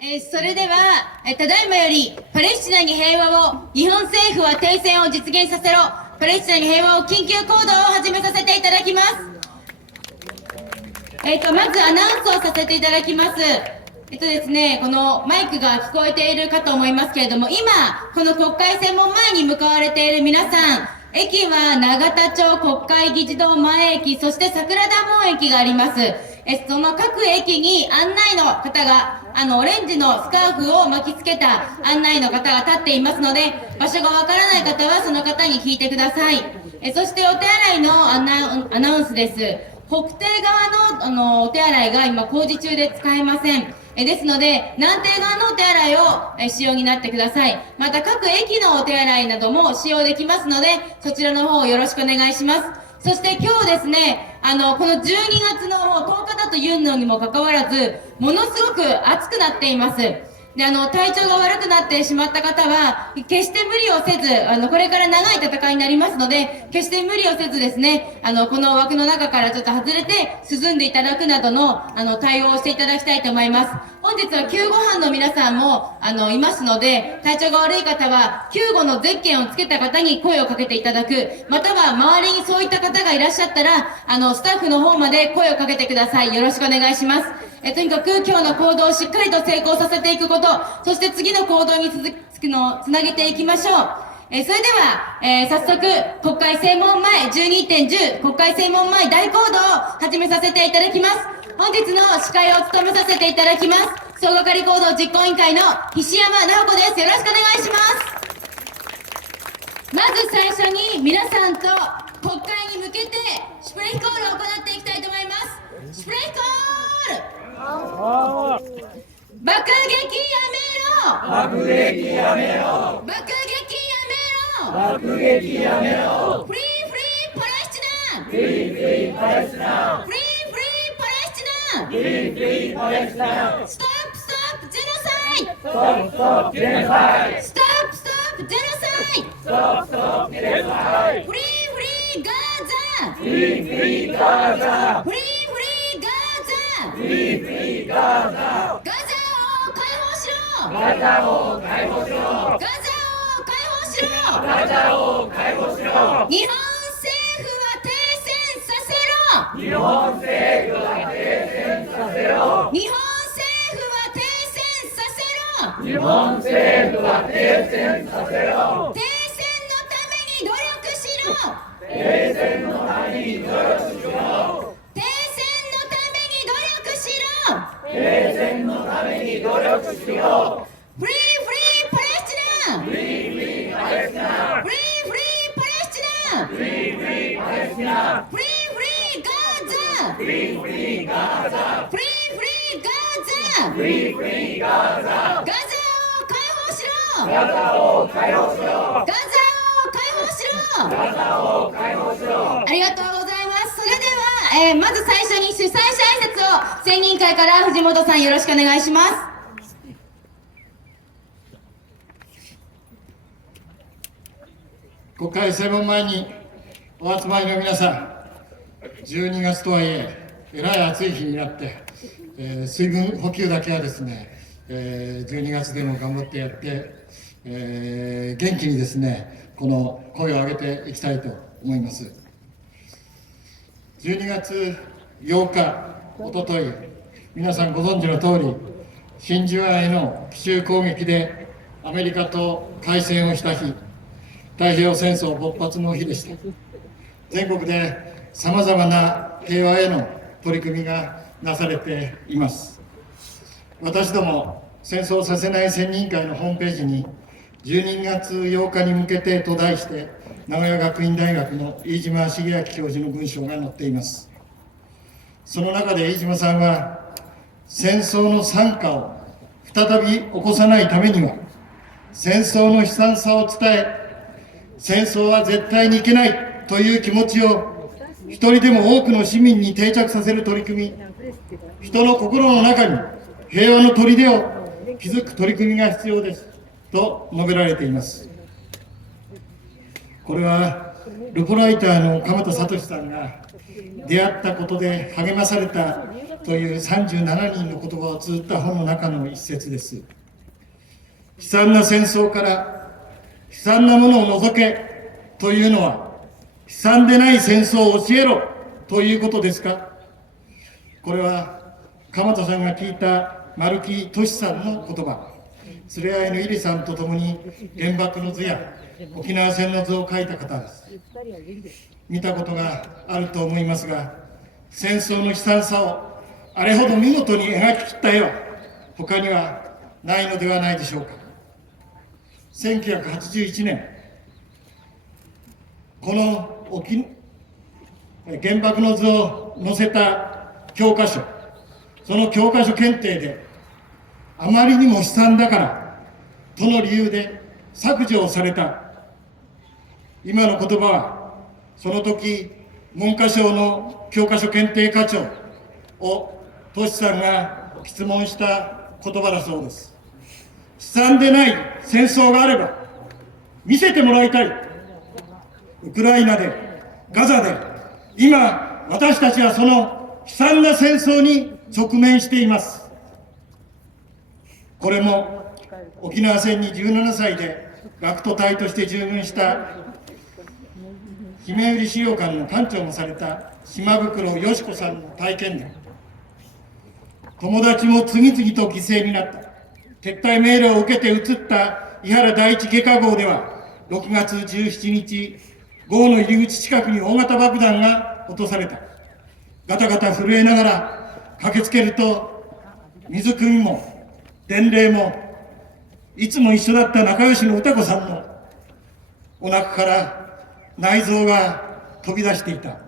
それでは、ただいまよりパレスチナに平和を、日本政府は停戦を実現させろ、パレスチナに平和を緊急行動を始めさせていただきます。まずアナウンスをさせていただきます。ですね、このマイクが聞こえているかと思いますけれども、今、この国会正門前に向かわれている皆さん、駅は永田町国会議事堂前駅、そして桜田門駅があります。その各駅に案内の方が、オレンジのスカーフを巻きつけた案内の方が立っていますので、場所がわからない方はその方に聞いてください。そしてお手洗いのアナウンスです。北西側の、お手洗いが今工事中で使えません。ですので、南西側のお手洗いを使用になってください。また各駅のお手洗いなども使用できますので、そちらの方をよろしくお願いします。そして今日ですね、この12月のもう10日だというのにもかかわらず、ものすごく暑くなっています。で、体調が悪くなってしまった方は、決して無理をせず、これから長い戦いになりますので、決して無理をせずですね、この枠の中からちょっと外れて進んでいただくなどの、対応をしていただきたいと思います。本日は救護班の皆さんも、いますので、体調が悪い方は、救護のゼッケンをつけた方に声をかけていただく、または周りにそういった方がいらっしゃったら、スタッフの方まで声をかけてください。よろしくお願いします。とにかく今日の行動をしっかりと成功させていくこと、そして次の行動につなげていきましょう。それでは、早速、国会正門前 12.10 国会正門前大行動を始めさせていただきます。本日の司会を務めさせていただきます。総がかり行動実行委員会の菱山直子です。よろしくお願いします。まず最初に皆さんと国会に向けてシュプレヒコールを行っていきたいと思います。シュプレヒコール爆撃やめろ、爆撃やめろ、爆撃やめろ、爆撃やめろ、フリーフリーパレスチナ、フリーフリーパレスチナ、フリーフリーパレスチナ、フリーフリーパレスチナ、ストップストップジェノサイストップストップジェノサイ、ド、ストップストップジェノサイストップストップジェノサイ、ド、フリーフリーガーザ、フリーフリーガーザ、フリーフリーガーザ、フリーフリーガーザ、ガザを解放しろ、ガザを解放しろ、ガザを解放しろ、ガザを解放しろ、日本政府は停戦させろ、日本政府は停戦させろ、日本政府は停戦させろ、日本政府は停戦させろ、停戦のために努力しろ、停戦のために努力しろ、停戦のために努力しろ、停戦のために努力しろ、フリーフリーパレスチナ、フリーフリーパレスチナ、フリーフリーパレスチナ、フリーフリーパレスチナ、フリーフリーガーザ、フリーフリーガーザ、フリーフリーガーザ、フリーフリーガーザ、ガザを解放しろ、ガザを解放しろ、ガザを解放しろ、ガザを解放しろ。ありがとうございます。それでは、まず最初に主催者挨拶を選任会から藤本さんよろしくお願いします。国会正門前にお集まりの皆さん、12月とはいえ、えらい暑い日になって、水分補給だけはですね、12月でも頑張ってやって、元気にですね、この声を上げていきたいと思います。12月8日、おととい、皆さんご存知の通り、真珠湾への奇襲攻撃でアメリカと開戦をした日、太平洋戦争勃発の日でした。全国でさまざまな平和への取り組みがなされています。私ども戦争させない専任会のホームページに12月8日に向けてと題して名古屋学院大学の飯島茂明教授の文章が載っています。その中で飯島さんは戦争の惨禍を再び起こさないためには戦争の悲惨さを伝え、戦争は絶対にいけないという気持ちを一人でも多くの市民に定着させる取り組み、人の心の中に平和の砦を築く取り組みが必要ですと述べられています。これはルポライターの鎌田聡さんが出会ったことで励まされたという37人の言葉を綴った本の中の一節です。悲惨な戦争から悲惨なものを除けというのは、悲惨でない戦争を教えろということですか？これは鎌田さんが聞いた丸木俊さんの言葉、連れ合いの入さんとともに原爆の図や沖縄戦の図を書いた方です。見たことがあると思いますが、戦争の悲惨さをあれほど見事に描き切った絵は他にはないのではないでしょうか。1981年、この原爆の図を載せた教科書、その教科書検定であまりにも悲惨だからとの理由で削除をされた。今の言葉はその時文科省の教科書検定課長をトシさんが質問した言葉だそうです。悲惨でない戦争があれば見せてもらいたい。ウクライナで、ガザで、今私たちはその悲惨な戦争に直面しています。これも沖縄戦に17歳で学徒隊として従軍したひめゆり資料館の館長もされた島袋よし子さんの体験談。友達も次々と犠牲になった。撤退命令を受けて移った伊原第一外科壕では6月17日、壕の入り口近くに大型爆弾が落とされた。ガタガタ震えながら駆けつけると、水汲みも伝令もいつも一緒だった仲良しの歌子さんのお腹から内臓が飛び出していた。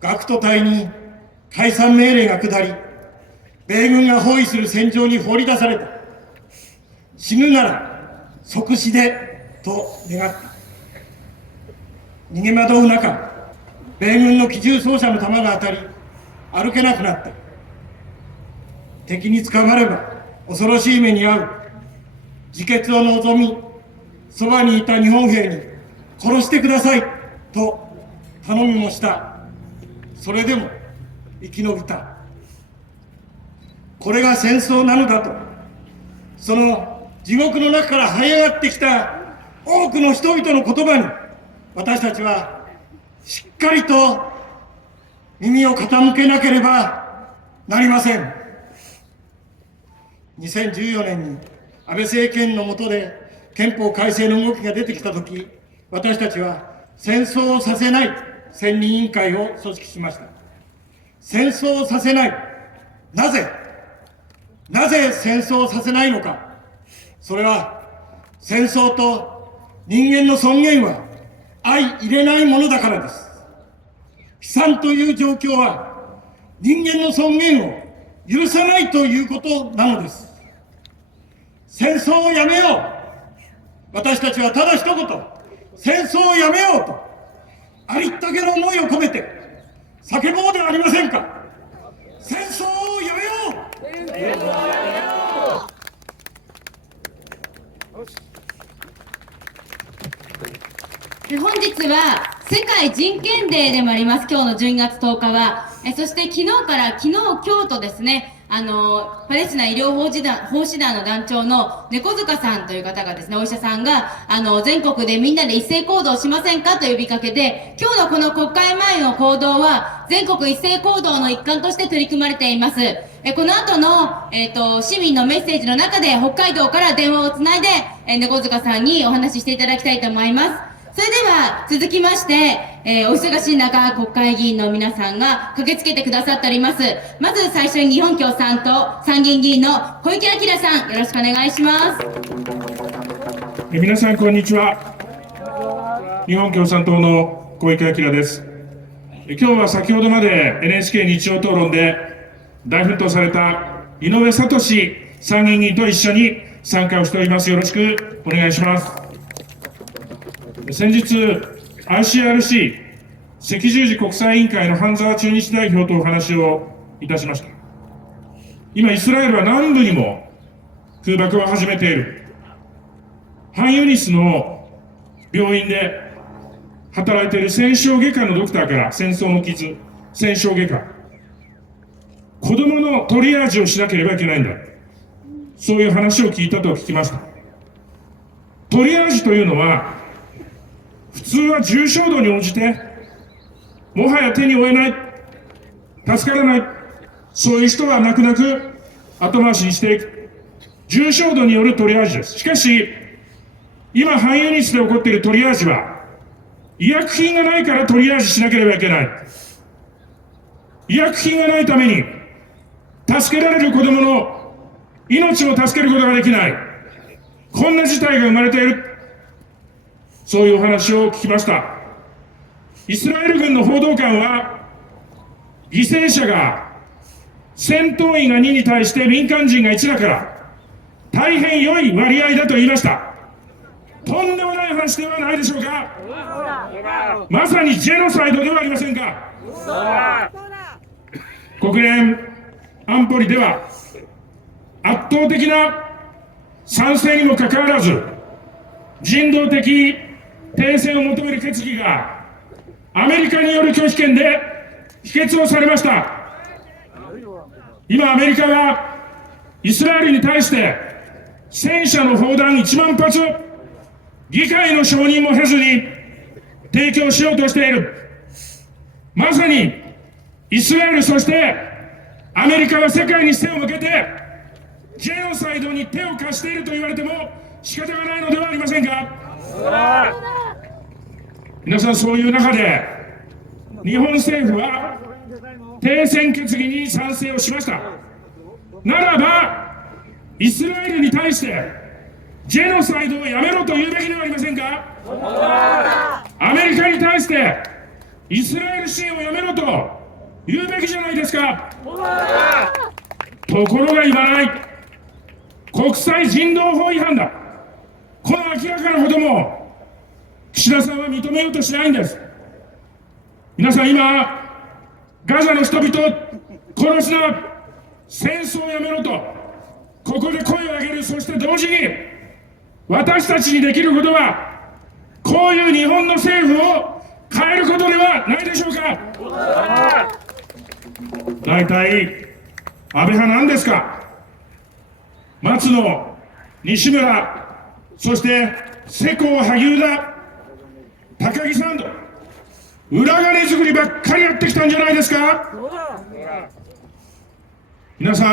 学徒隊に解散命令が下り、米軍が包囲する戦場に放り出された。死ぬなら即死でと願った。逃げ惑う中、米軍の機銃掃射の弾が当たり歩けなくなった。敵に捕まれば恐ろしい目に遭う。自決を望み、そばにいた日本兵に殺してくださいと頼みもした。それでも生き延びた。これが戦争なのだと、その地獄の中から這い上がってきた多くの人々の言葉に私たちはしっかりと耳を傾けなければなりません。2014年に安倍政権の下で憲法改正の動きが出てきたとき、私たちは戦争をさせない専任委員会を組織しました。戦争をさせない。なぜ戦争をさせないのか。それは戦争と人間の尊厳は相入れないものだからです。悲惨という状況は人間の尊厳を許さないということなのです。戦争をやめよう。私たちはただ一言、戦争をやめようとありったけの思いを込めて叫ぼうではありませんか。戦争をやめよう。本日は世界人権デーでもあります。今日の12月10日は。そして昨日、今日とですね、パレスチナ医療奉仕団の団長の猫塚さんという方がですね、お医者さんが、全国でみんなで一斉行動しませんかと呼びかけて、今日のこの国会前の行動は、全国一斉行動の一環として取り組まれています。この後の、市民のメッセージの中で、北海道から電話をつないで、猫塚さんにお話ししていただきたいと思います。それでは続きまして、お忙しい中、国会議員の皆さんが駆けつけてくださっております。まず最初に日本共産党参議院議員の小池晃さん、よろしくお願いします。皆さんこんにちは。日本共産党の小池晃です。今日は先ほどまで NHK 日曜討論で大奮闘された井上聡参議院議員と一緒に参加をしております。よろしくお願いします。先日 ICRC 赤十字国際委員会の半沢駐日代表とお話をいたしました。今イスラエルは南部にも空爆を始めている。ハンユニスの病院で働いている戦傷外科のドクターから戦争の傷、戦傷外科、子供のトリアージをしなければいけないんだ。そういう話を聞いたと聞きました。トリアージというのは、普通は重症度に応じて、もはや手に負えない、助からない、そういう人は泣く泣く後回しにしていく。重症度によるトリアージです。しかし、今、繁栄日で起こっているトリアージは、医薬品がないからトリアージしなければいけない。医薬品がないために、助けられる子供の命を助けることができない。こんな事態が生まれている。そういうお話を聞きました。イスラエル軍の報道官は、犠牲者が戦闘員が2に対して民間人が1だから、大変良い割合だと言いました。とんでもない話ではないでしょうか。まさにジェノサイドではありませんか。国連安保理では圧倒的な賛成にもかかわらず、人道的停戦を求める決議がアメリカによる拒否権で否決をされました。今アメリカはイスラエルに対して戦車の砲弾1万発、議会の承認も経ずに提供しようとしている。まさにイスラエル、そしてアメリカは世界に背を向けてジェノサイドに手を貸していると言われても仕方がないのではありませんか。皆さん、そういう中で日本政府は停戦決議に賛成をしました。ならばイスラエルに対してジェノサイドをやめろと言うべきではありませんか。アメリカに対してイスラエル支援をやめろと言うべきじゃないですか。ところが言わない。国際人道法違反だ。この明らかなことも岸田さんは認めようとしないんです。皆さん、今ガザの人々を殺すな、戦争をやめろとここで声を上げる。そして同時に私たちにできることはこういう日本の政府を変えることではないでしょうか。大体安倍派なんですか。松野、西村、そして世耕、萩生田、高木さんと裏金作りばっかりやってきたんじゃないですか。皆さん、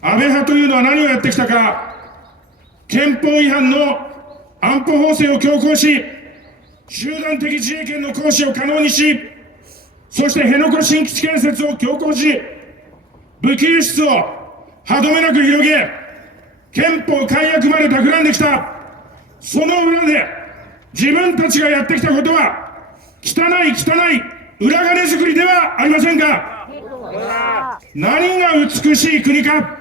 安倍派というのは何をやってきたか。憲法違反の安保法制を強行し、集団的自衛権の行使を可能にし、そして辺野古新基地建設を強行し、武器輸出を歯止めなく広げ、憲法改悪まで企んできた。その裏で自分たちがやってきたことは汚い裏金作りではありませんか。何が美しい国か。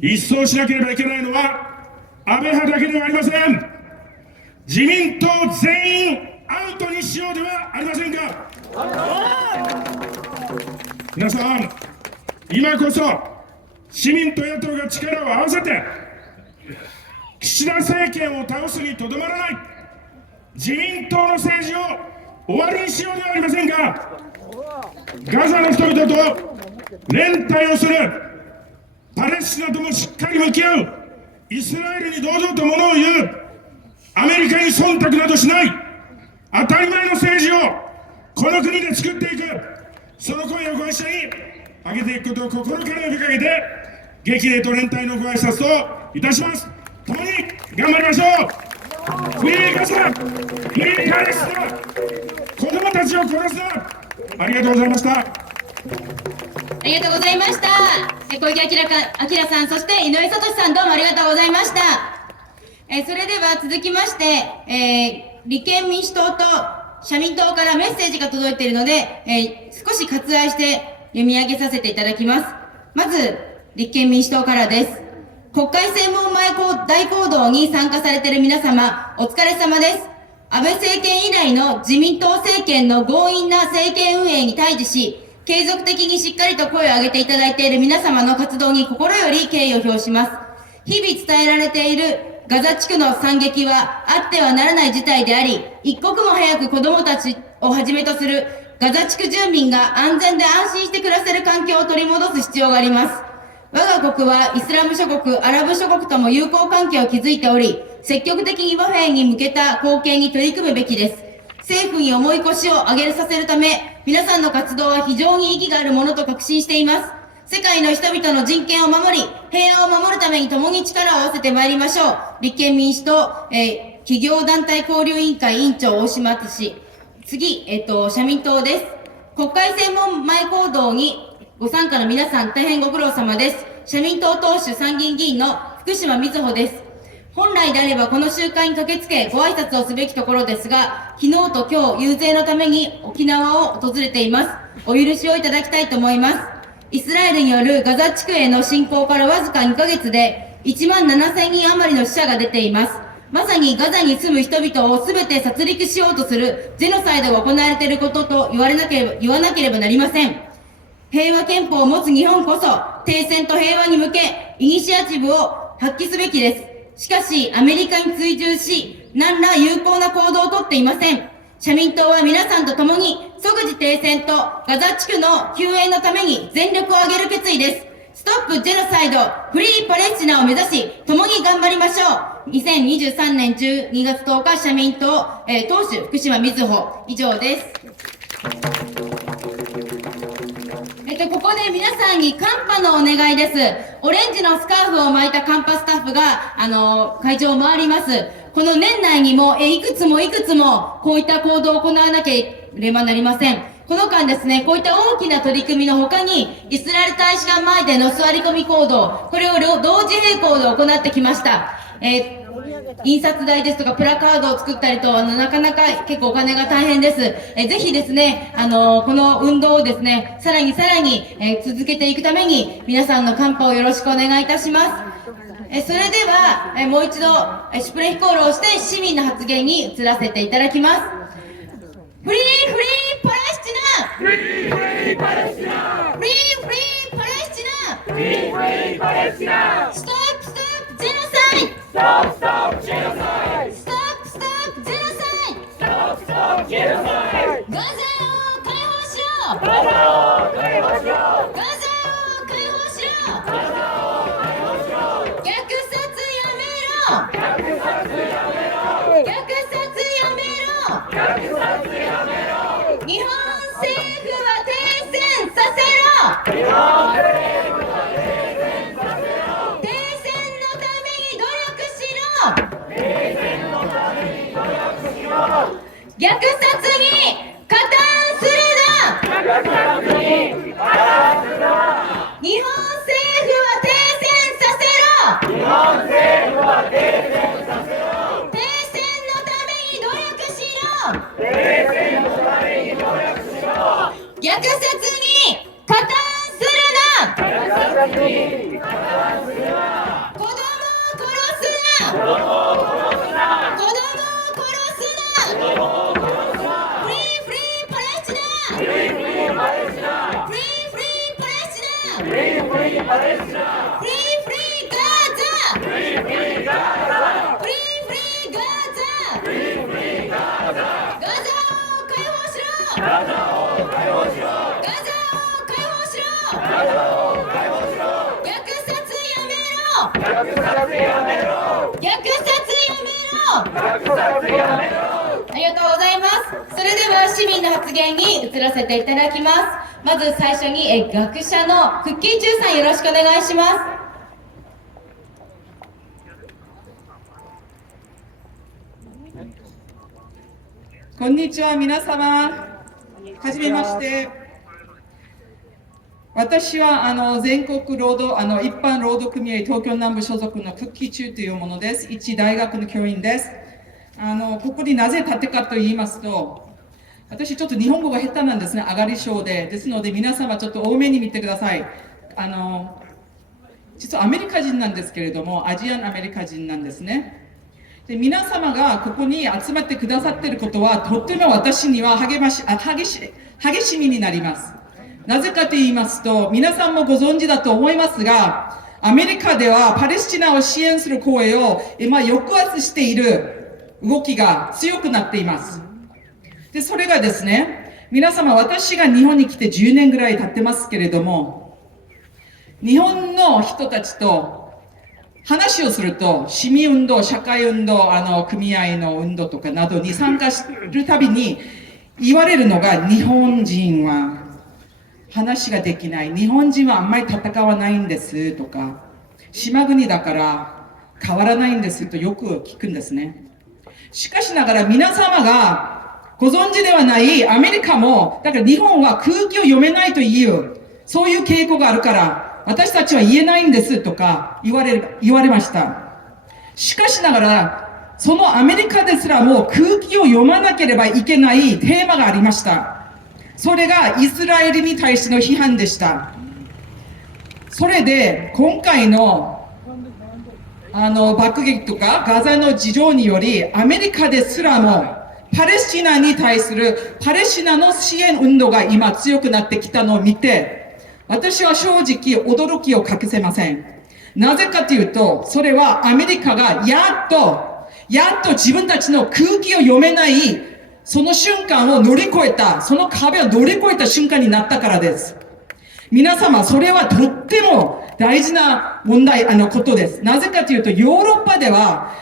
一掃しなければいけないのは安倍派だけではありません。自民党全員アウトにしようではありませんか。皆さん、今こそ市民と野党が力を合わせて岸田政権を倒すにとどまらない自民党の政治を終わりにしようではありませんか。ガザの人々と連帯をする、パレスチナともしっかり向き合う、イスラエルに堂々とものを言う、アメリカに忖度などしない当たり前の政治をこの国で作っていく、その声をご一緒に上げていくことを心から呼びかけて、激励と連帯のご挨拶といたします。共に頑張りましょう。フリーガザ、フリーパレスチナ、子供たちを殺すな。ありがとうございました。ありがとうございました。小池晃さん、そして井上聡さん、どうもありがとうございました。それでは続きまして、立憲民主党と社民党からメッセージが届いているので、少し割愛して読み上げさせていただきます。まず、立憲民主党からです。国会専門前大行動に参加されている皆様、お疲れ様です。安倍政権以来の自民党政権の強引な政権運営に対峙し、継続的にしっかりと声を上げていただいている皆様の活動に心より敬意を表します。日々伝えられているガザ地区の惨劇はあってはならない事態であり、一刻も早く子供たちをはじめとするガザ地区住民が安全で安心して暮らせる環境を取り戻す必要があります。我が国はイスラム諸国、アラブ諸国とも友好関係を築いており、積極的に和平に向けた貢献に取り組むべきです。政府に重い腰を上げさせるため、皆さんの活動は非常に意義があるものと確信しています。世界の人々の人権を守り、平和を守るために共に力を合わせてまいりましょう。立憲民主党、企業団体交流委員会委員長大島敦氏。次、社民党です。国会専門前行動にご参加の皆さん、大変ご苦労様です。社民党党首参議院議員の福島みずほです。本来であればこの集会に駆けつけご挨拶をすべきところですが、昨日と今日遊説のために沖縄を訪れています。お許しをいただきたいと思います。イスラエルによるガザ地区への侵攻からわずか2ヶ月で1万7000人余りの死者が出ています。まさにガザに住む人々を全て殺戮しようとするジェノサイドが行われていることと言わなければなりません。平和憲法を持つ日本こそ停戦と平和に向けイニシアチブを発揮すべきです。しかしアメリカに追従し何ら有効な行動をとっていません。社民党は皆さんと共に即時停戦とガザ地区の救援のために全力を挙げる決意です。ストップジェノサイド、フリーパレスチナを目指し、共に頑張りましょう。2023年12月10日、社民党、党首、福島みずほ、以上です。ここで皆さんにカンパのお願いです。オレンジのスカーフを巻いたカンパスタッフが、会場を回ります。この年内にも、いくつもこういった行動を行わなければなりません。この間ですね、こういった大きな取り組みの他に、イスラエル大使館前での座り込み行動、これを同時並行で行ってきました。印刷代ですとかプラカードを作ったりと、なかなか結構お金が大変です。ぜひですね、この運動をですね、さらに、続けていくために、皆さんのカンパをよろしくお願いいたします。それでは、もう一度、シュプレヒコールをして市民の発言に移らせていただきます。フリーパレスチナ！フリーパレスチナ！フリーパレスチナ！フリーパレスチナ！ストップジェノサイド！ストップジェノサイド！ストップジェノサイド！ストップジェノサイド！ガザを解放しろ！ガザを解放しろ！ガザを解放しろ！ガザを解放しろ！虐殺やめろ！虐殺やめろ！虐殺やめろ！虐殺やめろ！日本政府は停戦させろ！日本政府は停戦させろ！停戦のために努力しろ！停戦のために努力しろ！虐殺に加担するな！虐殺に加担するな！日本政府は停戦させろ！日本政府は停戦させろ！停戦のために努力しろ！停戦のために努力しろ！虐殺に加担するな！虐殺に加担するな！子供を殺すな！子供を殺すな！子供を殺すな！子供を殺すな！フリーパレスチナ！フリーパレスチナ！フリーパレスチナ！フリーパレスチナ！フリーガザ！フリーガザ！フリーガザ！フリーガザ！ガザを解放しろ！ガザを解放しろ！ガザを解放しろ！ガザを解放しろ！虐殺やめろ！虐殺やめろ！虐殺やめろ！虐殺やめろ！ありがとうございます。それでは市民の発言に移らせていただきます。まず最初に学者のクッキーチューさんよろしくお願いします。こんにちは、皆様。はじめまして。私は全国労働一般労働組合東京南部所属のクッキーチューというものです。一大学の教員です。ここになぜ立ってかと言いますと、私ちょっと日本語が下手なんですね、上がり症で。ですので皆様ちょっと多めに見てください。実はアメリカ人なんですけれども、アジアンアメリカ人なんですね。で、皆様がここに集まってくださっていることは、とっても私には励しみになります。なぜかと言いますと、皆さんもご存知だと思いますが、アメリカではパレスチナを支援する声を今抑圧している動きが強くなっています。で、それがですね、皆様、私が日本に来て10年ぐらい経ってますけれども、日本の人たちと話をすると、市民運動、社会運動、組合の運動とかなどに参加するたびに言われるのが、日本人は話ができない。日本人はあんまり戦わないんですとか、島国だから変わらないんですとよく聞くんですね。しかしながら皆様がご存知ではないアメリカも、だから日本は空気を読めないという、そういう傾向があるから、私たちは言えないんですとか言われました。しかしながら、そのアメリカですらも空気を読まなければいけないテーマがありました。それがイスラエルに対しての批判でした。それで、今回の爆撃とかガザの事情により、アメリカですらもパレスチナに対するパレスチナの支援運動が今強くなってきたのを見て、私は正直驚きを隠せません。なぜかというと、それはアメリカがやっと自分たちの空気を読めないその瞬間を乗り越えた、その壁を乗り越えた瞬間になったからです。皆様、それはとっても大事な問題、ことです。なぜかというと、ヨーロッパでは、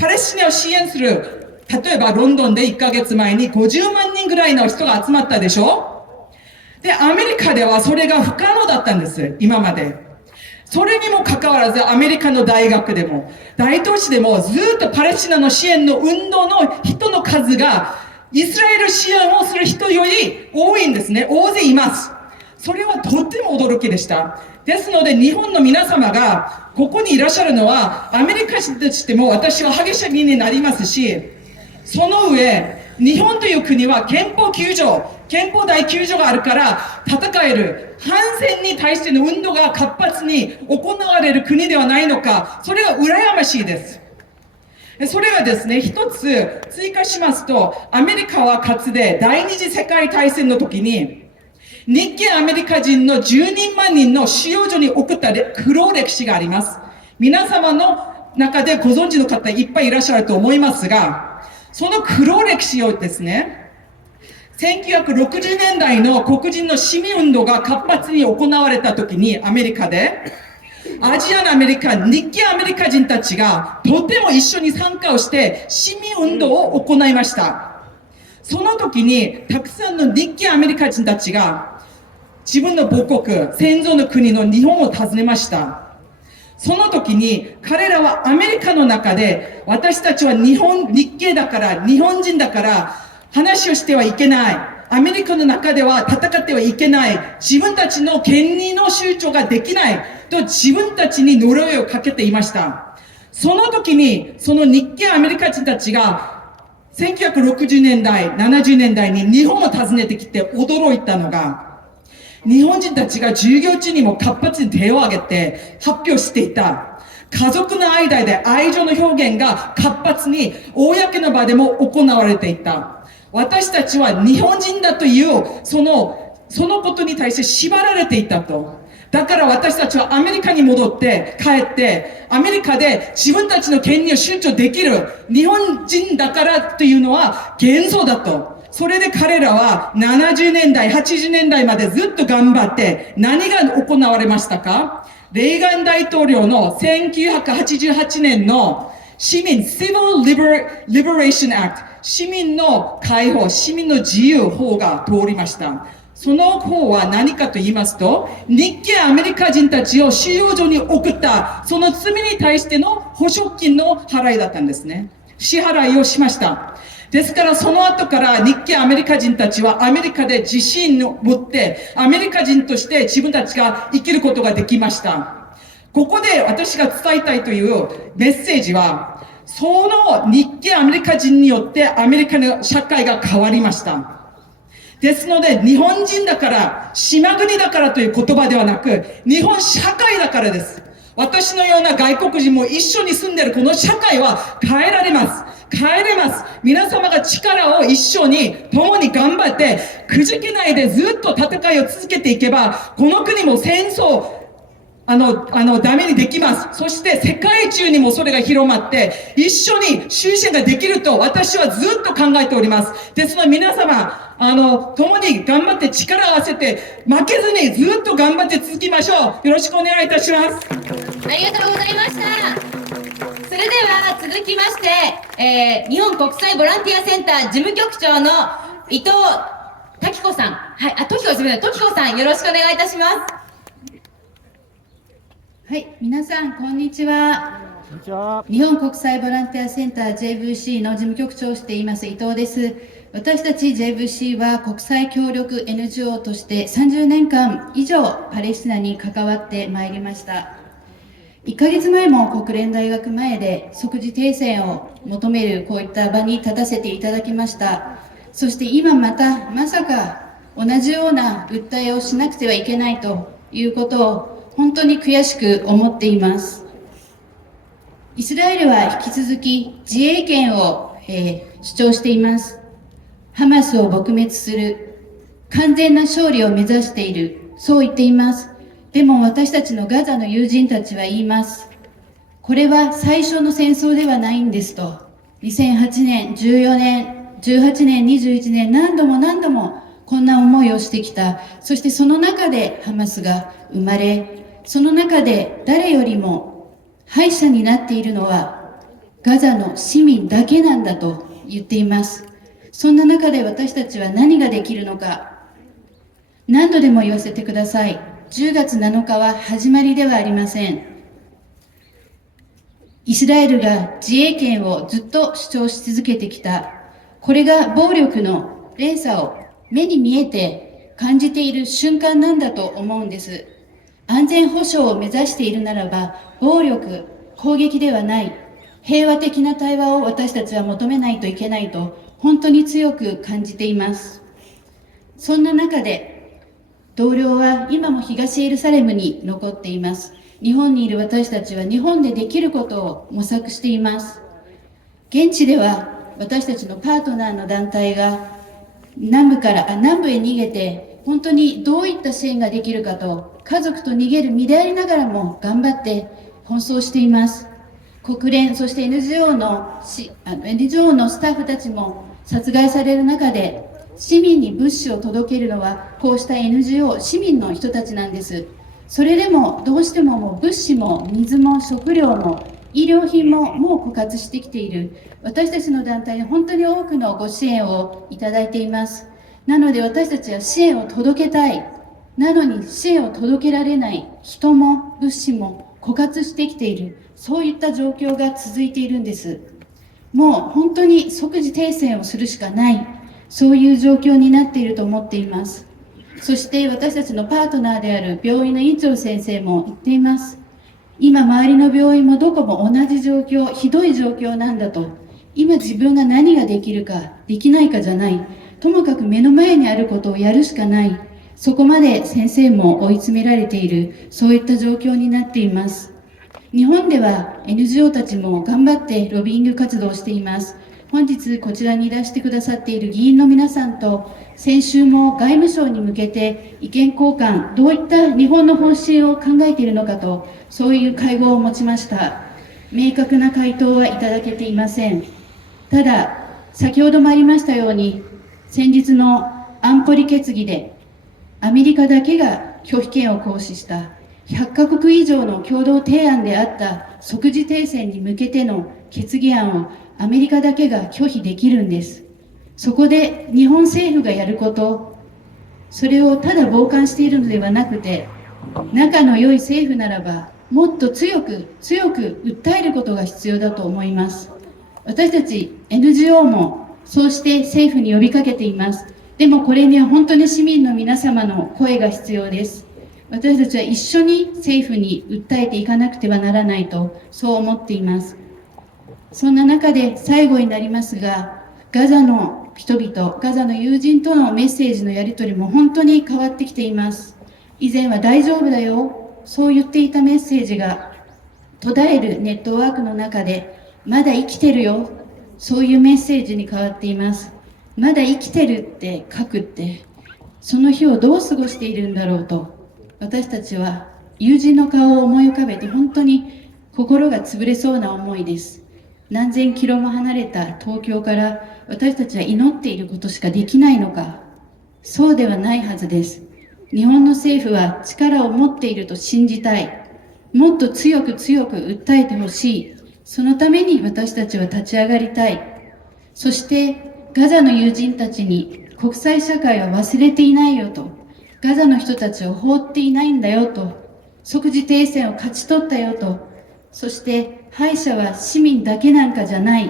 パレスチナを支援する、例えばロンドンで1ヶ月前に50万人ぐらいの人が集まったでしょ？で、アメリカではそれが不可能だったんです、今まで。それにもかかわらず、アメリカの大学でも、大都市でも、ずっとパレスチナの支援の運動の人の数が、イスラエル支援をする人より多いんですね。大勢います。それはとっても驚きでした。ですので、日本の皆様がここにいらっしゃるのは、アメリカ人としても私は励みになりますし、その上、日本という国は憲法第9条があるから戦える。反戦に対しての運動が活発に行われる国ではないのか、それは羨ましいです。それはですね、一つ追加しますと、アメリカはかつて第二次世界大戦の時に、日系アメリカ人の12万人の収容所に送った黒歴史があります。皆様の中でご存知の方いっぱいいらっしゃると思いますが、その黒歴史をですね、1960年代の黒人の市民運動が活発に行われた時にアメリカで、アジアンアメリカン、日系アメリカ人たちがとても一緒に参加をして市民運動を行いました。その時にたくさんの日系アメリカ人たちが自分の母国、先祖の国の日本を訪ねました。その時に彼らはアメリカの中で私たちは日系だから、日本人だから話をしてはいけない。アメリカの中では戦ってはいけない。自分たちの権利の主張ができないと自分たちに呪いをかけていました。その時にその日系アメリカ人たちが1960年代、70年代に日本を訪ねてきて驚いたのが、日本人たちが授業中にも活発に手を挙げて発表していた。家族の間で愛情の表現が活発に公の場でも行われていた。私たちは日本人だというそのことに対して縛られていたと。だから私たちはアメリカに戻って帰ってアメリカで自分たちの権利を主張できる日本人だからというのは幻想だと。それで彼らは70年代、80年代までずっと頑張って何が行われましたか？レーガン大統領の1988年の市民 Civil Liberation Act 市民の解放、市民の自由法が通りました。その法は何かと言いますと、日系アメリカ人たちを収容所に送ったその罪に対しての保証金の払いだったんですね。支払いをしました。ですからその後から日系アメリカ人たちはアメリカで自信を持ってアメリカ人として自分たちが生きることができました。ここで私が伝えたいというメッセージは、その日系アメリカ人によってアメリカの社会が変わりました。ですので日本人だから、島国だからという言葉ではなく、日本社会だからです。私のような外国人も一緒に住んでいるこの社会は変えられます。変えれます。皆様が力を一緒に共に頑張ってくじけないでずっと戦いを続けていけば、この国も戦争ダメにできます。そして世界中にもそれが広まって、一緒に終戦ができると私はずっと考えております。ですので皆様、共に頑張って力を合わせて、負けずにずっと頑張って続きましょう。よろしくお願いいたします。ありがとうございました。それでは続きまして、日本国際ボランティアセンター事務局長の伊藤時子さん。はい、時子すみません。時子さん、よろしくお願いいたします。はい、皆さんこんにちは。日本国際ボランティアセンター JVC の事務局長をしています伊藤です。私たち JVC は国際協力 NGO として30年間以上パレスチナに関わってまいりました。1ヶ月前も国連大学前で即時停戦を求めるこういった場に立たせていただきました。そして今またまさか同じような訴えをしなくてはいけないということを本当に悔しく思っています。イスラエルは引き続き自衛権を、主張しています。ハマスを撲滅する完全な勝利を目指している、そう言っています。でも私たちのガザの友人たちは言います。これは最初の戦争ではないんですと。2008年、14年、18年、21年、何度もこんな思いをしてきた。そしてその中でハマスが生まれ、その中で誰よりも敗者になっているのはガザの市民だけなんだと言っています。そんな中で私たちは何ができるのか。何度でも言わせてください。10月7日は始まりではありません。イスラエルが自衛権をずっと主張し続けてきた。これが暴力の連鎖を目に見えて感じている瞬間なんだと思うんです。安全保障を目指しているならば、暴力、攻撃ではない、平和的な対話を私たちは求めないといけないと、本当に強く感じています。そんな中で、同僚は今も東エルサレムに残っています。日本にいる私たちは日本でできることを模索しています。現地では私たちのパートナーの団体が南部へ逃げて、本当にどういった支援ができるかと、家族と逃げる身でありながらも頑張って奔走しています。国連、そして NGO のスタッフたちも殺害される中で、市民に物資を届けるのはこうした NGO、市民の人たちなんです。それでもどうしても物資も水も食料も医療品ももう枯渇してきている。私たちの団体に本当に多くのご支援をいただいています。なので私たちは支援を届けたい。なのに支援を届けられない。人も物資も枯渇してきている。そういった状況が続いているんです。もう本当に即時停戦をするしかない。そういう状況になっていると思っています。そして私たちのパートナーである病院の院長先生も言っています。今周りの病院もどこも同じ状況、ひどい状況なんだと。今自分が何ができるか、できないかじゃない。ともかく目の前にあることをやるしかない。そこまで先生も追い詰められている、そういった状況になっています。日本では NGO たちも頑張ってロビーイング活動をしています。本日こちらにいらしてくださっている議員の皆さんと、先週も外務省に向けて意見交換、どういった日本の方針を考えているのかと、そういう会合を持ちました。明確な回答はいただけていません。ただ、先ほどもありましたように、先日の安保理決議でアメリカだけが拒否権を行使した100カ国以上の共同提案であった即時停戦に向けての決議案をアメリカだけが拒否できるんです。そこで日本政府がやること、それをただ傍観しているのではなくて、仲の良い政府ならばもっと強く訴えることが必要だと思います。私たち NGO もそうして政府に呼びかけています。でもこれには本当に市民の皆様の声が必要です。私たちは一緒に政府に訴えていかなくてはならないと、そう思っています。そんな中で最後になりますが、ガザの人々、ガザの友人とのメッセージのやり取りも本当に変わってきています。以前は大丈夫だよ、そう言っていたメッセージが途絶えるネットワークの中で、まだ生きてるよ、そういうメッセージに変わっています。まだ生きてるって書くって、その日をどう過ごしているんだろうと、私たちは友人の顔を思い浮かべて本当に心が潰れそうな思いです。何千キロも離れた東京から私たちは祈っていることしかできないのか。そうではないはずです。日本の政府は力を持っていると信じたい。もっと強く強く訴えてほしい。そのために私たちは立ち上がりたい。そしてガザの友人たちに国際社会は忘れていないよと、ガザの人たちを放っていないんだよと、即時停戦を勝ち取ったよと、そして敗者は市民だけなんかじゃない。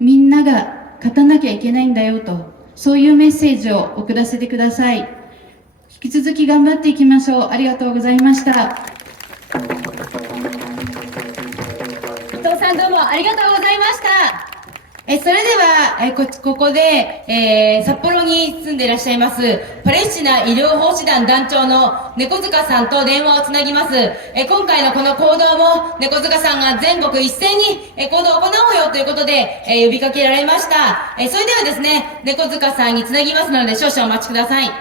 みんなが勝たなきゃいけないんだよと、そういうメッセージを送らせてください。引き続き頑張っていきましょう。ありがとうございました。伊藤さんどうもありがとうございました。それでは、ここで、札幌に住んでいらっしゃいます、パレスチナ医療奉仕団団長の猫塚さんと電話をつなぎます。今回のこの行動も、猫塚さんが全国一斉に、行動を行おうよということで、呼びかけられました。それではですね、猫塚さんにつなぎますので、少々お待ちください。ちょ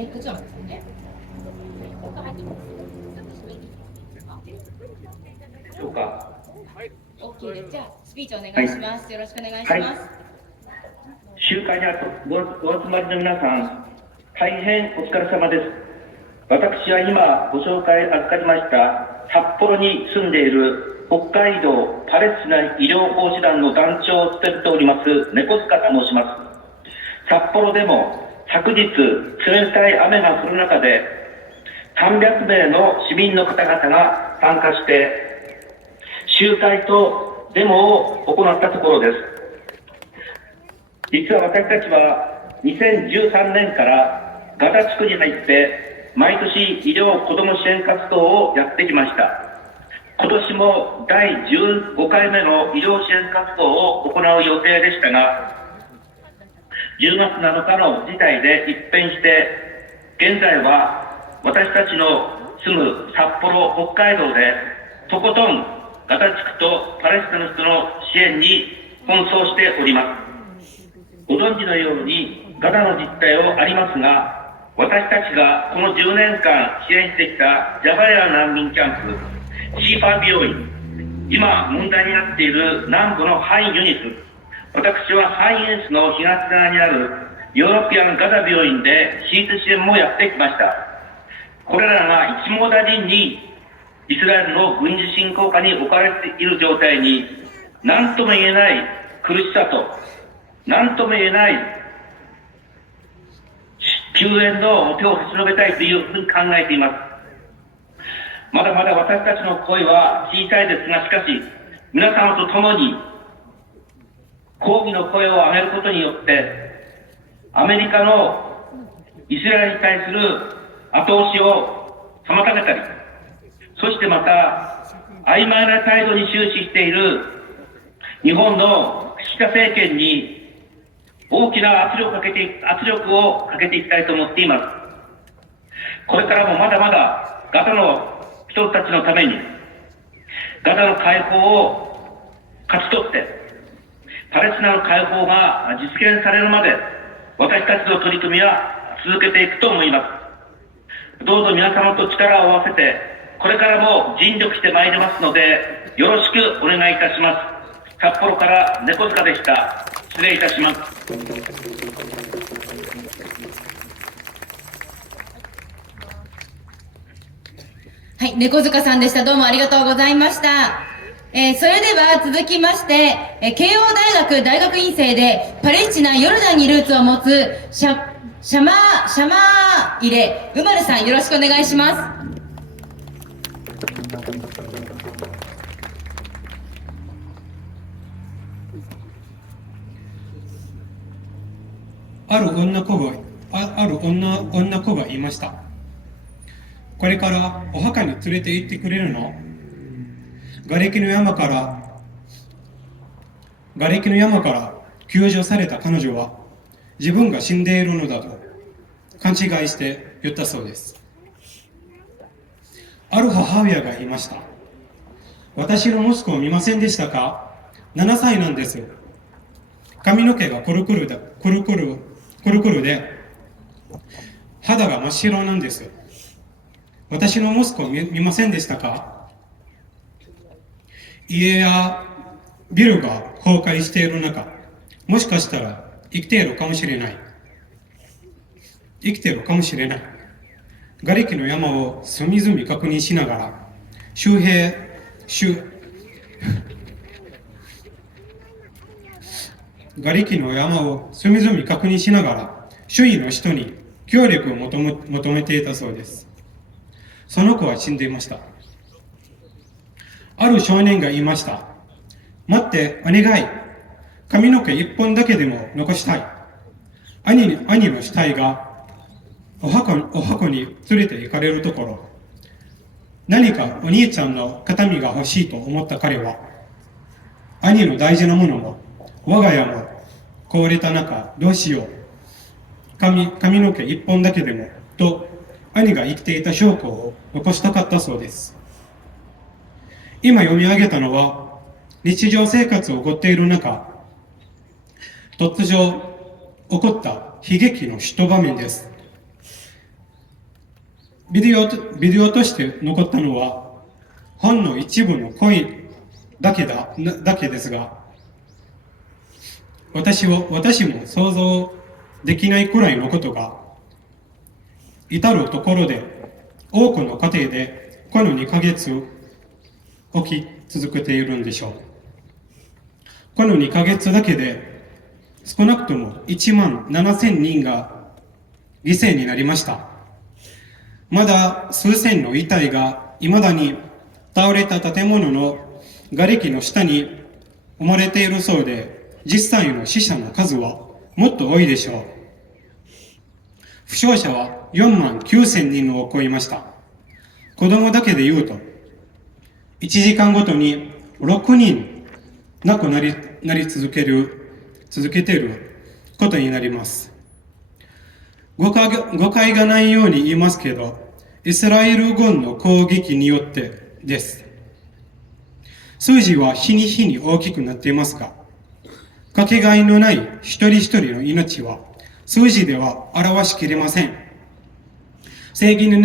っと待ってくださいね。どうか。OK です。じゃあ、スピーチお願いします。よろしくお願いします。集会にお集まりの皆さん、大変お疲れ様です。私は今ご紹介預かりました札幌に住んでいる北海道パレスチナ医療奉仕団の団長を務めております猫塚と申します。札幌でも昨日冷たい雨が降る中で300名の市民の方々が参加して集会とデモを行ったところです。実は私たちは2013年からガザ地区に入って毎年医療子ども支援活動をやってきました。今年も第15回目の医療支援活動を行う予定でしたが、10月7日の事態で一変して現在は私たちの住む札幌、北海道でとことんガザ地区とパレスチナの人の支援に奔走しております。ご存知のようにガザの実態はありますが、私たちがこの10年間支援してきたジャバレア難民キャンプ、シーファー病院、今問題になっている南部のハインユニス、私はハイエンスの東側にあるヨーロピアンガザ病院で手術支援もやってきました。これらが一網打尽にイスラエルの軍事侵攻下に置かれている状態に、何とも言えない苦しさと、何とも言えない救援の手を差し伸べたいというふうに考えています。まだまだ私たちの声は小さいですが、しかし皆様と共に抗議の声を上げることによってアメリカのイスラエルに対する後押しを妨げたり、そしてまた曖昧な態度に終始している日本の岸田政権に大きな圧力をかけていきたいと思っています。これからもまだまだガザの人たちのためにガザの解放を勝ち取ってパレスチナの解放が実現されるまで私たちの取り組みは続けていくと思います。どうぞ皆様と力を合わせてこれからも尽力してまいりますのでよろしくお願いいたします。札幌から猫塚でした。失礼いたします。はい、猫塚さんでした。どうもありがとうございました。それでは続きまして、慶応大学大学院生でパレスチナ・ヨルダンにルーツを持つシャマーイレ・ウマルさん、よろしくお願いします。ある女子がいました。これからお墓に連れて行ってくれるの？瓦礫の山から救助された彼女は自分が死んでいるのだと勘違いして言ったそうです。ある母親がいました。私の息子を見ませんでしたか？7歳なんです。髪の毛がくるくるくるくるで、肌が真っ白なんです。私の息子を見ませんでしたか？家やビルが崩壊している中、もしかしたら生きているかもしれない。瓦礫の山を隅々確認しながら、瓦礫の山を隅々確認しながら、周囲の人に協力を求めていたそうです。その子は死んでいました。ある少年が言いました。待って、お願い。髪の毛一本だけでも残したい。兄の死体がお墓に連れて行かれるところ、何かお兄ちゃんの形見が欲しいと思った彼は、兄の大事なものも、我が家も壊れた中、どうしよう。髪の毛一本だけでも、と兄が生きていた証拠を残したかったそうです。今読み上げたのは、日常生活を送っている中、突如起こった悲劇の一場面です。ビデオとして残ったのは、ほんの一部の声だけですが、私も想像できないくらいのことが、至るところで、多くの家庭でこの2ヶ月起き続けているんでしょう。この2ヶ月だけで、少なくとも1万7000人が犠牲になりました。まだ数千の遺体が未だに倒れた建物の瓦礫の下に埋もれているそうで、実際の死者の数はもっと多いでしょう。負傷者は4万9000人を超えました。子供だけで言うと、1時間ごとに6人亡くなり続けていることになります。誤解がないように言いますけど、イスラエル軍の攻撃によってです。数字は日に日に大きくなっていますが、かけがえのない一人一人の命は数字では表しきれません。正義に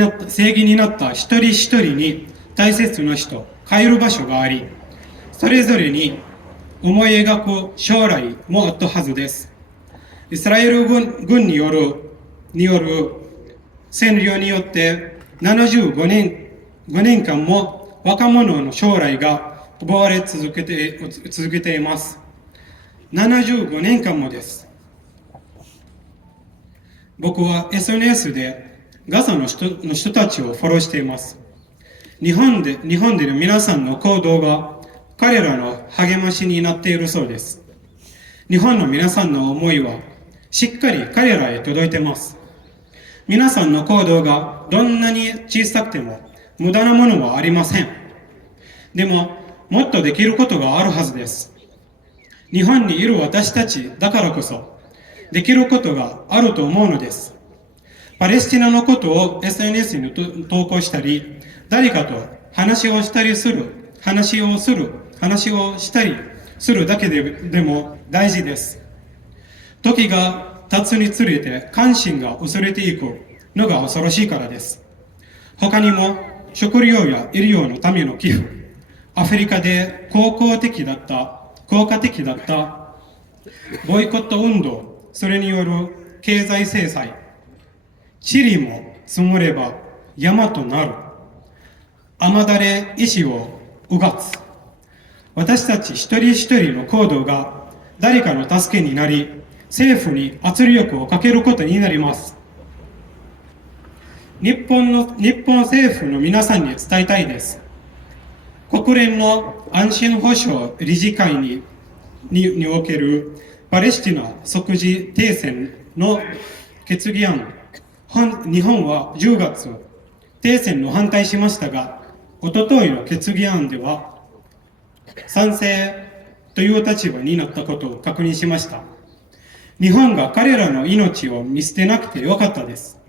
なった一人一人に大切な人、帰る場所があり、それぞれに思い描く将来もあったはずです。イスラエル軍による占領によって75年間も若者の将来が奪われ続けています。75年間もです。僕は SNS でガザの人たちをフォローしています。日本での皆さんの行動が彼らの励ましになっているそうです。日本の皆さんの思いはしっかり彼らへ届いています。皆さんの行動がどんなに小さくても無駄なものはありません。でも、もっとできることがあるはずです。日本にいる私たちだからこそ、できることがあると思うのです。パレスチナのことを SNS に投稿したり、誰かと話をしたりするだけでも大事です。時が経つにつれて関心が薄れていくのが恐ろしいからです。他にも食料や医療のための寄付、アフリカで効果的だったボイコット運動、それによる経済制裁、塵も積もれば山となる、雨だれ石をうがつ、私たち一人一人の行動が誰かの助けになり、政府に圧力をかけることになります。日本政府の皆さんに伝えたいです。国連の安心保障理事会におけるパレスチナ即時停戦の決議案、日本は10月、停戦の反対しましたが、おとといの決議案では、賛成という立場になったことを確認しました。日本が彼らの命を見捨てなくてよかったです。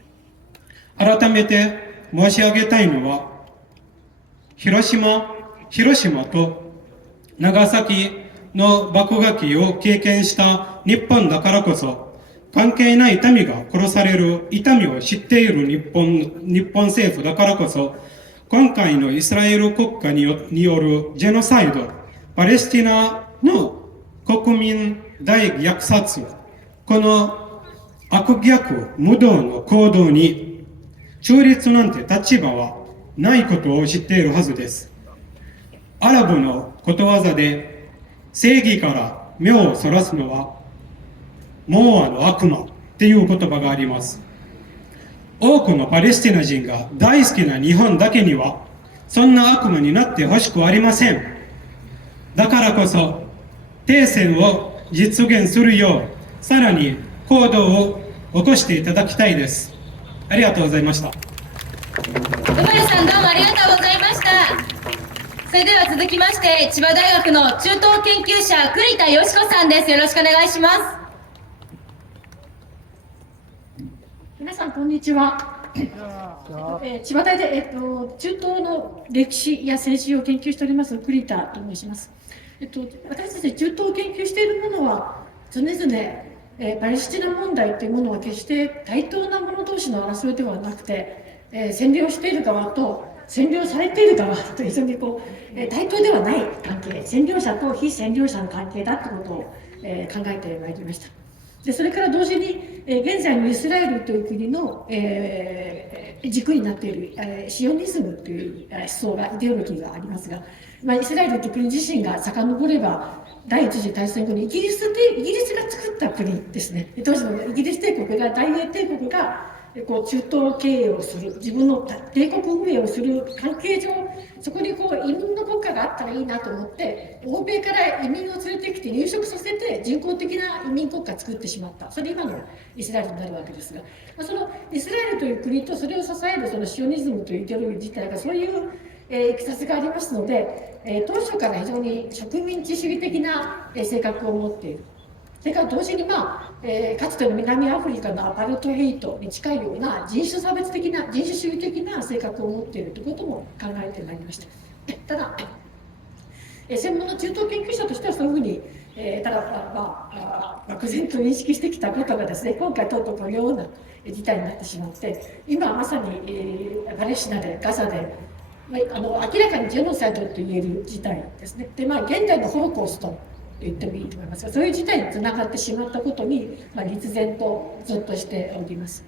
改めて申し上げたいのは、広島と長崎の爆撃を経験した日本だからこそ、関係ない民が殺される痛みを知っている日本政府だからこそ、今回のイスラエル国家によるジェノサイド、パレスチナの国民大虐殺、この悪逆無道の行動に中立なんて立場はないことを知っているはずです。アラブのことわざで、正義から目をそらすのはモアの悪魔っていう言葉があります。多くのパレスチナ人が大好きな日本だけにはそんな悪魔になってほしくありません。だからこそ停戦を実現するようさらに行動を起こしていただきたいです。ありがとうございました。小林さん、どうもありがとうございました。それでは続きまして千葉大学の中東研究者栗田よし子さんです。よろしくお願いします。皆さんこんにちは。千葉大で、中東の歴史や政治を研究しております栗田と申します。私たち中東を研究しているものは常々、パレスチナ問題というものは決して対等な者同士の争いではなくて、占領している側と占領されている側と非常に対等ではない関係、占領者と非占領者の関係だということを、考えてまいりました。でそれから同時に、現在のイスラエルという国の、軸になっている、シオニズムという思想がイデオロギーがありますが、イスラエルという国自身が遡れば第一次大戦後にイギリスが作った国ですね。当時のイギリス帝国が大英帝国が中東経営をする、自分の帝国運営をする関係上、そこに移民の国家があったらいいなと思って、欧米から移民を連れてきて入植させて人工的な移民国家を作ってしまった。それ今のイスラエルになるわけですが、そのイスラエルという国とそれを支えるそのシオニズムというイデオロギー自体がそういういきさつがありますので、当初から非常に植民地主義的な性格を持っている。それから同時に、かつての南アフリカのアパルトヘイトに近いような人種差別的な、人種主義的な性格を持っているということも考えてまいりました。ただ、専門の中東研究者としてはそういうふうに、ただ、漠然と認識してきたことがですね、今回とうとうこのような事態になってしまって、今まさに、パレスチナで、ガザで、明らかにジェノサイドと言える事態ですね。で、現代のホロコーストと言ってもいいと思いますが、そういう事態につながってしまったことに、立然とゾッとしております。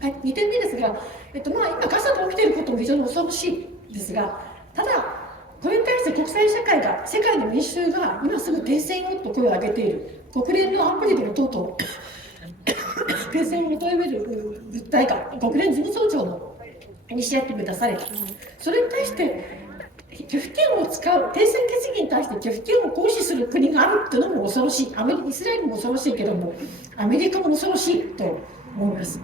はい、2点目ですが、今ガザで起きていることも非常に恐ろしいですが、ただこれに対して国際社会が、世界の民衆が今すぐ停戦をと声を上げている、国連の安保理でもとうとう停戦を求める物体が国連事務総長のイニシアティブ出された。それに対して拒否権を使う、停戦決議に対して拒否権を行使する国があるっていうのも恐ろしい。イスラエルも恐ろしいけども、アメリカも恐ろしいと思います。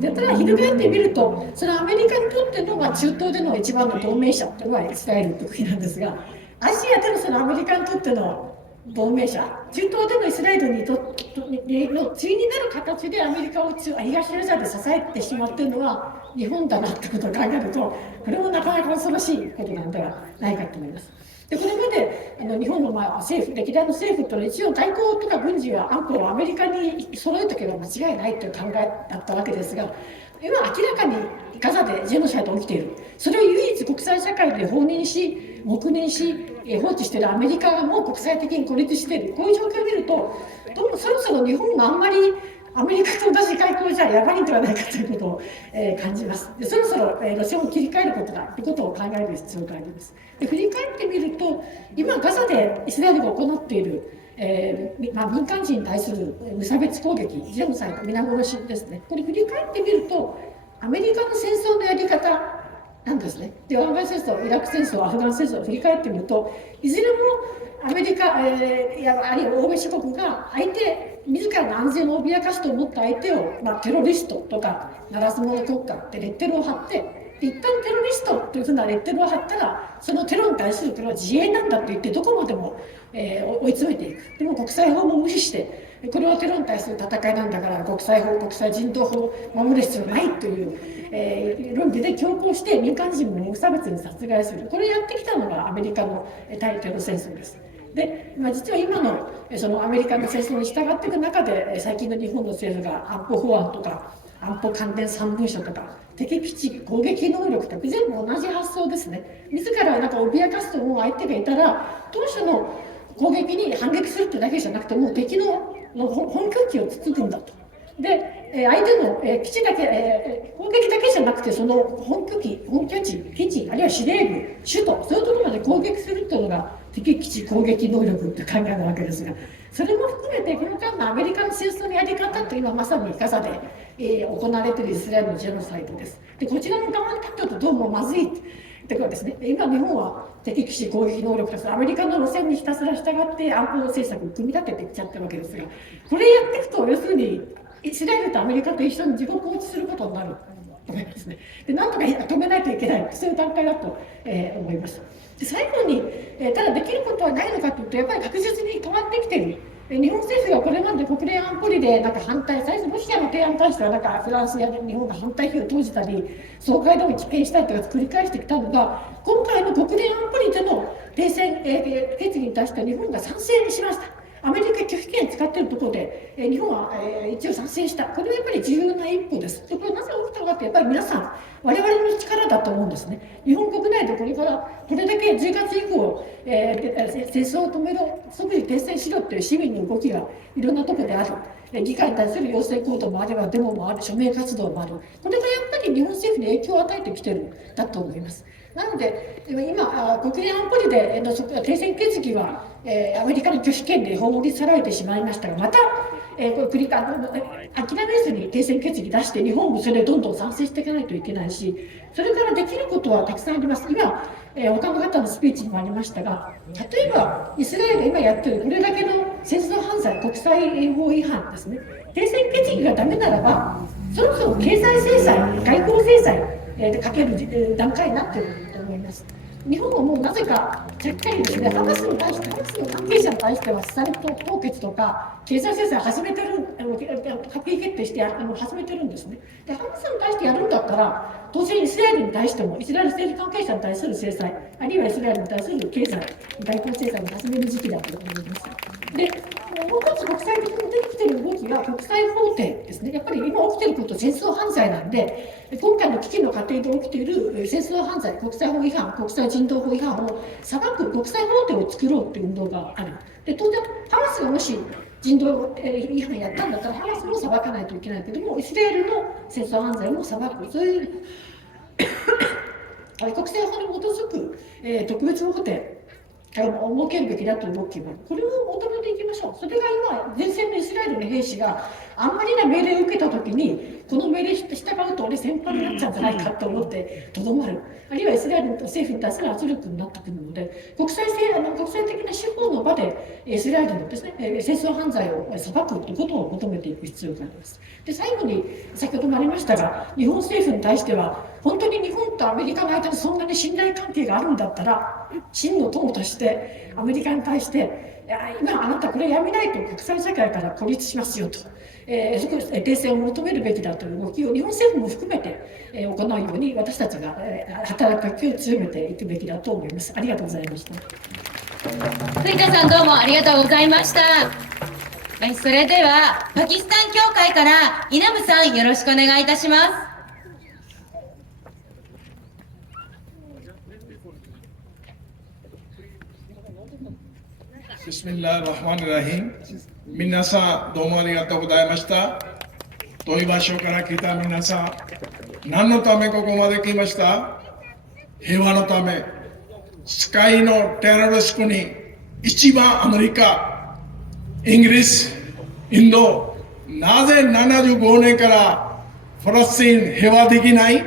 でただ翻ってみると、そのアメリカにとっての、中東での一番の同盟者というのはイスラエルという国なんですが、アジアでのそのアメリカにとっての同盟者、中東でのイスラエルにの対になる形でアメリカを東アジアで支えてしまっているのは日本だなってことを考えると、これもなかなか恐ろしいことなんではないかと思います。でこれまで日本の政府、歴代の政府というのは一応外交とか軍事は安保をアメリカに揃えておけば間違いないという考えだったわけですが、今明らかにガザでジェノサイドが起きている。それを唯一国際社会で放任し、黙認し、放置しているアメリカも国際的に孤立している。こういう状況を見ると、どうもそろそろ日本もあんまりアメリカと同じ外交じゃやばいんではないかということを、感じます。でそろそろ、ロシアを切り替えることだということを考える必要があります。で振り返ってみると、今ガザでイスラエルが行っている、民間人に対する無差別攻撃、ジェノサイド、皆殺しですね。これ振り返ってみると、アメリカの戦争のやり方なんですね。で、湾岸戦争、イラク戦争、アフガン戦争を振り返ってみると、いずれもアメリカ、あるいは欧米諸国が自らの安全を脅かすと思った相手を、テロリストとか、ならず者国家ってレッテルを貼って、一旦テロリストというふうなレッテルを貼ったら、そのテロに対するこれは自衛なんだと言って、どこまでも、追い詰めていく。でも国際法も無視して、これはテロに対する戦いなんだから、国際法、国際人道法を守る必要ないという、論理で強行して民間人も無差別に殺害する。これをやってきたのがアメリカの対テロ戦争です。で、実は今のそのアメリカの戦争に従っていく中で、最近の日本の政府が安保法案とか安保関連3文書とか敵基地攻撃能力とか全部同じ発想ですね。自らなんか脅かすと思う相手がいたら当初の攻撃に反撃するってだけじゃなくて、もう敵の本拠地をつつくんだと。で、相手の基地だけ、攻撃だけじゃなくて、その本拠地、基地、あるいは司令部、首都、そういうところまで攻撃するというのが敵基地攻撃能力って考えなわけですが、それも含めて、この間のアメリカの戦争のやり方というのはまさにガザで、行われているイスラエルのジェノサイドです。で、こちらの側に立ったとどうもまずい。というかですね、今日本は敵基地攻撃能力です。アメリカの路線にひたすら従って安保政策を組み立てていっちゃってるわけですが、これやっていくと、要するにイスラエルとアメリカと一緒に自国放置することになると思いますね。で、なんとか止めないといけない、そういう段階だと、思います。で、最後に、ただできることはないのかというと、やっぱり確実に変わってきている。日本政府がこれまで国連安保理でなんか反対、最初ロシアの提案に対してはなんかフランスや日本が反対票を投じたり、総会でも棄権したりとか繰り返してきたのが、今回の国連安保理での停戦、決議に対しては日本が賛成しました。アメリカ拒否権使っているところで、日本は、一応賛成した。これはやっぱり重要な一歩です。で、これなぜ起きたのかって、やっぱり皆さん、我々の力だと思うんですね。日本国内でこれからこれだけ10月以降、戦争を止めろ、即時停戦しろっていう市民の動きがいろんなところである。議会に対する要請行動もあれば、デモもある、署名活動もある。これがやっぱり日本政府に影響を与えてきているんだと思います。なので、今、国連安保理での停戦決議は、アメリカの拒否権で葬り去られてしまいましたが、また、諦めずに停戦決議出して、日本もそれどんどん賛成していかないといけないし、それからできることはたくさんあります。今、他の方のスピーチにもありましたが、例えば、イスラエルが今やっているこれだけの戦争犯罪、国際法違反ですね、停戦決議がダメならば、そろそろ経済制裁、外交制裁でかける段階になっていると思います。日本はもうなぜかちゃっかりですね、ハマスに対して、ハマスの関係者に対しては、資産凍結とか、経済制裁を始めてる、閣議決定して始めてるんですね。で、ハマスに対してやるんだったら、当然イスラエルに対しても、イスラエル政治関係者に対する制裁、あるいはイスラエルに対する経済、外交制裁を始める時期だと思います。で、もう一つ国際的に出てきている動きが国際法廷ですね。やっぱり今起きていることは戦争犯罪なんで、今回の危機の過程で起きている戦争犯罪、国際法違反、国際人道法違反を裁く国際法廷を作ろうという運動がある。で、当然、ハマスがもし人道違反やったんだったら、ハマスも裁かないといけないけども、イスラエルの戦争犯罪も裁く、そういう国際法に基づく、特別法廷設けるべきだという動きも、これを求めていきましょう。それが今、前線のイスラエルの兵士があんまりな命令を受けたときに、この命令に従うと俺戦犯になっちゃうんじゃないかと思ってとどまる。あるいはイスラエル政府に対する圧力になってくるので、国際的な司法の場でイスラエルのですね、戦争犯罪を裁くということを求めていく必要があります。で、最後に、先ほどもありましたが、日本政府に対しては、本当に日本とアメリカの間にそんなに信頼関係があるんだったら、真の友としてアメリカに対して、今あなたこれやめないと国際社会から孤立しますよと、停戦を求めるべきだという動きを日本政府も含めて、行うように私たちが、働きかけを強めていくべきだと思います。ありがとうございました。栗田さんどうもありがとうございました。はい、それではパキスタン協会からイナムさんよろしくお願いいたします。ビスミラーラハマンラヒン。皆さんどうもありがとうございました。遠い場所から来た皆さん、何のためここまで来ました？平和のため。世界のテロリストに一番アメリカ、イギリス、インド、なぜ75年からフランスに平和できない？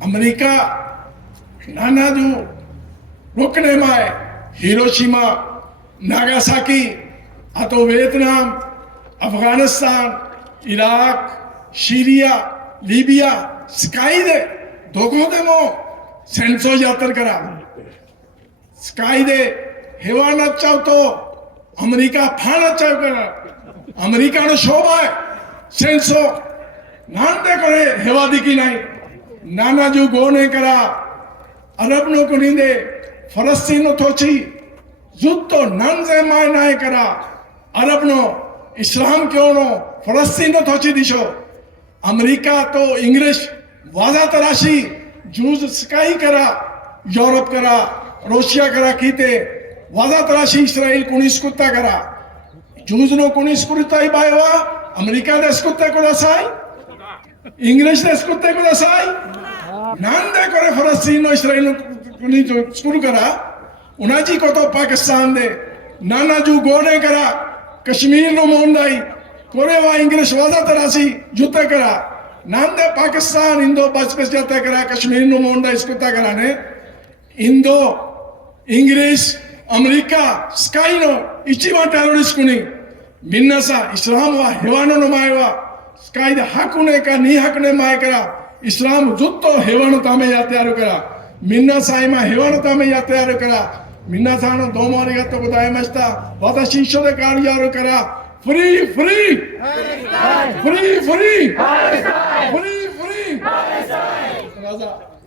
アメリカ、76年前、広島、長崎、あとベトナム、アフガニスタン、イラク、シリア、リビア、世界でどこでも戦争やってるから、世界で平和になっちゃうと、アメリカパンになっちゃうから、アメリカの商売、戦争、なんでこれ平和できない？ 75年からアラブの国でファラスチンの土地、ずっと何千万前からアラブのイスラム教のパレスチナの土地でしょう。アメリカとイギリス、わざとらしい、ジューズスカイから、ヨーロッパから、ロシアから来て、わざとらしいイスラエル国作ったから、ジューズの国作りたい場合は、アメリカで作ってください。イギリスで作ってください。なんでこれパレスチナのイスラエルの国を作るから、同じことパキスタンで75年からカシミールの問題、これはイギリスわざとらしい言ったから、なんでパキスタン、インドバチバチやったからカシミールの問題作ったからね、インド、イギリス、アメリカ、世界の一番テロリストに、皆さん、イスラムは平和の前は、世界で100年か200年前から、イスラムずっと平和のためやってやるから、皆さん今平和のためやってやるから、皆さんどうもありがとうございました。私一緒で代わりやるから、フリーフリーフリーフリーフリーフリーフリー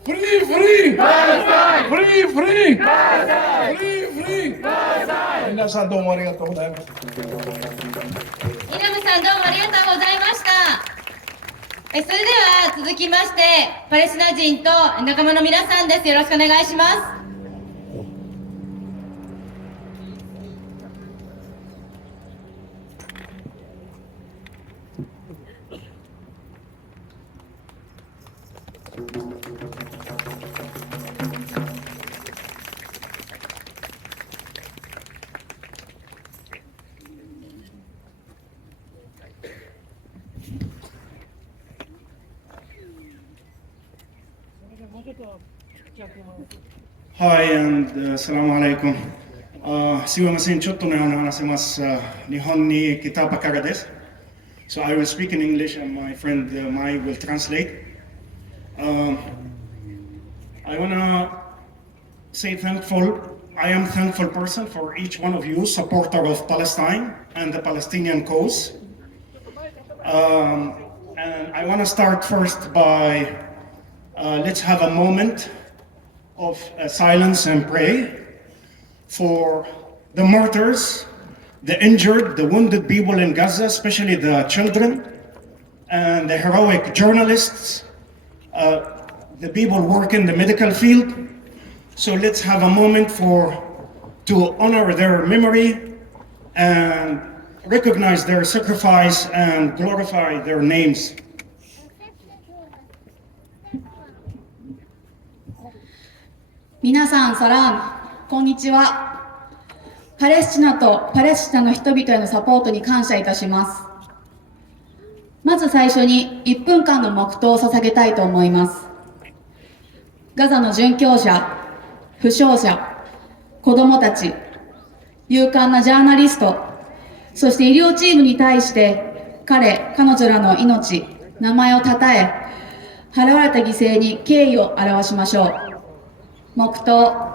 フリーフリーフリーフリーフリーフリー皆さんどうもありがとうございました。イナムさんどうもありがとうございました。それでは続きましてパレスチナ人と仲間の皆さんです。よろしくお願いします。Hi and Assalamu alaikum. すいません、ちょっと日本語話せます。日本に来たばかりです。So I will speak in English and my friend Mai will translate. I wanna say I am thankful person for each one of you, supporter of Palestine and the Palestinian cause. And I wanna start first by let's have a moment of silence and pray for the martyrs, the injured, the wounded people in Gaza, especially the children, and the heroic journalists, the people working in the medical field. So let's have a moment to honor their memory and recognize their sacrifice and glorify their names. 皆さん、サラーム、こんにちは。パレスチナとパレスチナの人々へのサポートに感謝いたします。まず最初に1分間の黙祷を捧げたいと思います。ガザの殉教者、負傷者、子供たち、勇敢なジャーナリスト、そして医療チームに対して彼女らの命、名前をたたえ、払われた犠牲に敬意を表しましょう。黙祷。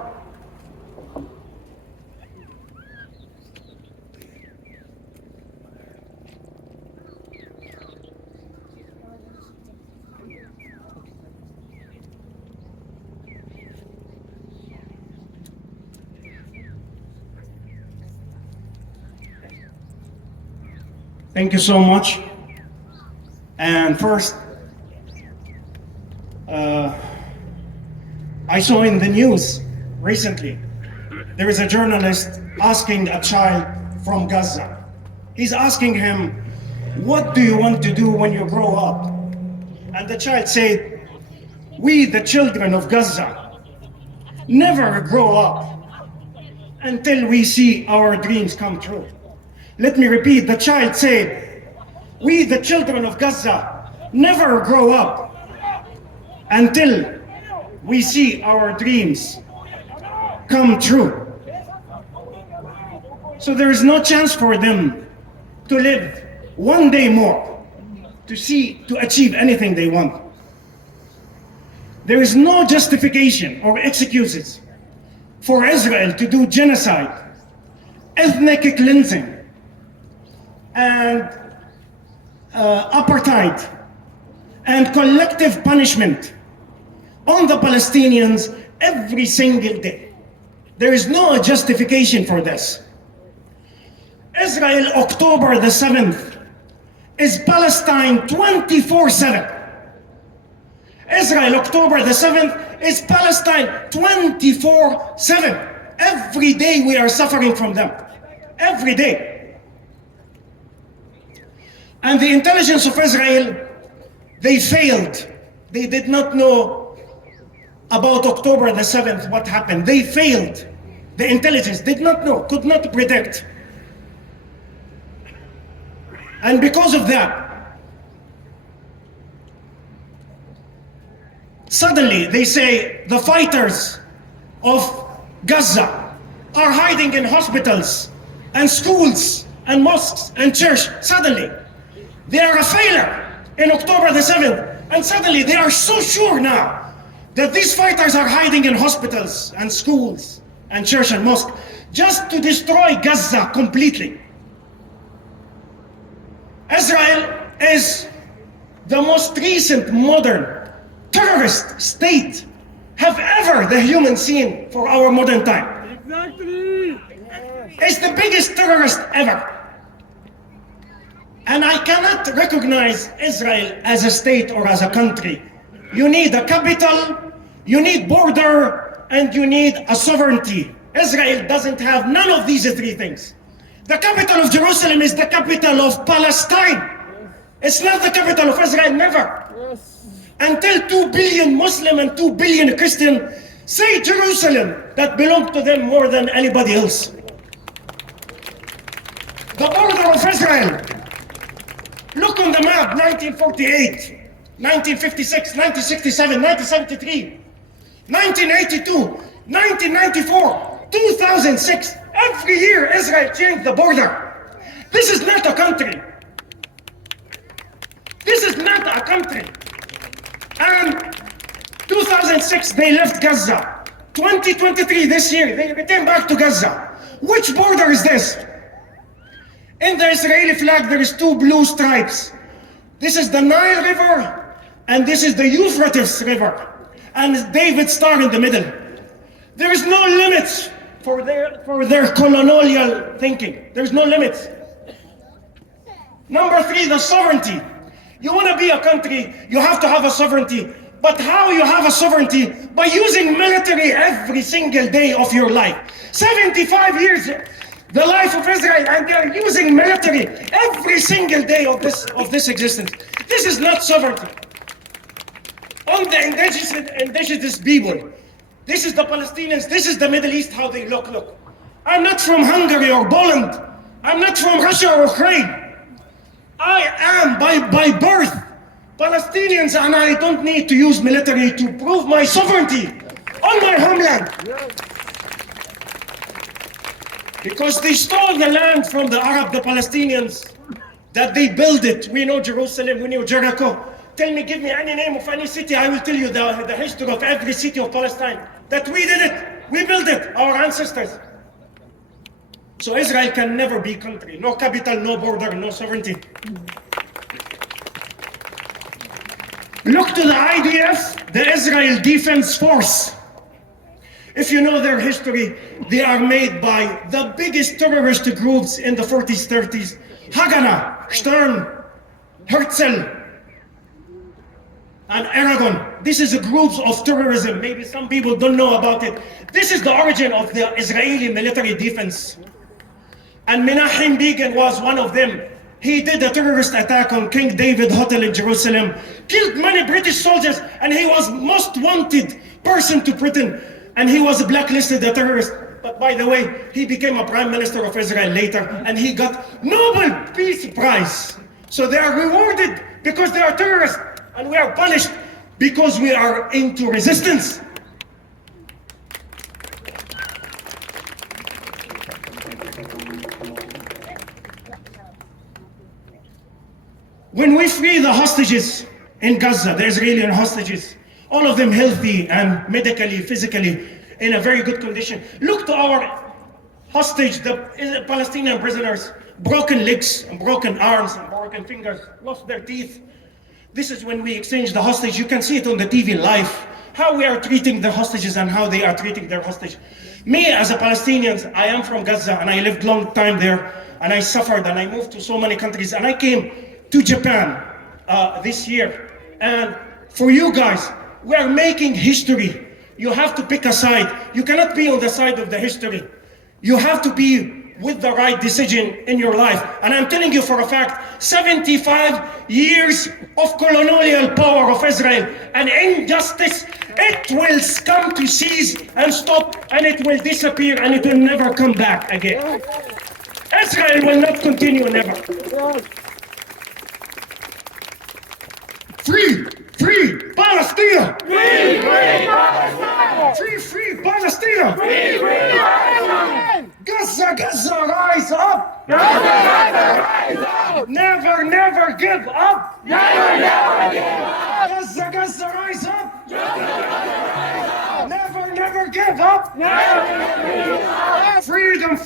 Thank you so much. And first, I saw in the news recently, there is a journalist asking a child from Gaza. He's asking him, what do you want to do when you grow up? And the child said, we, the children of Gaza, never grow up until we see our dreams come true. Let me repeat, the child said, we, the children of Gaza, never grow up until we see our dreams come true. So there is no chance for them to live one day more, to achieve anything they want. There is no justification or excuses for Israel to do genocide, ethnic cleansing, and apartheid, and collective punishment on the Palestinians every single day. There is no justification for this. Israel, October the 7th, is Palestine 24/7. Israel, October the 7th, is Palestine 24/7. Every day we are suffering from them. Every day. And the intelligence of Israel, they failed. They did not know about October the 7th, what happened. They failed. The intelligence did not know, could not predict. And because of that, suddenly they say the fighters of Gaza are hiding in hospitals and schools and mosques and church. Suddenly, they are a failure in October the 7th. And suddenly they are so sure now that these fighters are hiding in hospitals and schools and church and mosque just to destroy Gaza completely. Israel is the most recent modern terrorist state have ever the human seen for our modern time. Exactly. It's the biggest terrorist ever. And I cannot recognize Israel as a state or as a country. You need a capital, you need border, and you need a sovereignty. Israel doesn't have none of these three things. The capital of Jerusalem is the capital of Palestine. It's not the capital of Israel, never. Until 2 billion Muslim and 2 billion Christian say Jerusalem, that belonged to them more than anybody else. The border of Israel, look on the map, 1948, 1956, 1967, 1973, 1982, 1994, 2006. Every year Israel changed the border. This is not a country. This is not a country. And 2006 they left Gaza. 2023 this year they returned back to Gaza. Which border is this? In the Israeli flag there is 2 blue stripes. This is the Nile River and this is the Euphrates River. And David Star in the middle. There is no limits for their colonial thinking. There's no limits. Number 3, the sovereignty. You want to be a country, you have to have a sovereignty. But how you have a sovereignty? By using military every single day of your life. 75 years, the life of Israel, and they are using military every single day of this existence. This is not sovereignty. On the indigenous people, this is the Palestinians, this is the Middle East, how they look. I'm not from Hungary or Poland. I'm not from Russia or Ukraine. I am by birth Palestinians, and I don't need to use military to prove my sovereignty on my homeland. Because they stole the land from the Arab, the Palestinians, that they built it. We know Jerusalem, we know Jericho. Tell me, give me any name of any city, I will tell you the history of every city of Palestine. That we did it, we built it, our ancestors. So Israel can never be country. No capital, no border, no sovereignty. Look to the IDF, the Israel Defense Force. If you know their history, they are made by the biggest terrorist groups in the 40s, 30s. Haganah, Stern, Herzl, and Aragon. This is a group of terrorism. Maybe some people don't know about it. This is the origin of the Israeli military defense. And Menachem Begin was one of them. He did a terrorist attack on King David Hotel in Jerusalem, killed many British soldiers, and he was most wanted person to Britain. And he was blacklisted a terrorist. But by the way, he became a prime minister of Israel later, and he got Nobel Peace Prize. So they are rewarded because they are terrorists, and we are punished because we are into resistance. When we free the hostages in Gaza, the Israeli hostages, all of them healthy and medically, physically in a very good condition. Look to our hostage, the Palestinian prisoners, broken legs and broken arms and broken fingers, lost their teeth. This is when we exchange the hostage. You can see it on the TV live, how we are treating the hostages and how they are treating their hostage. Me, as a Palestinian, I am from Gaza and I lived long time there and I suffered and I moved to so many countries and I came to Japan this year. And for you guys, we are making history. You have to pick a side. You cannot be on the side of the history. You have to be with the right decision in your life. And I'm telling you for a fact, 75 years of colonial power of Israel and injustice, it will come to cease and stop, and it will disappear, and it will never come back again. Israel will not continue, never. Free! Free Palestine! Free Palestine! Free Palestine! Free Palestine! Gaza, rise up! Gaza, rise up! Never give up! Never give up! Gaza, rise up! Never give up! Freedom,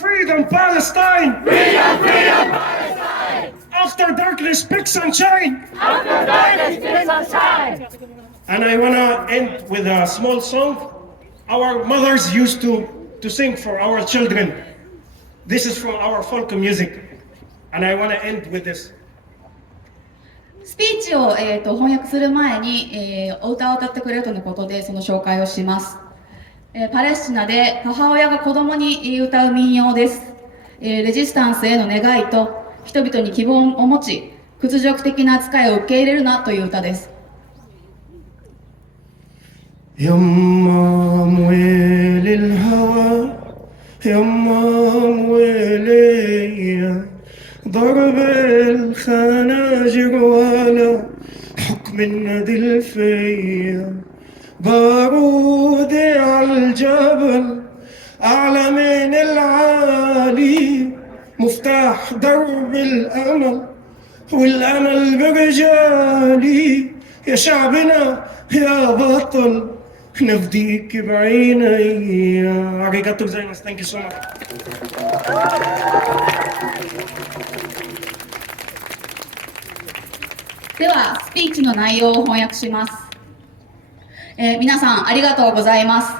Palestine! Freedom, Palestine! After darkness, pick sunshine! After darkness, pick sunshine! And I wanna end with a small song our mothers used to sing for our children. This is from our folk music. And I wanna end with this. スピーチを、翻訳する前に、お歌を歌ってくれるとのことでその紹介をします。パレスチナで母親が子供に歌う民謡です。レジスタンスへの願いと人々に希望を持ち、屈辱的な扱いを受け入れるなという歌です。يما مويل الهوى يما مويلي ضرب الخناجر ولا حكم النادي الفيا بارودي على الجبل أعلى من العالي مفتاح درب الأمل والأمل برجالي يا شعبنا يا بطل نفديك بعيني. Arigato gozaimasu. Thank you so much. では、スピーチの内容を翻訳します。皆さん、ありがとうございます。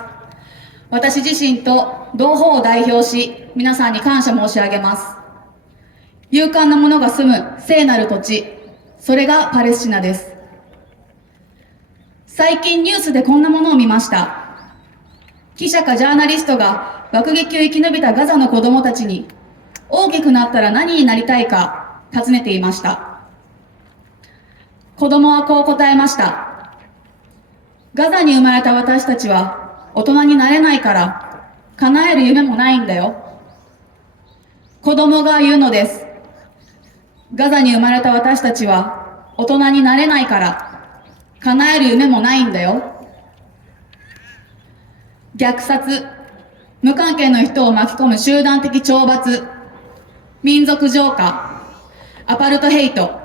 私自身と同胞を代表し、皆さんに感謝申し上げます。勇敢な者が住む聖なる土地、それがパレスチナです。最近ニュースでこんなものを見ました。記者かジャーナリストが爆撃を生き延びたガザの子供たちに、大きくなったら何になりたいか尋ねていました。子供はこう答えました。ガザに生まれた私たちは大人になれないから叶える夢もないんだよ。子供が言うのです。ガザに生まれた私たちは大人になれないから叶える夢もないんだよ。虐殺、無関係の人を巻き込む集団的懲罰、民族浄化、アパルトヘイト、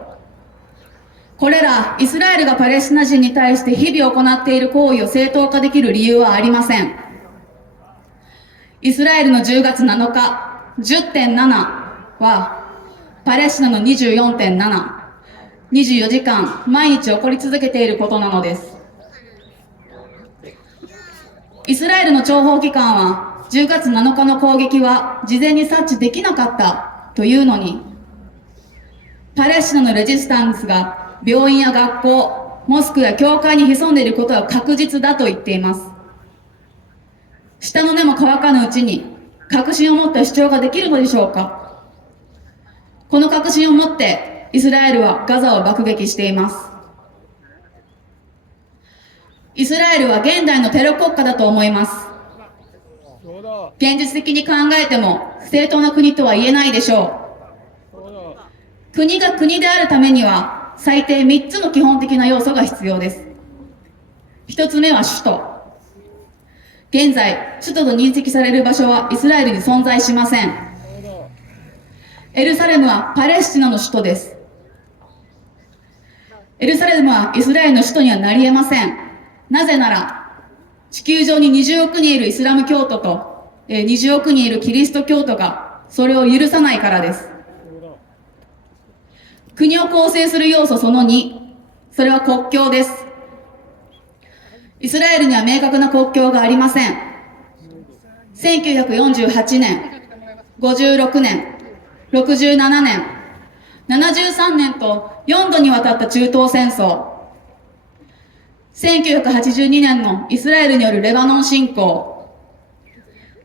これらイスラエルがパレスチナ人に対して日々行っている行為を正当化できる理由はありません。イスラエルの10月7日 10.7 はパレスチナの 24.7、24時間毎日起こり続けていることなのです。イスラエルの諜報機関は10月7日の攻撃は事前に察知できなかったというのに、パレスチナのレジスタンスが病院や学校、モスクや教会に潜んでいることは確実だと言っています。舌の根も乾かぬうちに確信を持った主張ができるのでしょうか。この確信を持ってイスラエルはガザを爆撃しています。イスラエルは現代のテロ国家だと思います。現実的に考えても正当な国とは言えないでしょう。国が国であるためには最低3つの基本的な要素が必要です。1つ目は首都。現在、首都と認識される場所はイスラエルに存在しません。エルサレムはパレスチナの首都です。エルサレムはイスラエルの首都にはなり得ません。なぜなら、地球上に20億人いるイスラム教徒と20億人いるキリスト教徒がそれを許さないからです。国を構成する要素その2、それは国境です。イスラエルには明確な国境がありません。1948年、56年、67年、73年と4度にわたった中東戦争、1982年のイスラエルによるレバノン侵攻、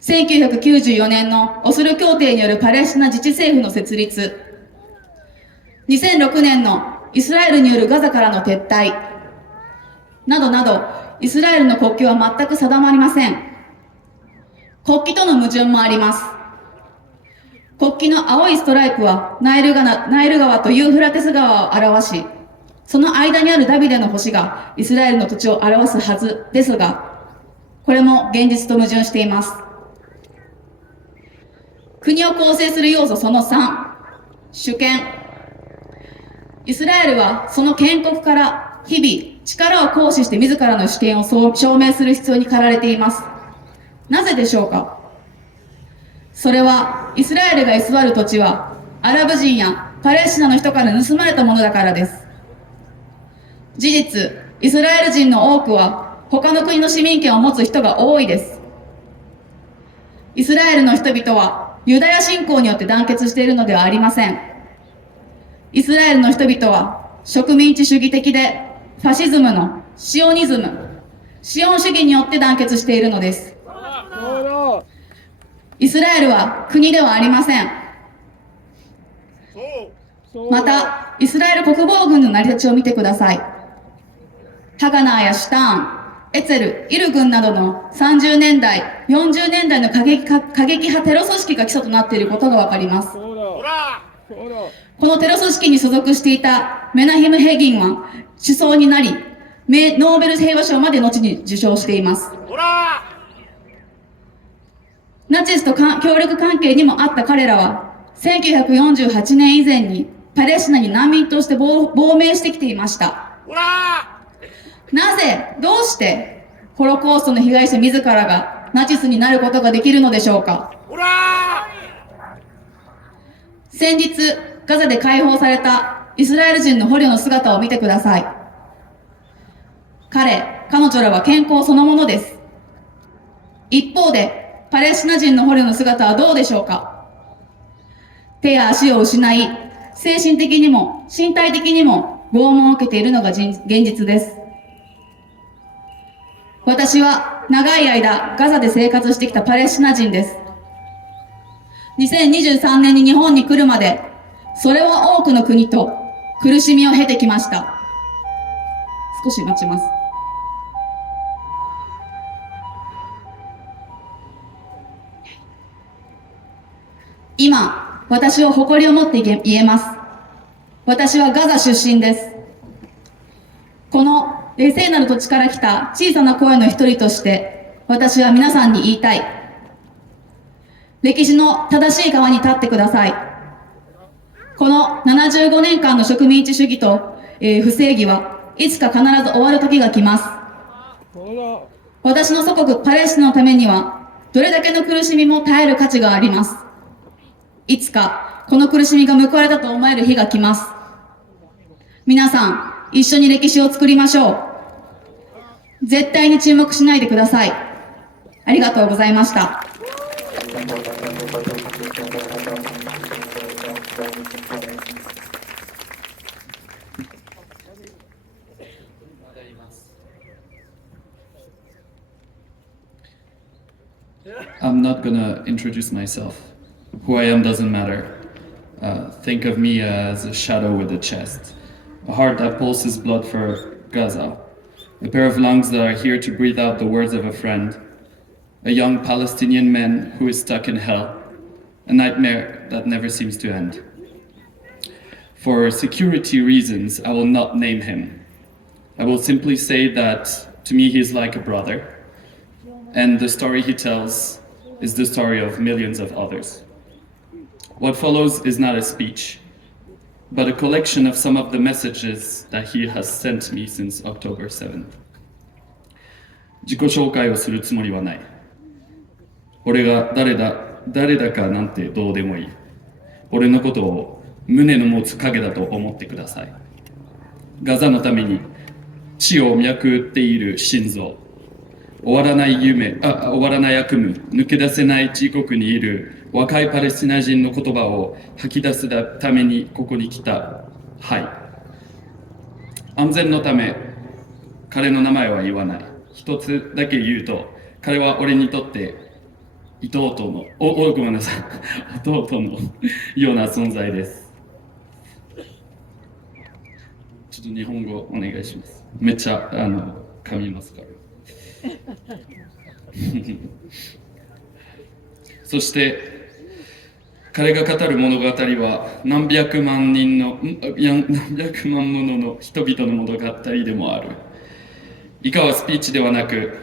1994年のオスロ協定によるパレスチナ自治政府の設立、2006年のイスラエルによるガザからの撤退、などなど、イスラエルの国境は全く定まりません。国旗との矛盾もあります。国旗の青いストライプはナイル川とユーフラテス川を表し、その間にあるダビデの星がイスラエルの土地を表すはずですが、これも現実と矛盾しています。国を構成する要素その3、主権。イスラエルはその建国から日々力を行使して自らの主権を証明する必要に駆られています。なぜでしょうか。それはイスラエルが居座る土地はアラブ人やパレスチナの人から盗まれたものだからです。事実、イスラエル人の多くは他の国の市民権を持つ人が多いです。イスラエルの人々はユダヤ信仰によって団結しているのではありません。イスラエルの人々は植民地主義的でファシズムのシオニズム、シオン主義によって団結しているのです。イスラエルは国ではありません。また、イスラエル国防軍の成り立ちを見てください。ハガナーやシュターン、エツェル、イル軍などの30年代、40年代の過激派テロ組織が基礎となっていることがわかります。このテロ組織に所属していたメナヒム・ヘギンは首相になり、ノーベル平和賞まで後に受賞しています。ナチスと協力関係にもあった彼らは、1948年以前にパレスチナに難民として亡命してきていました。なぜ、どうして、ホロコーストの被害者自らがナチスになることができるのでしょうか。先日、ガザで解放されたイスラエル人の捕虜の姿を見てください。彼女らは健康そのものです。一方で、パレスチナ人の捕虜の姿はどうでしょうか。手や足を失い、精神的にも身体的にも拷問を受けているのが現実です。私は長い間ガザで生活してきたパレスチナ人です。2023年に日本に来るまで、それは多くの国と苦しみを経てきました。少し待ちます。今、私は誇りを持って言えます。私はガザ出身です。この聖なる土地から来た小さな声の一人として、私は皆さんに言いたい。歴史の正しい側に立ってください。この75年間の植民地主義と、不正義はいつか必ず終わる時が来ます。私の祖国パレスチナのためには、どれだけの苦しみも耐える価値があります。いつかこの苦しみが報われたと思える日が来ます。皆さん、一緒に歴史を作りましょう。絶対に注目しないでください。ありがとうございました。I'm not gonna introduce myself. Who I am doesn't matter. Think of me as a shadow with a chest, a heart that pulses blood for Gaza, a pair of lungs that are here to breathe out the words of a friend, a young Palestinian man who is stuck in hell, a nightmare that never seems to end. For security reasons, I will not name him. I will simply say that to me he is like a brother, and the story he tells is the story of millions of others. What follows is not a speech, but a collection of some of the messages that he has sent me since October 7th. 自己紹介をするつもりはない。俺が誰だかなんてどうでもいい。俺のことを胸の持つ影だと思ってください。ガザのために血を脈打っている心臓、終わらない終わらない悪夢、抜け出せない地獄にいる若いパレスチナ人の言葉を吐き出すためにここに来た。はい。安全のため、彼の名前は言わない。一つだけ言うと、彼は俺にとってごめんなさい。弟のような存在です。ちょっと日本語お願いします。めっちゃ噛みますから。そして彼が語る物語は何百万もの人々の物語でもある。以下はスピーチではなく、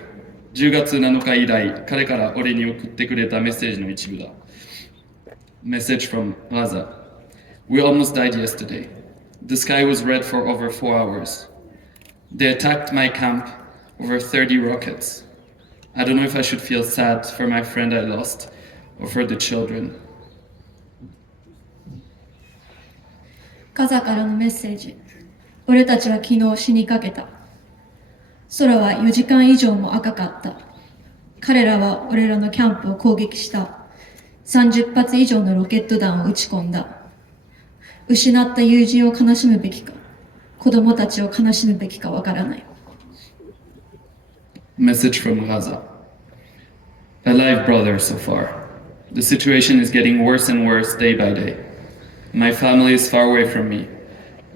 10月7日以来彼から俺に送ってくれたメッセージの一部だ。Message from Gaza. We almost died yesterday. The sky was red for over 4 hours. They attacked my camp over 30 rockets. I don't know if I should feel sad for my friend I lost or for the children. ガザからのメッセージ。俺たちは昨日死にかけた。空は4時間以上も赤かった。彼らは俺らのキャンプを攻撃した。30発以上のロケット弾を撃ち込んだ。失った友人を悲しむべきか、子供たちを悲しむべきかわからない。Message from Gaza. Alive, brother, so far. The situation is getting worse and worse day by day. My family is far away from me.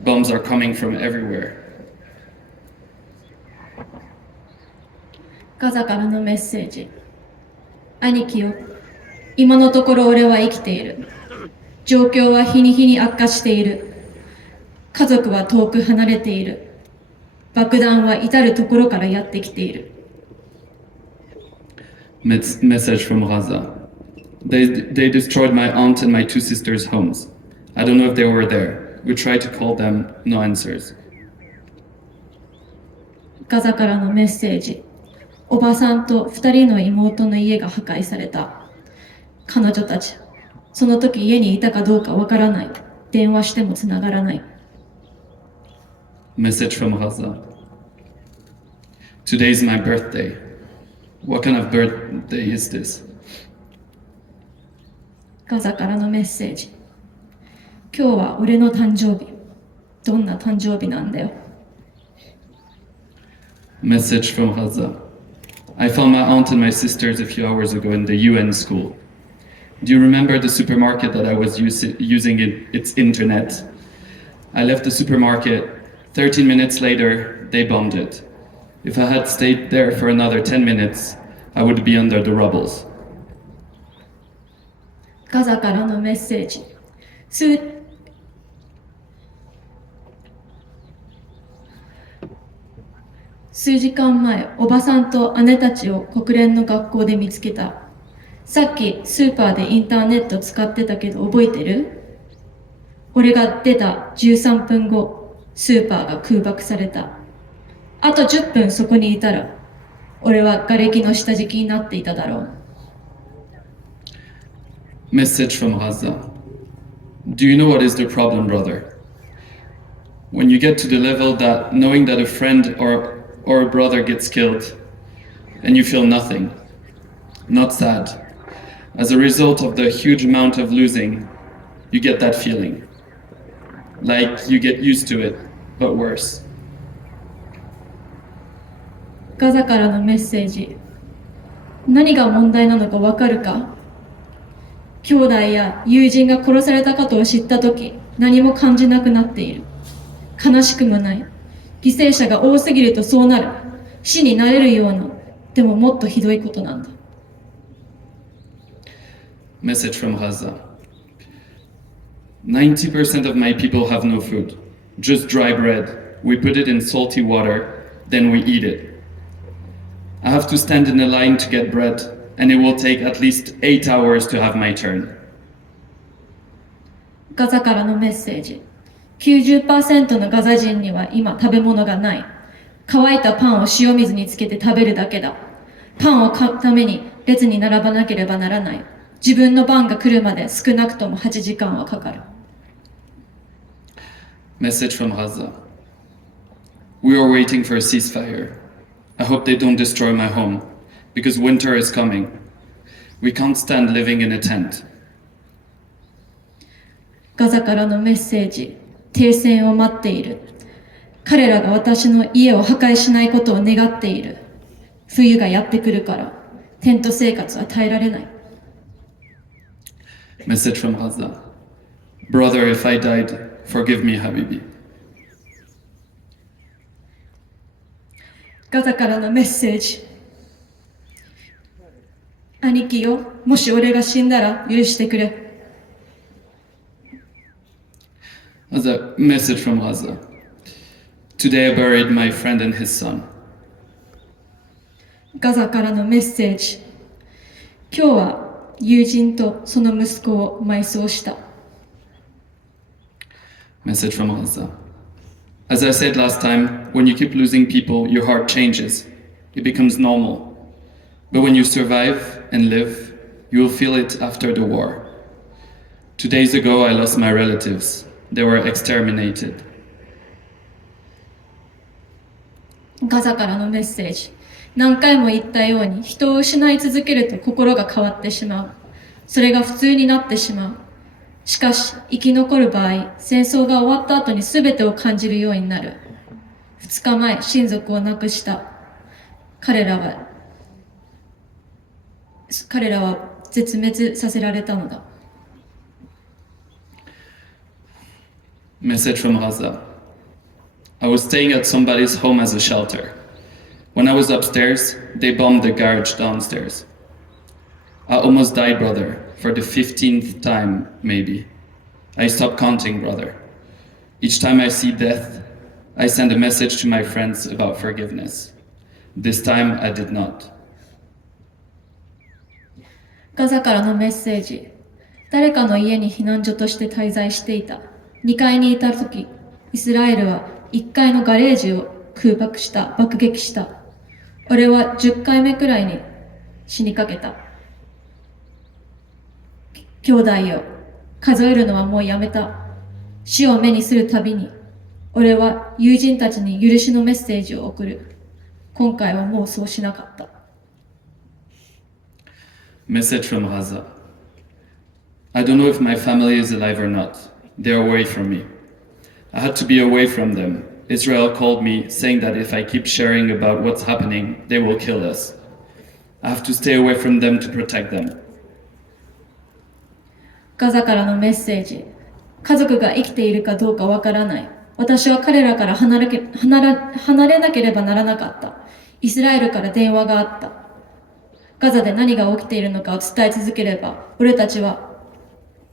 Bombs are coming from everywhere. ガザからのメッセージ。兄貴よ、今のところ俺は生きている。状況は日に日に悪化している。家族は遠く離れている。爆弾は至るところからやってきている。Message from Gaza. They destroyed my aunt and my 2 sisters' homes. I don't know if they were there. We tried to call them, no answers. ガザからのメッセージ。おばさんと2人の妹の家が破壊された。彼女たち、その時家にいたかどうかわからない。電話してもつながらない。Message from Gaza. Today is my birthday. What kind of birthday is this? ガザからのメッセージ。今日は俺の誕生日。どんな誕生日なんだよ。Message from Gaza. I found my aunt and my sisters a few hours ago in the UN school. Do you remember the supermarket that I was using its internet? I left the supermarket. 13 minutes later, they bombed it. If I had stayed there for another 10 minutes, I would be under the rubbles. ガザからのメッセージ。数時間前、おばさんと姉たちを国連の学校で見つけた。さっきスーパーでインターネット使ってたけど覚えてる？俺が出た13分後、スーパーが空爆された。あと10分そこにいたら、俺は瓦礫の下敷きになっていただろう。Message from Gaza. Do you know what is the problem, brother? When you get to the level that knowing that a friend or a brother gets killed and you feel nothing, not sad. As a result of the huge amount of losing, you get that feeling. Like you get used to it, but worse. ガザからのメッセージ。何が問題なのかわかるか？兄弟や友人が殺されたことを知ったとき、何も感じなくなっている。悲しくもない。犠牲者が多すぎるとそうなる。死になれるような、でももっとひどいことなんだ。Message from Gaza. 90% of my people have no food. Just dry bread. We put it in salty water, then we eat it. I have to stand in a line to get bread, and it will take at least 8 hours to have my turn. ガザからのメッセージ。90% のガザ人には今食べ物がない。乾いたパンを塩水につけて食べるだけだ。パンを買うために列に並ばなければならない。自分の番が来るまで少なくとも8時間はかかる。Message from Gaza. We are waiting for a ceasefire. I hope they don't destroy my home, because winter is coming. We can't stand living in a tent. ガザからのメッセージ、停戦を待っている。彼らが私の家を破壊しないことを願っている。冬がやってくるから、テント生活は耐えられない。Message from Gaza. Brother, if I died, forgive me, Habibi. ガザからのメッセージ。兄貴よ、もし俺が死んだら許してくれ。As a message from Gaza. Today I buried my friend and his son. ガザからのメッセージ。今日は友人とその息子を埋葬した。Message from Gaza. As I said last time, when you keep losing people, your heart changes. It becomes normal. But when you survive and live, you will feel it after the war. 2 days ago, I lost my relatives. They were exterminated. ガザからのメッセージ。何回も言ったように、人を失い続けると心が変わってしまう。それが普通になってしまう。しかし、生き残る場合、戦争が終わった後に全てを感じるようになる。2日前、親族を亡くした。彼らは絶滅させられたのだ。Message from Gaza. I was staying at somebody's home as a shelter. When I was upstairs, they bombed the garage downstairs. I almost died, brother, for the 15th time, maybe. I stopped counting, brother. Each time I see death, I send a message to my friends about forgiveness. This time I did not. ガザからのメッセージ。誰かの家に避難所として滞在していた。2階にいた時、イスラエルは1階のガレージを爆撃した。俺は10回目くらいに死にかけた。兄弟よ、数えるのはもうやめた。死を目にするたびに、俺は友人たちに許しのメッセージを送る。今回はもうそうしなかった。Message from Gaza. I don't know if my family is alive or not. They're away from me. I had to be away from them. Israel called me, saying that if I keep sharing about what's happening, they will kill us. I have to stay away from them to protect them. ガザからのメッセージ。家族が生きているかどうかわからない。私は彼らから離れなければならなかった。イスラエルから電話があった。ガザで何が起きているのかを伝え続ければ、俺たちは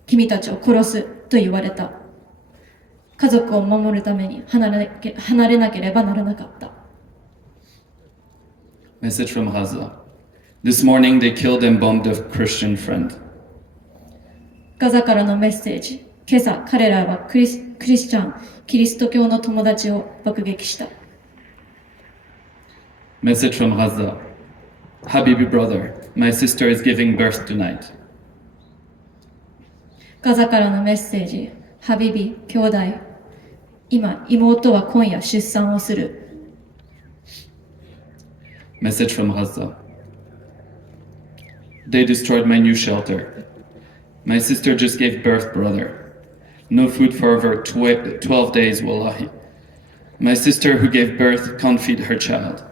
君たちを殺すと言われた。家族を守るために離れなければならなかった。Message from Gaza. This morning they killed and bombed a Christian friend. ガザからのメッセージ。今朝、彼らはキリスト教の友達を爆撃した。Message from Gaza. Habibi brother, my sister is giving birth tonight. ガザからのメッセージ。ハビビ、兄弟。今、妹は今夜出産をする。Message from Gaza. They destroyed my new shelter. My sister just gave birth, brother. No food for over 12 days, wallahi. My sister who gave birth can't feed her child.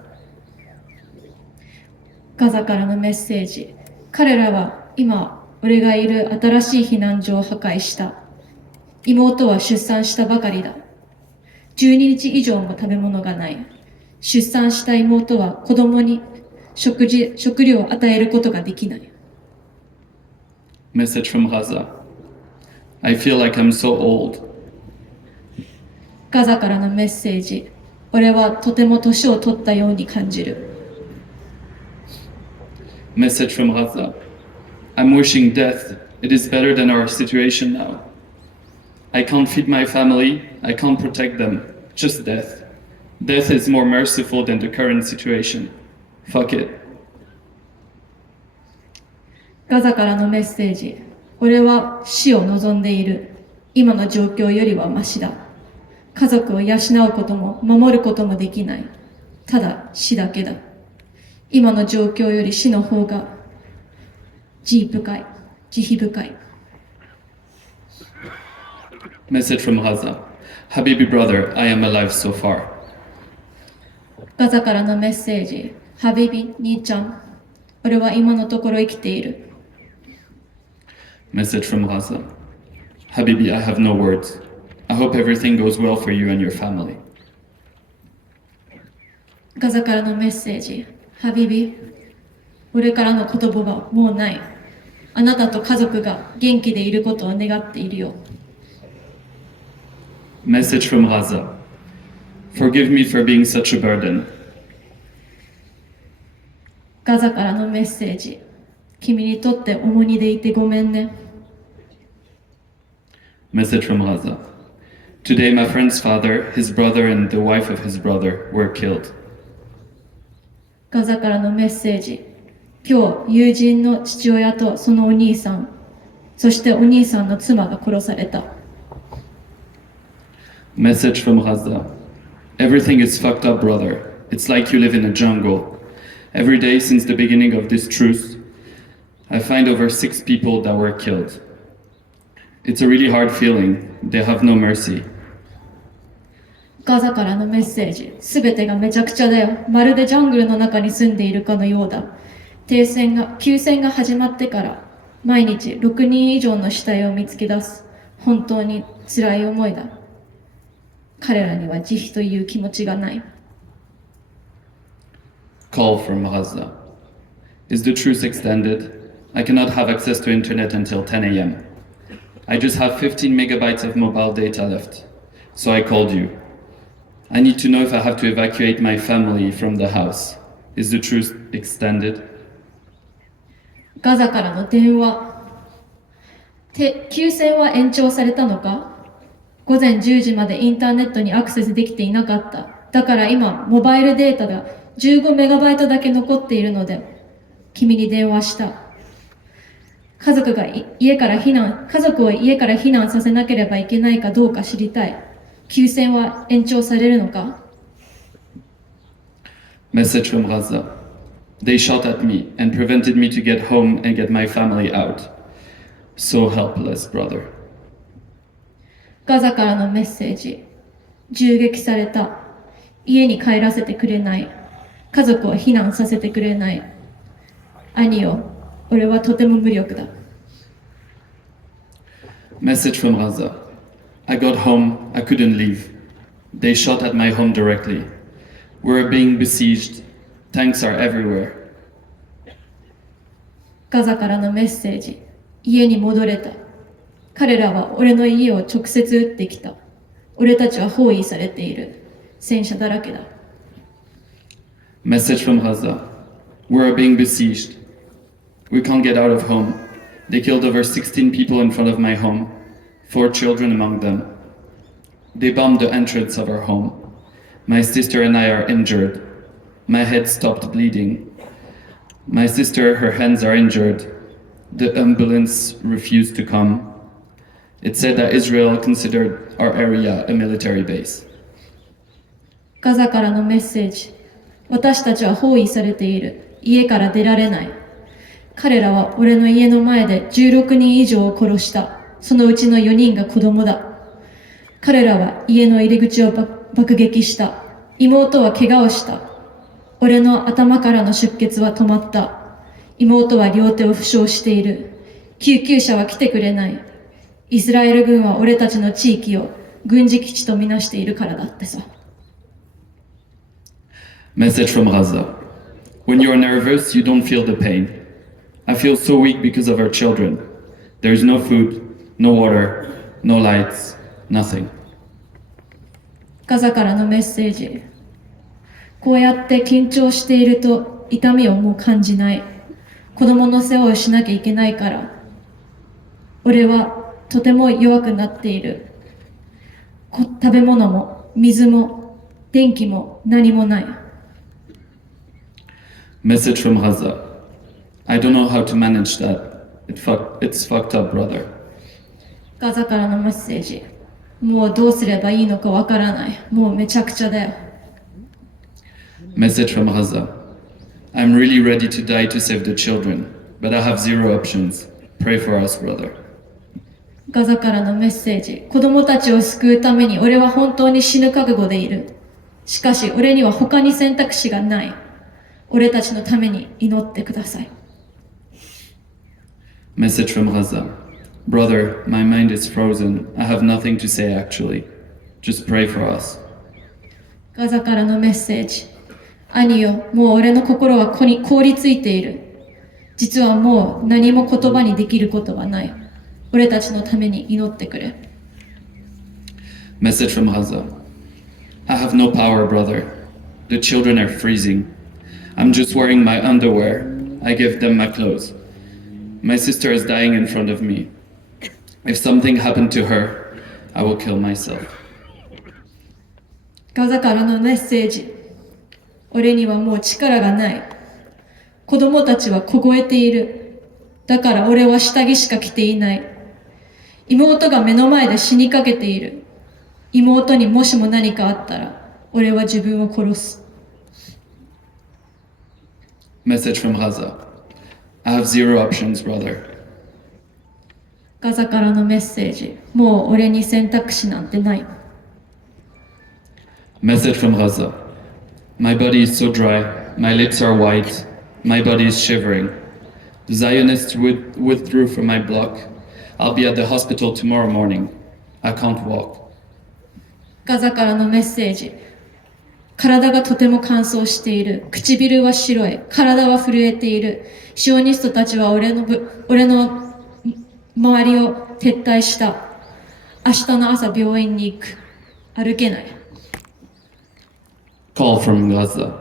ガザからのメッセージ。彼らは今、俺がいる新しい避難所を破壊した。妹は出産したばかりだ。12日以上も食べ物がない。出産した妹は子供に食料を与えることができない。Message from Gaza. I feel like I'm so old. ガザからのメッセージ。俺はとても年を取ったように感じる。Message from Gaza. I'm wishing death. It is better than our situation now. I can't feed my family. I can't protect them. Just death. Death is more merciful than the current situation. Fuck it. ガザからのメッセージ。俺は死を望んでいる。今の状況よりはマシだ。家族を養うことも守ることもできない。ただ死だけだ。今の状況より死の方が慈悲深い。Message from Gaza. Habibi brother, I am alive so far. ガザからのメッセージ。ハビビ、兄ちゃん。俺は今のところ生きている。Message from Gaza. Habibi, I have no words. I hope everything goes well for you and your family. ガザからのメッセージ。ハビビ、俺からの言葉はもうない。あなたと家族が元気でいることを願っているよ。Message from Gaza. Forgive me for being such a burden. ガザからのメッセージ。君にとって重荷でいてごめんね。Message from Gaza. Today my friend's father, his brother and the wife of his brother were killed. ガザからのメッセージ。今日、友人の父親とそのお兄さん、そしてお兄さんの妻が殺された。Message from Gaza. Everything is fucked up, brother. It's like you live in a jungle. Every day since the beginning of this truce, I find over 6 people that were killed. It's a really hard feeling. They have no mercy. ガザからのメッセージ。すべてがめちゃくちゃだよ。まるでジャングルの中に住んでいるかのようだ。休戦が始まってから、毎日6人以上の死体を見つけ出す。本当に辛い思いだ。彼らには慈悲という気持ちがない。Call from Gaza. Is the truce extended? I cannot have access to internet until 10 a.m. I just have 15 megabytes of mobile data left. So I called you. I need to know if I have to evacuate my family from the house. Is the truce extended? ガザからの電話。休戦は延長されたのか？午前10時までインターネットにアクセスできていなかった。だから今、モバイルデータが15メガバイトだけ残っているので、君に電話した。家族を家から避難させなければいけないかどうか知りたい。休戦は延長されるのか？ Message from Gaza. They shot at me and prevented me to get home and get my family out. So helpless, brother. ガザからのメッセージ。銃撃された。家に帰らせてくれない。家族を避難させてくれない。兄よ、俺はとても無力だ。Message from Gaza. I got home, I couldn't leave. They shot at my home directly. We're being besieged. Tanks are everywhere. ガザからのメッセージ。家に戻れた。彼らは俺の家を直接撃ってきた。俺たちは包囲されている。戦車だらけだ。Message from Gaza. We're being besieged. We can't get out of home. They killed over 16 people in front of my home, 4 children among them. They bombed the entrance of our home. My sister and I are injured. My head stopped bleeding. My sister, her hands are injured. The ambulance refused to come. It said that Israel considered our area a military base. ガザからのメッセージ。私たちは包囲されている。家から出られない。彼らは俺の家の前で16人以上を殺した。そのうちの4人が子供だ。彼らは家の入り口を爆撃した。妹は怪我をした。俺の頭からの出血は止まった。妹は両手を負傷している。救急車は来てくれない。イスラエル軍は俺たちの地域を軍事基地とみなしているからだってさ。Message from Gaza. When you're nervous, you don't feel the pain. I feel so weak because of our children. There's no food, no water, no lights, nothing. ガザからのメッセージ。こうやって緊張していると痛みをもう感じない。子供の世話をしなきゃいけないから。俺はとても弱くなっている。食べ物も水も電気も何もない。Message from Gaza. I don't know how to manage that. It's fucked up, brother. ガザからのメッセージ。もうどうすればいいのかわからない。もうめちゃくちゃだよ。Message from Gaza. I'm really ready to die to save the children, but I have zero options. Pray for us, brother. ガザからのメッセージ。子供たちを救うために俺は本当に死ぬ覚悟でいる。しかし俺には他に選択肢がない。俺たちのために祈ってください。Message from Gaza. Brother, my mind is frozen. I have nothing to say actually. Just pray for us. ガザからのメッセージ。兄よ、もう俺の心は凍りついている。実はもう何も言葉にできることはない。俺たちのために祈ってくれ。Message from Gaza. I have no power, brother. The children are freezing. I'm just wearing my underwear. I give them my clothes. My sister is dying in front of me. If something happened to her, I will kill myself. ガザからのメッセージ。俺にはもう力がない。子供たちは凍えている。だから俺は下着しか着ていない。妹が目の前で死にかけている。妹にもしも何かあったら、俺は自分を殺す。Message from Gaza. I have zero options, brother. ガザからのメッセージ。もう俺に選択肢なんてない。Message from Gaza. My body is so dry, my lips are white, my body is shivering. The Zionists withdrew from my block. I'll be at the hospital tomorrow morning. I can't walk. ガザからのメッセージ。体がとても乾燥している。唇は白い。体は震えている。シオニストたちは俺の周りを撤退した。明日の朝病院に行く。歩けない。Call from Gaza.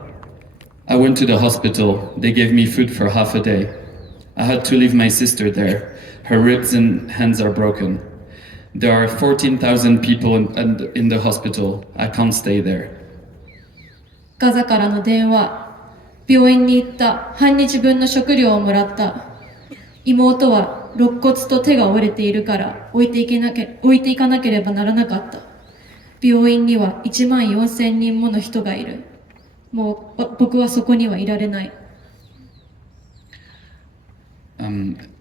I went to the hospital. They gave me food for half a day. I had to leave my sister there. Her ribs and hands are broken. There are 14,000 people in the hospital. I can't stay there. ガザからの電話。病院に行った。半日分の食料をもらった。妹は肋骨と手が折れているから置いていかなければならなかった。病院には14,000人もの人がいる。もう僕はそこにはいられない。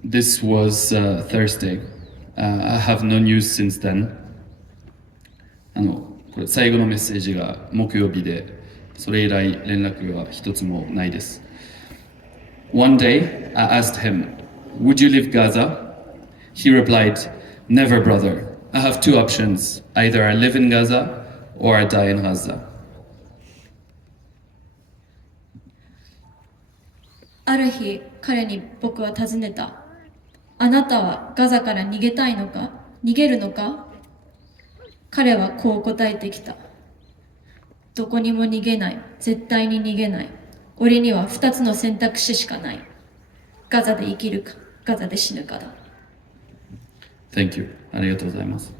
This was Thursday. I have no news since then. これ最後のメッセージが木曜日で、それ以来連絡は一つもないです。One day, I asked him, "Would you leave Gaza?" He replied, "Never, brother. I have two options. Either I live in Gaza or I die in Gaza." ある日、彼に僕は尋ねた。あなたはガザから逃げたいのか？逃げるのか？彼はこう答えてきた。どこにも逃げない。絶対に逃げない。俺には2つの選択肢しかない。ガザで生きるか、ガザで死ぬかだ。Thank you. ありがとうございます。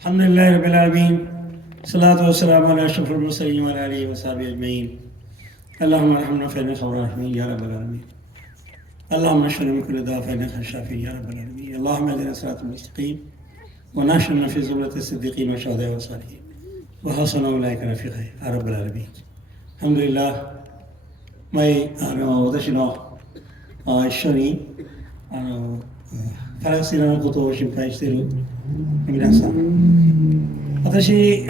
الحمد لله رب العالمين الصلاة والسلام على أشرف المرسلين وعلى آله وصحبه أجمعين اللهم ارحمنا فإنك خير الراحمين يا رب العالمين اللهم اشفنا من كل داء فإنك خير الشافين يا رب العالمين اللهم اهدنا الصراط المستقيم ونحشرنا في زمرة الصديقين والشهداء والصالحين وحسن أولئك رفيقا يا رب العالمين الحمد لله 私の一緒にパレスチナのことを心配している皆さん、私、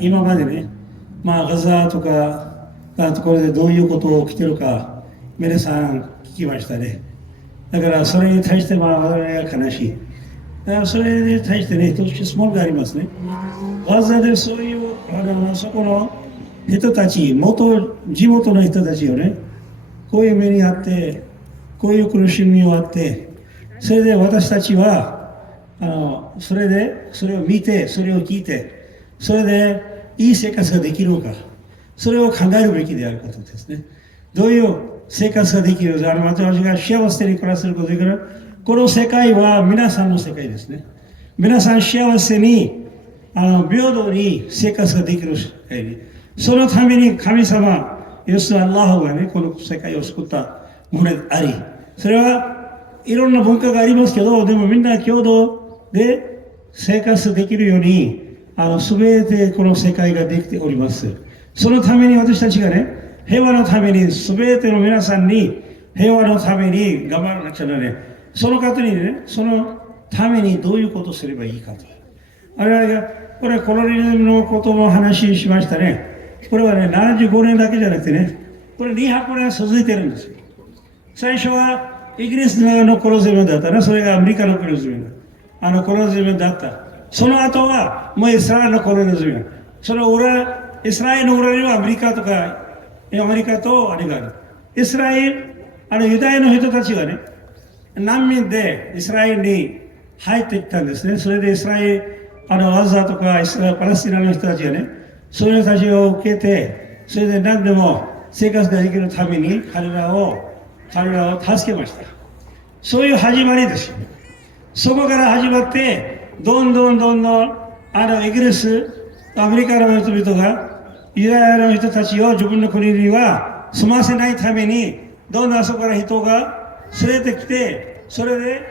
今までね、ガザとかところでどういうことが起きてるか皆さん聞きましたね。だからそれに対して我々が悲しい。だからそれに対してね、一つ質問がありますね。ガザでそういうそこの人たち、地元の人たちをね、こういう目にあって、こういう苦しみをあって、それで私たちはそれを見て、それを聞いて、それでいい生活ができるのか、それを考えるべきであることですね。どういう生活ができる、私が幸せに暮らせることができる。この世界は皆さんの世界ですね。皆さん幸せに、平等に生活ができる世界。そのために神様、要するにアッラーがね、この世界を救ったものであり、それはいろんな文化がありますけど、でもみんな共同で生活できるように、すべてこの世界ができております。そのために私たちがね、平和のために、すべての皆さんに平和のために頑張らなくちゃならない。その方にね、そのためにどういうことをすればいいかと。これはコロニズムのことも話しましたね。これはね、75年だけじゃなくてね、これ200年続いてるんですよ。最初はイギリスのコロニズムだったな、それがアメリカのコロニズム。コロニズムだった。その後はもうイスラエルのコロニズム。その裏、イスラエルの裏にはアメリカとか、アメリカとあれがある。イスラエル、ユダヤの人たちがね、難民でイスラエルに入ってきたんですね。それでイスラエル、ガザとかパレスチナの人たちがね、そういう人たちを受けて、それで何でも生活ができるために彼らを助けました。そういう始まりですよ。そこから始まって、どんどんイギリス、アメリカの人々が、ユダヤの人たちを自分の国には住ませないために、どんどんそこから人が連れてきて、それで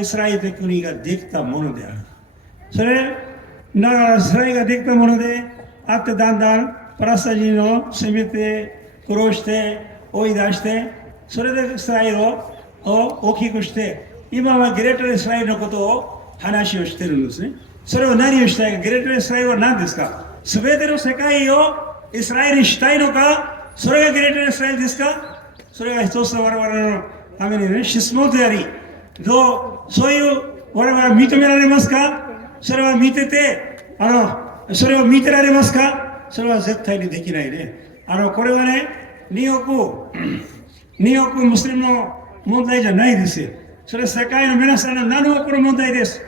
イスラエルという国ができたものである。だからイスラエルができたものであって、だんだんパレスチナ人を攻めて、殺して、追い出して、それでイスラエルを大きくして、今はグレートイスラエルのことを話をしてるんですね。それを何をしたいか、グレートイスラエルは何ですか？すべての世界をイスラエルにしたいのか？それがグレートイスラエルですか？それが一つの我々のためにね、質問であり、そういう我々は認められますか？それは見てて、それを見てられますか？それは絶対にできないね。これはね、2億ムスリムの問題じゃないですよ。それは世界の皆さんの7億の問題です。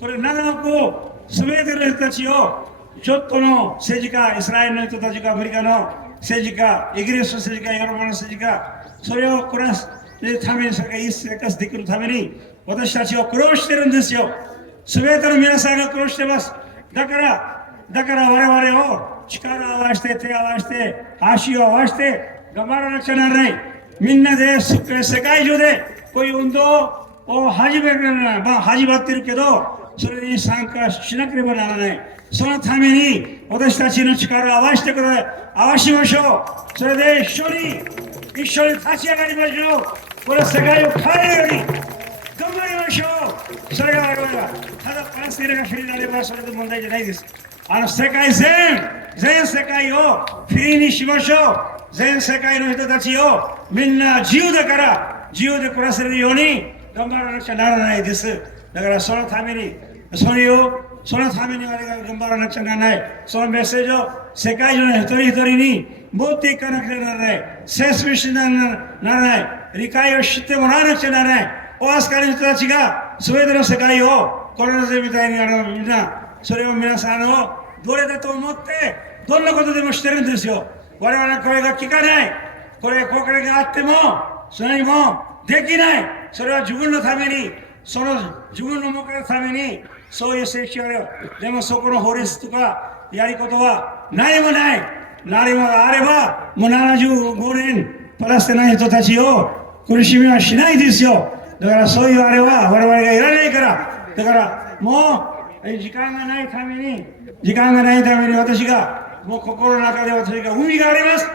これ7億を全ての人たちを、ちょっとの政治家、イスラエルの人たちか、アメリカの政治家、イギリスの政治家、ヨーロッパの政治家、それを暮らすために、それがいい生活できるために、私たちは苦労してるんですよ。すべての皆さんが苦労してます。だから我々を力を合わせて、手を合わせて、足を合わせて、頑張らなくちゃならない。みんなで世界中でこういう運動を始めるなら、始まってるけど、それに参加しなければならない。そのために私たちの力を合わせてください。合わしましょう。それで一緒に立ち上がりましょう。これは世界を変えるように頑張りましょう。それが我々は、ただパレスチナがフリーになればそれで問題じゃないです。世界全世界をフリーにしましょう。全世界の人たちをみんな自由だから自由で暮らせるように頑張らなくちゃならないです。だからそのために我々が頑張らなくちゃならない。そのメッセージを世界中の一人一人に持っていかなくちゃならない。説明しならない。理解を知ってもらわなくちゃならない。オアスカの人たちが全ての世界をコロナ禍みたいにみんなそれを皆さんをどれだと思ってどんなことでもしてるんですよ。我々の声が聞かない。これがあっても何もできない。それは自分のために自分の目のためにそういう政治がある。でもそこの法律とかやりことは何もない。何もあればもう75年パレスチナの人たちを苦しみはしないですよ。だからそういうあれは我々がいらないから。だからもう時間がないために私がもう心の中で私が海があります。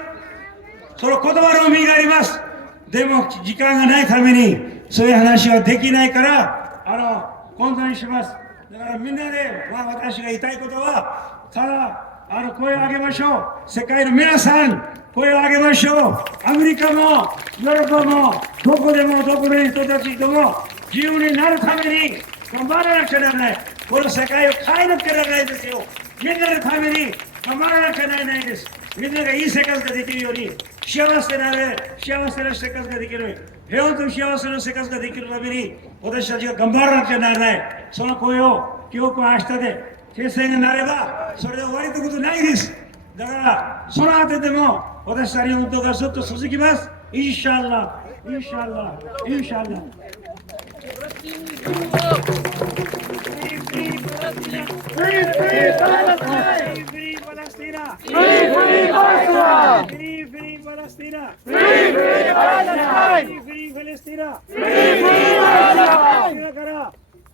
その言葉の海があります。でも時間がないためにそういう話はできないから本当にします。だからみんなで、私が言いたいことはただ声を上げましょう。世界の皆さん声を上げましょう。アメリカもヨーロッパもどこでもどこの人たちとも自由になるために頑張らなくちゃならない。この世界を変えなきゃならないですよ。みんなのために頑張らなきゃならないです。みんながいい生活ができるように幸せな生活ができる。平和と幸せな生活ができるために私たちが頑張らなきゃならない。その声を今日か明日で停戦になればそれで終わりということないです。だからその後でも私たちの運動がずっと続きます。インシャアラ、インシャアラ、インシャアラ。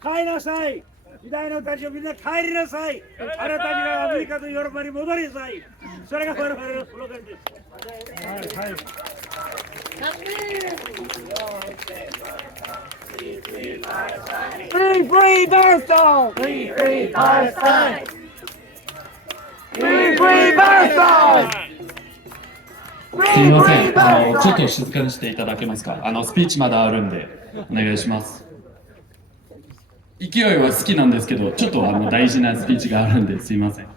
帰りなさい。時代のたちをみんな帰りなさい。あなたたちがアメリカとヨーロッパに戻りなさい。それが我々のスローガンです。はいはい。Free, free Palestine! Free, free Palestine! Free, free Palestine! すみません、ちょっと静かにしていただけますか。スピーチまだあるんで、お願いします。勢いは好きなんですけど、ちょっと大事なスピーチがあるんで、すみません。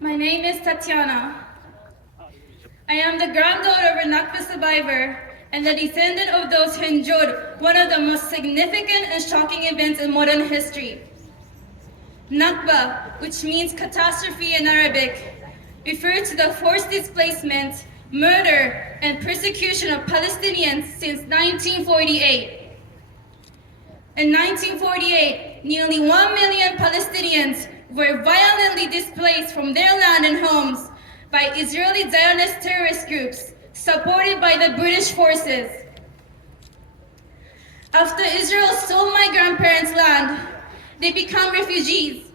My name is Tatiana. I am the granddaughter of a Nakba survivor and the descendant of those who endured one of the most significant and shocking events in modern history. Nakba, which means catastrophe in Arabic, refers to the forced displacement, murder, and persecution of Palestinians since 1948. In 1948, nearly 1 million Palestinians were violently displaced from their land and homes by Israeli Zionist terrorist groups supported by the British forces. After Israel stole my grandparents' land, they become refugees.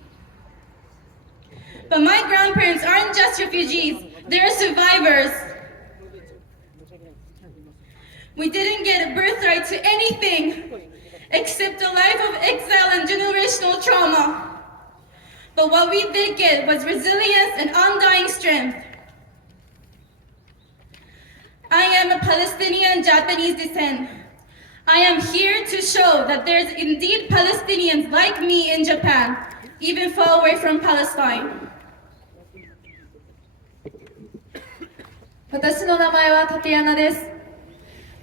But my grandparents aren't just refugees, they're survivors. We didn't get a birthright to anything except a life of exile and generational trauma. But what we did get was resilience and undying strength. I am a Palestinian Japanese descent. I am here to show that there's indeed Palestinians like me in Japan, even far away from Palestine. 私の名前はタティアナです。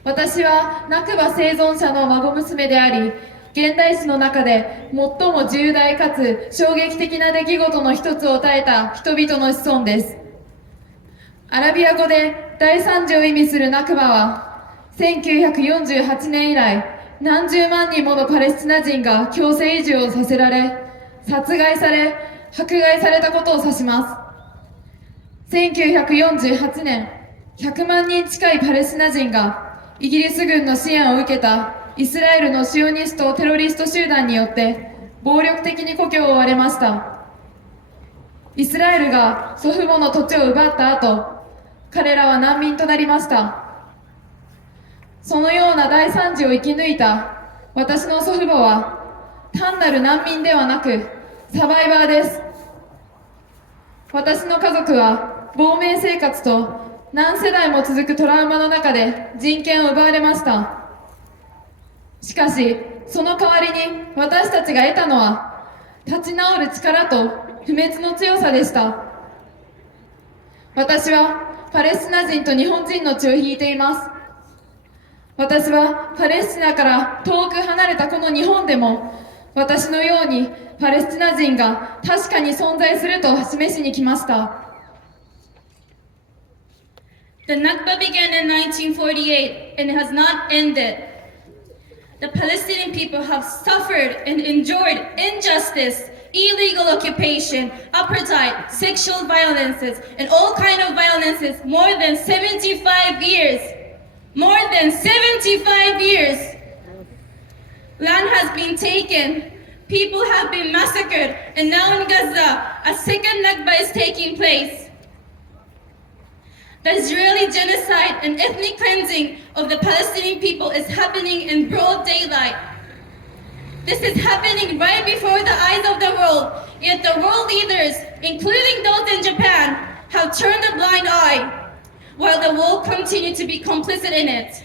私はナクバ生存者の孫娘であり、現代史の中で最も重大かつ衝撃的な出来事の一つを耐えた人々の子孫です。アラビア語で大惨事を意味するナクバは、1948年以来、何十万人ものパレスチナ人が強制移住をさせられ、殺害され、迫害されたことを指します。1948年、100万人近いパレスチナ人がイギリス軍の支援を受けたイスラエルのシオニストテロリスト集団によって暴力的に故郷を追われました。イスラエルが祖父母の土地を奪った後、彼らは難民となりました。そのような大惨事を生き抜いた私の祖父母は単なる難民ではなくサバイバーです。私の家族は亡命生活と何世代も続くトラウマの中で人権を奪われました。しかし、その代わりに私たちが得たのは立ち直る力と不滅の強さでした。私はパレスチナ人と日本人の血を引いています。私はパレスチナから遠く離れたこの日本でも私のようにパレスチナ人が確かに存在すると示しに来ました。The Nakba began in 1948 and it has not ended. The Palestinian people have suffered and endured injustice, illegal occupation, apartheid, sexual violences, and all kinds of violences more than 75 years. More than 75 years. Land has been taken, people have been massacred, and now in Gaza, a second Nakba is taking place. The Israeli genocide and ethnic cleansing of the Palestinian people is happening in broad daylight. This is happening right before the eyes of the world, yet the world leaders, including those in Japan, have turned a blind eye, while the world continue to be complicit in it.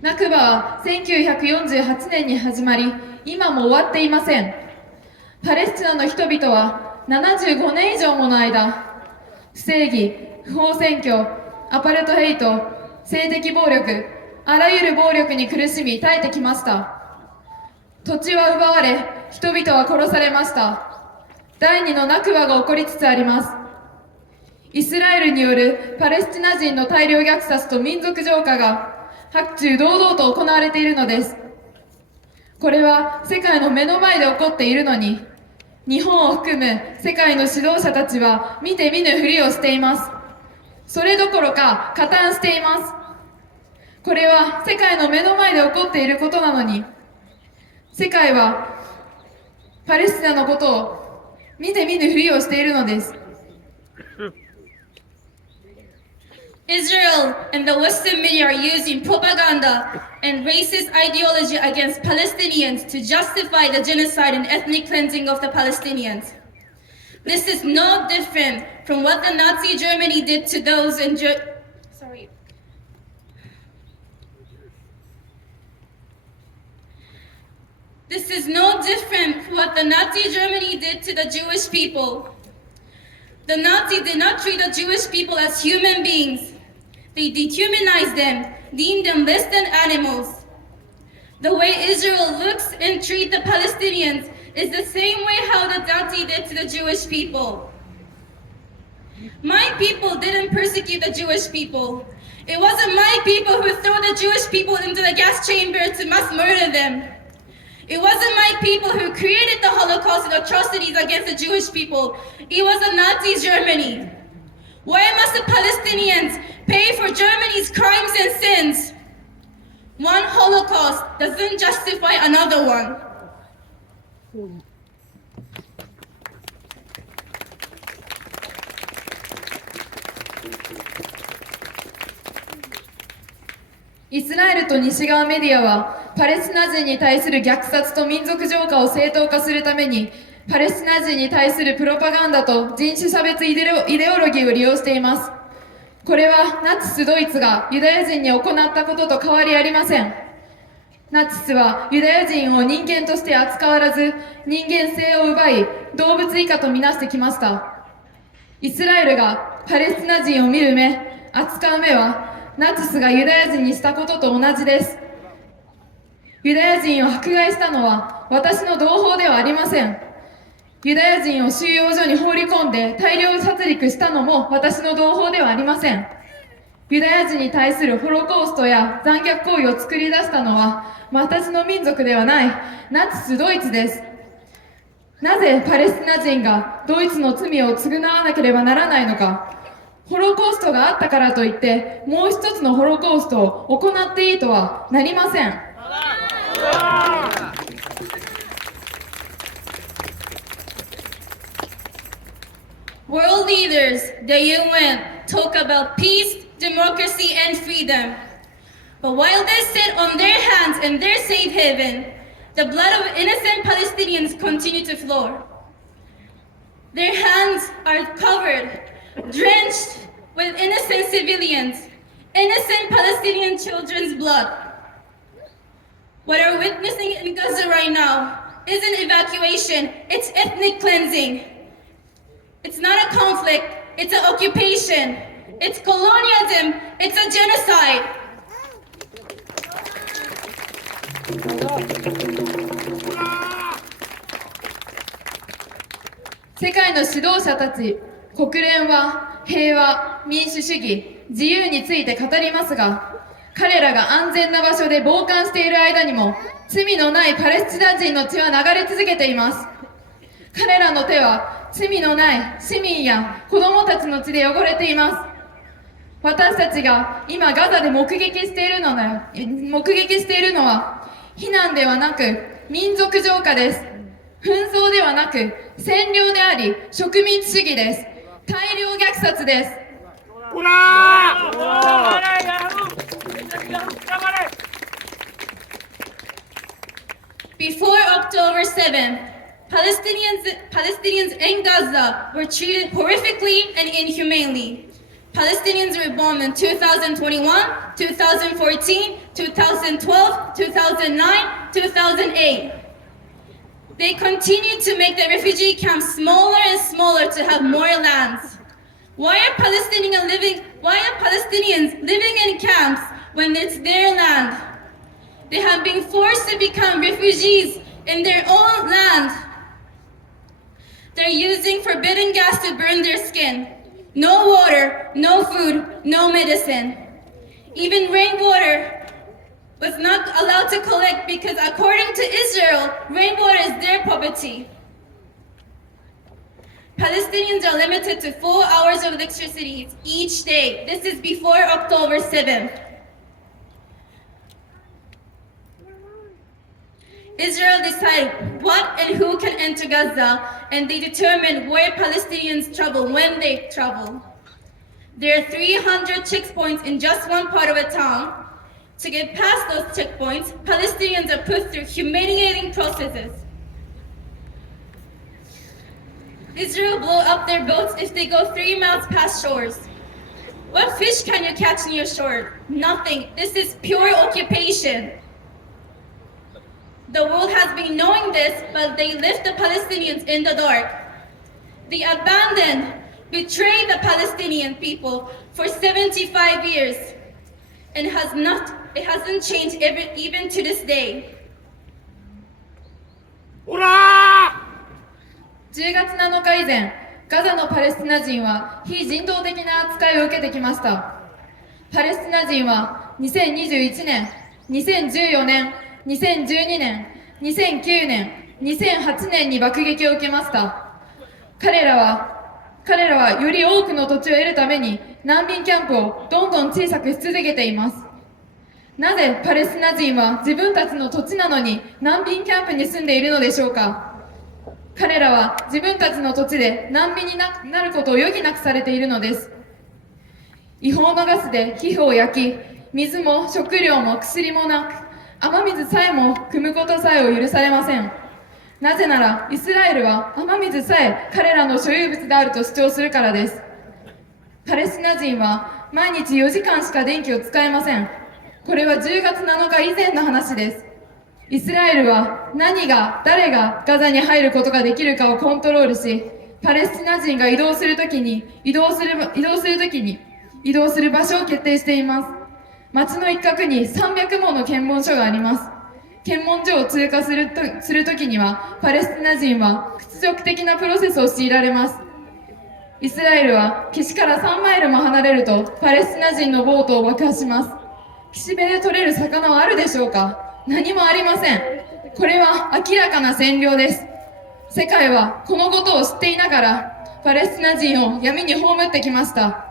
ナクバは1948年に始まり、今も終わっていません。パレスチナの人々は75年以上もの間、不正義、不法占拠、アパルトヘイト、性的暴力、あらゆる暴力に苦しみ耐えてきました。土地は奪われ、人々は殺されました。第二のナクバが起こりつつあります。イスラエルによるパレスチナ人の大量虐殺と民族浄化が白昼堂々と行われているのです。これは世界の目の前で起こっているのに、日本を含む世界の指導者たちは見て見ぬふりをしています。それどころか加担しています。これは世界の目の前で起こっていることなのに、世界はパレスチナのことを見て見ぬふりをしているのです。Israel and the Western media are using propaganda and racist ideology against Palestinians to justify the genocide and ethnic cleansing of the Palestinians. This is no different from what the Nazi Germany did to those in This is no different from what the Nazi Germany did to the Jewish people. The Nazis did not treat the Jewish people as human beings. They dehumanized them, deemed them less than animals. The way Israel looks and treats the Palestinians is the same way how the Nazis did to the Jewish people. My people didn't persecute the Jewish people. It wasn't my people who threw the Jewish people into the gas chamber to mass murder them. It wasn't my people who created the Holocaust and atrocities against the Jewish people. It was the Nazi Germany. Why must the Palestinians pay for Germany's crimes and sins? One Holocaust doesn't justify another one. イスラエルと西側メディアはパレスチナ人に対する虐殺と民族浄化を正当化するために、パレスチナ人に対するプロパガンダと人種差別イデオロギーを利用しています。これはナチスドイツがユダヤ人に行ったことと変わりありません。ナチスはユダヤ人を人間として扱わず、人間性を奪い、動物以下とみなしてきました。イスラエルがパレスチナ人を見る目、扱う目は、ナチスがユダヤ人にしたことと同じです。ユダヤ人を迫害したのは私の同胞ではありません。ユダヤ人を収容所に放り込んで大量殺戮したのも私の同胞ではありません。ユダヤ人に対するホロコーストや残虐行為を作り出したのは私の民族ではないナチスドイツです。なぜパレスチナ人がドイツの罪を償わなければならないのか。ホロコーストがあったからといってもう一つのホロコーストを行っていいとはなりません。World leaders, the UN, talk about peace, democracy, and freedom. But while they sit on their hands in their safe haven, the blood of innocent Palestinians continue to flow. Their hands are covered, drenched with innocent civilians, innocent Palestinian children's blood. What we're witnessing in Gaza right now isn't evacuation, it's ethnic cleansing. It's not a conflict, it's an occupation. It's colonialism, it's a genocide. 世界の指導者たち、国連は平和、民主主義、自由について語りますが、彼らが安全な場所で傍観している間にも、罪のないパレスチナ人の血は流れ続けています。彼らの手は罪のない市民や子供たちの血で汚れています。私たちが今ガザで目撃しているのは、非難ではなく民族浄化です。紛争ではなく占領であり植民地主義です。大量虐殺です。Before October 7th, Palestinians in Gaza were treated horrifically and inhumanely. Palestinians were bombed in 2021, 2014, 2012, 2009, 2008. They continue to make the refugee camps smaller and smaller to have more lands. Why are Palestinians living in camps when it's their land? They have been forced to become refugees in their own land. They're using forbidden gas to burn their skin. No water, no food, no medicine. Even rainwater was not allowed to collect because according to Israel, rainwater is their property. Palestinians are limited to 4 hours of electricity each day. This is before October 7th. Israel decided what and who can enter Gaza, and they determine where Palestinians travel when they travel. There are 300 checkpoints in just one part of a town. To get past those checkpoints, Palestinians are put through humiliating processes. Israel blow up their boats if they go 3 miles past shores. What fish can you catch near shore? Nothing. This is pure occupation. The world has been knowing this, but they left the Palestinians in the dark. They abandoned, betrayed the Palestinian people for 75 years, and it hasn't changed even to this day. 10月7日以前、ガザのパレスチナ人は非人道的な扱いを受けてきました。パレスチナ人は2021年、2014年、2012年、2009年、2008年に爆撃を受けました。彼らはより多くの土地を得るために難民キャンプをどんどん小さくし続けています。なぜパレスチナ人は自分たちの土地なのに難民キャンプに住んでいるのでしょうか。彼らは自分たちの土地で難民になることを余儀なくされているのです。違法のガスで皮膚を焼き、水も食料も薬もなく、雨水さえも汲むことさえを許されません。なぜならイスラエルは雨水さえ彼らの所有物であると主張するからです。パレスチナ人は毎日4時間しか電気を使えません。これは10月7日以前の話です。イスラエルは何が誰がガザに入ることができるかをコントロールし、パレスチナ人が移動する場所を決定しています。街の一角に300もの検問所があります。検問所を通過するときには、パレスチナ人は屈辱的なプロセスを強いられます。イスラエルは岸から3マイルも離れると、パレスチナ人のボートを爆破します。岸辺で取れる魚はあるでしょうか？何もありません。これは明らかな占領です。世界はこのことを知っていながら、パレスチナ人を闇に葬ってきました。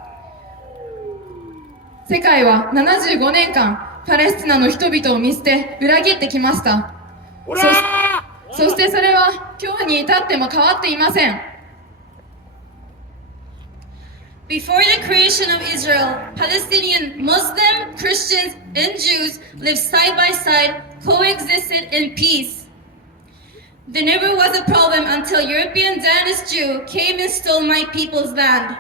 世界は75年間、パレスチナの人々を見捨て、裏切ってきました。そしてそれは今日に至っても変わっていません。Before the creation of Israel, Palestinian, Muslim, Christians, and Jews lived side by side, coexisted in peace. There never was a problem until European Zionist Jew came and stole my people's land,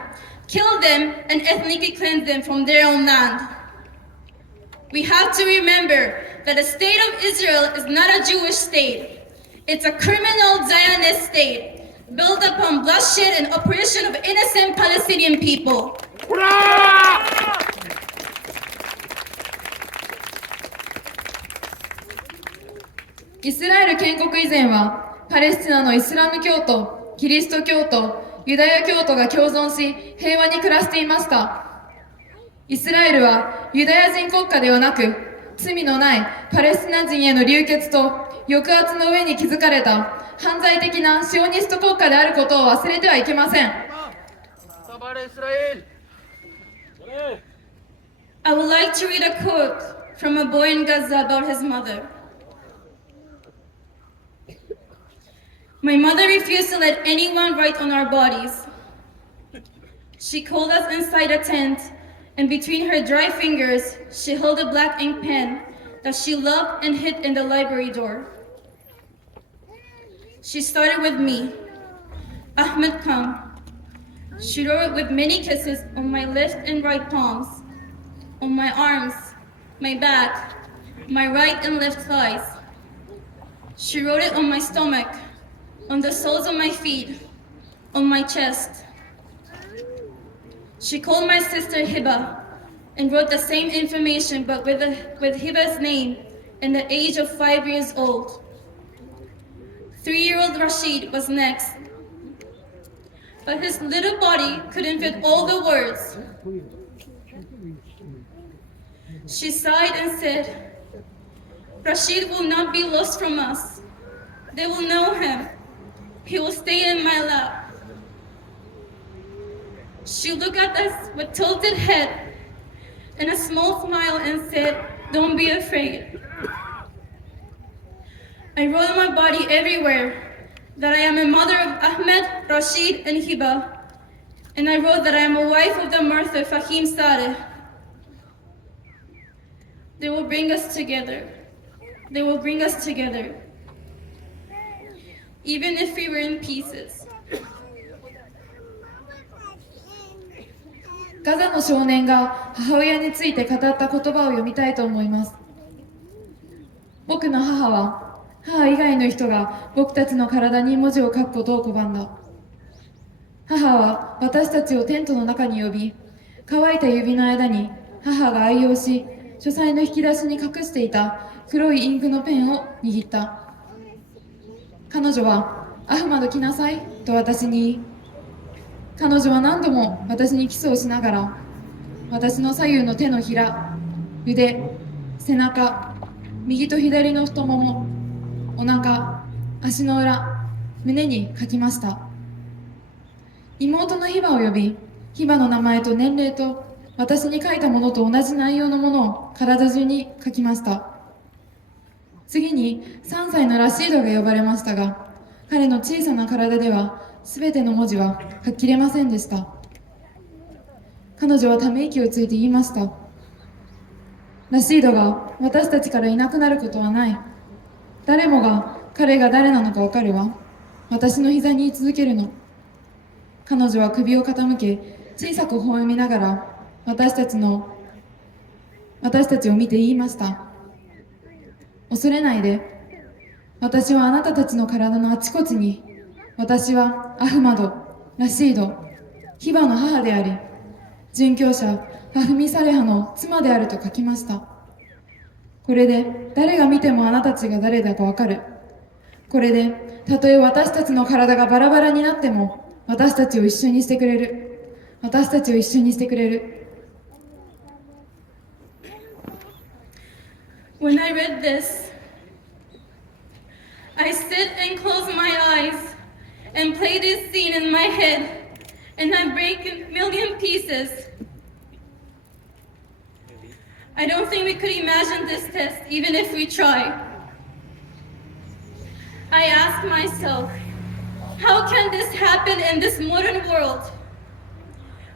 killed them, and ethnically cleansed them from their own land. We have to remember that the state of Israel is not a Jewish state. It's a criminal Zionist state, built upon bloodshed and oppression of innocent Palestinian people. イスラエル建国以前は、パレスチナのイスラム教徒、キリスト教徒、ユダヤ教徒が共存し、平和に暮らしていました。イスラエルはユダヤ人国家ではなく、罪のないパレスチナ人への流血と抑圧の上に築かれた犯罪的なシオニスト国家であることを忘れてはいけません。I would like to read a quote from a boy in Gaza about his mother. My mother refused to let anyone write on our bodies. She called us inside a tent, and between her dry fingers, she held a black ink pen that she loved and hid in the library door. She started with me, Ahmed come. She wrote it with many kisses on my left and right palms, on my arms, my back, my right and left thighs. She wrote it on my stomach, on the soles of my feet, on my chest. She called my sister Hiba and wrote the same information but with Hiba's name and the age of 5 years old. 3-year-old Rashid was next. But his little body couldn't fit all the words. She sighed and said, Rashid will not be lost from us. They will know him. He will stay in my lap. She looked at us with tilted head and a small smile and said, don't be afraid. I wrote on my body everywhere that I am a mother of Ahmed, Rashid, and Hiba, and I wrote that I am a wife of the martyr Fahim Sadeh. They will bring us together. They will bring us together. Even if we were in pieces. ガザの少年が母親について語った言葉を読みたいと思います。僕の母は、母以外の人が僕たちの体に文字を書くことを拒んだ。母は私たちをテントの中に呼び、乾いた指の間に母が愛用し、書斎の引き出しに隠していた黒いインクのペンを握った。彼女は、アフマド来なさいと私に言い、彼女は何度も私にキスをしながら、私の左右の手のひら、腕、背中、右と左の太もも、お腹、足の裏、胸に書きました。妹のヒバを呼び、ヒバの名前と年齢と私に書いたものと同じ内容のものを体中に書きました。次に3歳のラシードが呼ばれましたが、彼の小さな体では全ての文字は書ききれませんでした。彼女はため息をついて言いました。ラシードが私たちからいなくなることはない。誰もが彼が誰なのかわかるわ。私の膝に言い続けるの。彼女は首を傾け、小さく微笑みながら私たちを見て言いました。恐れないで。私はあなたたちの体のあちこちに、私はアフマド、ラシード、ヒバの母であり、殉教者ファフミ・サレハの妻であると書きました。これで誰が見てもあなたたちが誰だかわかる。これでたとえ私たちの体がバラバラになっても、私たちを一緒にしてくれる。私たちを一緒にしてくれる。When I read this, I sit and close my eyes and play this scene in my head, and I break in a million pieces. I don't think we could imagine this test, even if we try. I ask myself, how can this happen in this modern world?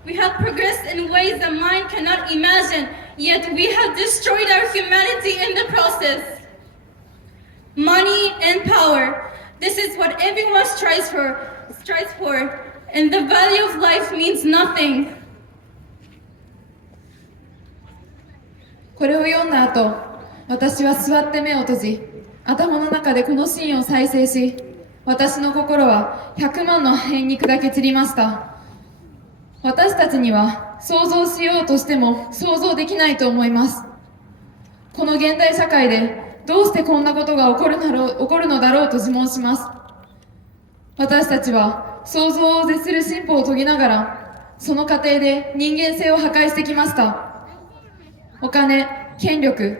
We have progressed in ways the mind cannot imagine, yet we have destroyed our humanity in the process. Money and power, this is what everyone strives for, and the value of life means nothing. これを読んだ後、私は座って目を閉じ、頭の中でこのシーンを再生し、私の心は100万の破片に砕け散りました。私たちには想像しようとしても想像できないと思います。この現代社会でどうしてこんなことが起こるのだろうと自問します。私たちは想像を絶する進歩を遂げながら、その過程で人間性を破壊してきました。お金、権力、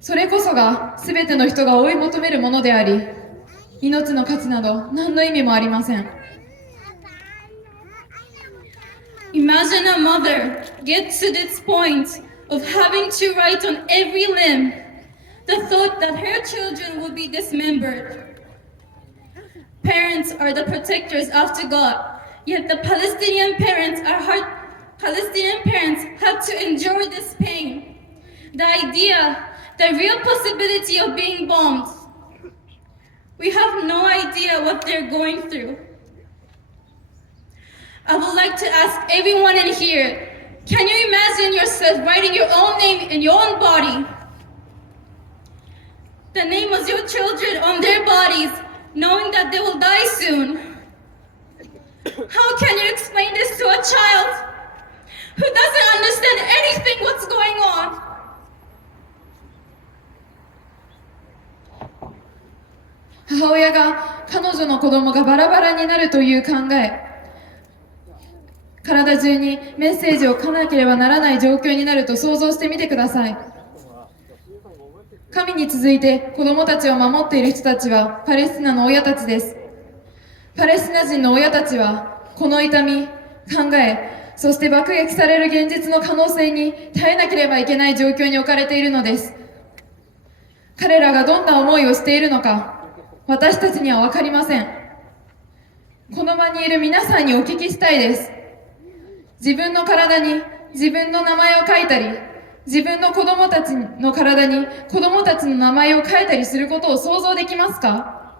それこそが全ての人が追い求めるものであり、命の価値など何の意味もありません。Imagine a mother gets to this point of having to write on every limb the thought that her children will be dismembered. Parents are the protectors after God, yet the Palestinian parents have to endure this pain. The idea, the real possibility of being bombed. We have no idea what they're going through. I would like to ask everyone in here, can you imagine yourself writing your own name in your own body? The name of your children on their bodies, knowing that they will die soon. How can you explain this to a child who doesn't understand anything what's going on? 母親が彼女の子供がバラバラになるという考え、体中にメッセージを書かなければならない状況になると想像してみてください。神に続いて子供たちを守っている人たちはパレスチナの親たちです。パレスチナ人の親たちはこの痛み、考え、そして爆撃される現実の可能性に耐えなければいけない状況に置かれているのです。彼らがどんな思いをしているのか、私たちには分かりません。この場にいる皆さんにお聞きしたいです。自分の体に自分の名前を書いたり、自分の子供たちの体に子供たちの名前を書いたりすることを想像できますか？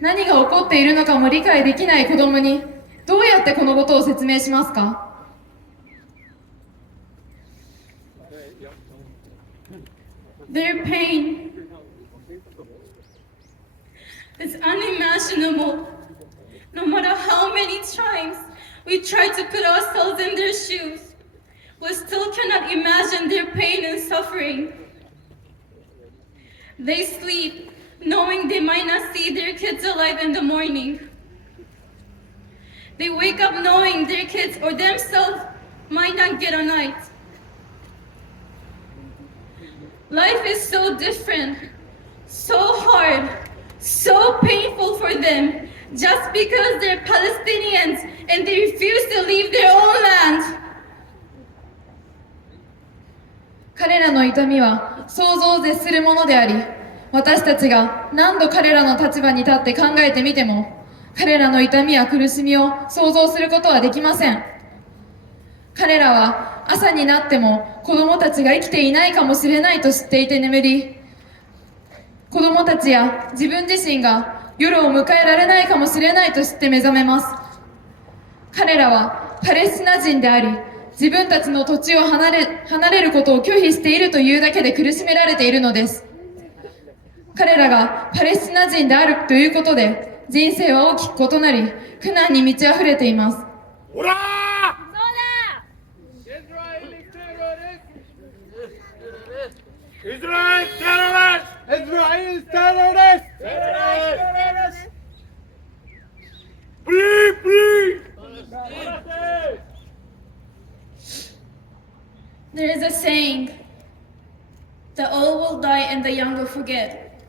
何が起こっているのかも理解できない子供にどうやってこのことを説明しますか？ Their pain is unimaginable. No matter how many times we try to put ourselves in their shoes, we still cannot imagine their pain and suffering. They sleep knowing they might not see their kids alive in the morning. They wake up knowing their kids or themselves might not get a night. Life is so different, so hard, so painful for them just because they're Palestinians and they refuse to leave their own land. 彼らの痛みは想像を絶するものであり、私たちが何度彼らの立場に立って考えてみても、彼らの痛みや苦しみを想像することはできません。彼らは朝になっても子供たちが生きていないかもしれないと知っていて眠り、子供たちや自分自身が夜を迎えられないかもしれないと知って目覚めます。彼らはパレスチナ人であり、自分たちの土地を離れることを拒否しているというだけで苦しめられているのです。彼らがパレスチナ人であるということで人生は大きく異なり、苦難に満ち溢れています。ほらIsrael terrorist! Israel terrorist! Terrorist! Free, free! There is a saying, the old will die and the young will forget.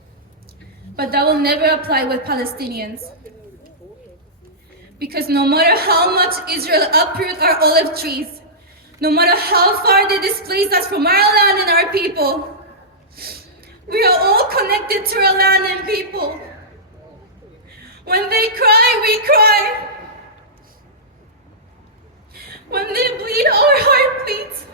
But that will never apply with Palestinians. Because no matter how much Israel uprooted our olive trees, no matter how far they displaced us from our land and our people, we are all connected to our land and people. When they cry, we cry. When they bleed, our heart bleeds.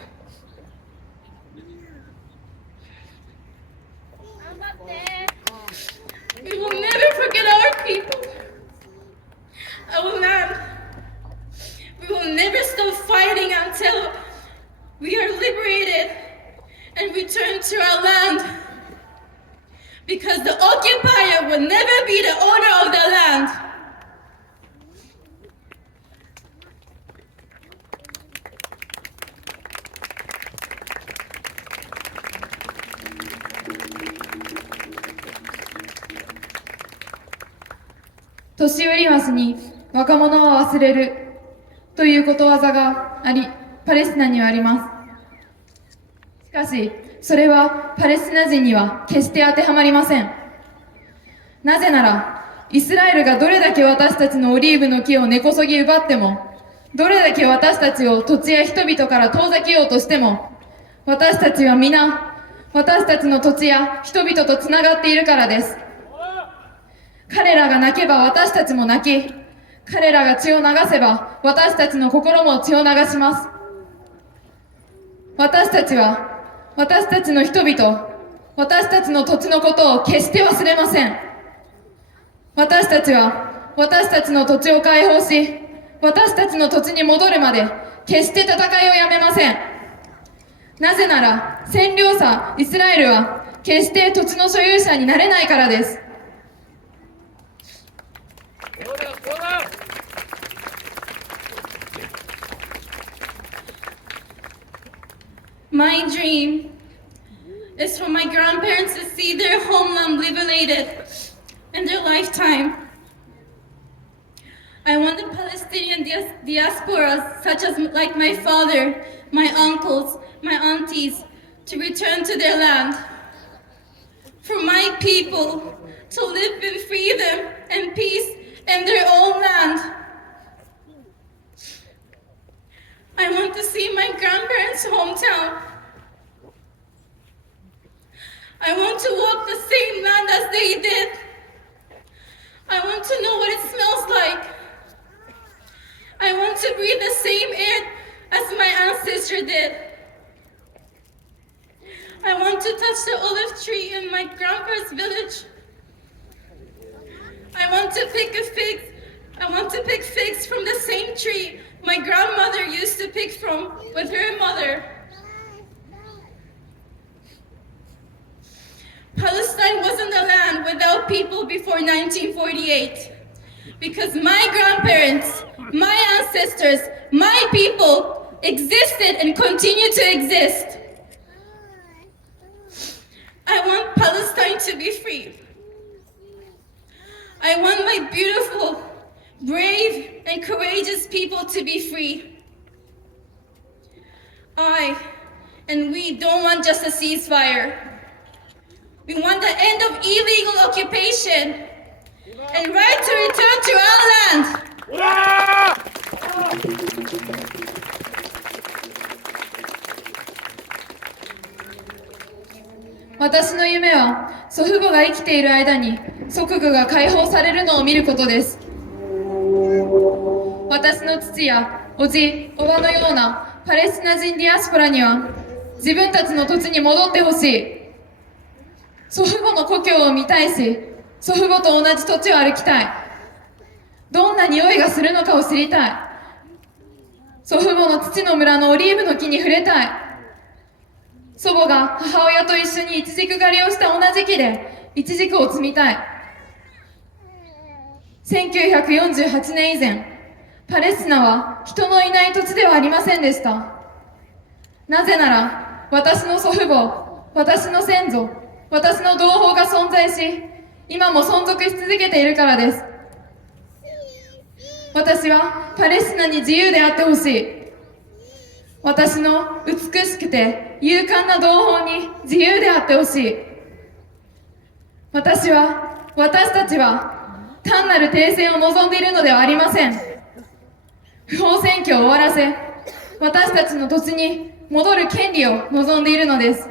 We will never forget our people, our land. We will never stop fighting until we are liberated and return to our land. Because the occupier will never be the owner of the land.「年寄りますに若者は忘れる」ということわざがあり、パレスチナにはあります。しかしそれはパレスチナ人には決して当てはまりません。なぜならイスラエルがどれだけ私たちのオリーブの木を根こそぎ奪っても、どれだけ私たちを土地や人々から遠ざけようとしても、私たちは皆私たちの土地や人々とつながっているからです。彼らが泣けば私たちも泣き、彼らが血を流せば私たちの心も血を流します。私たちは私たちの人々、私たちの土地のことを決して忘れません。私たちは私たちの土地を解放し、私たちの土地に戻るまで決して戦いをやめません。なぜなら占領者イスラエルは決して土地の所有者になれないからです。My dream is for my grandparents to see their homeland liberated, in their lifetime. I want the Palestinian diasporas, such as like my father, my uncles, my aunties, to return to their land. For my people to live in freedom and peace in their own land. I want to see my grandparents' hometown. I want to walk the same land as they did. I want to know what it smells like. I want to breathe the same air as my ancestor did. I want to touch the olive tree in my grandpa's village. I want to pick figs from the same tree my grandmother used to pick from with her mother. Palestine wasn't a land without people before 1948, because my grandparents, my ancestors, my people existed and continue to exist. I want Palestine to be free. I want my beautiful, brave, and courageous people to be free. We don't want just a ceasefire. We want the end of illegal occupation and right to return to our land.私の夢は祖父母が生きている間に祖国が解放されるのを見ることです。私の父やおじ、おばのようなパレスチナ人ディアスポラには自分たちの土地に戻ってほしい。祖父母の故郷を見たいし、祖父母と同じ土地を歩きたい。どんな匂いがするのかを知りたい。祖父母の父の村のオリーブの木に触れたい。祖母が母親と一緒にイチジク狩りをした同じ木でイチジクを摘みたい。1948年以前、パレスチナは人のいない土地ではありませんでした。なぜなら、私の祖父母、私の先祖、私の同胞が存在し、今も存続し続けているからです。私はパレスチナに自由であってほしい。私の美しくて勇敢な同胞に自由であってほしい。私たちは単なる停戦を望んでいるのではありません。不法占拠を終わらせ、私たちの土地に戻る権利を望んでいるのです。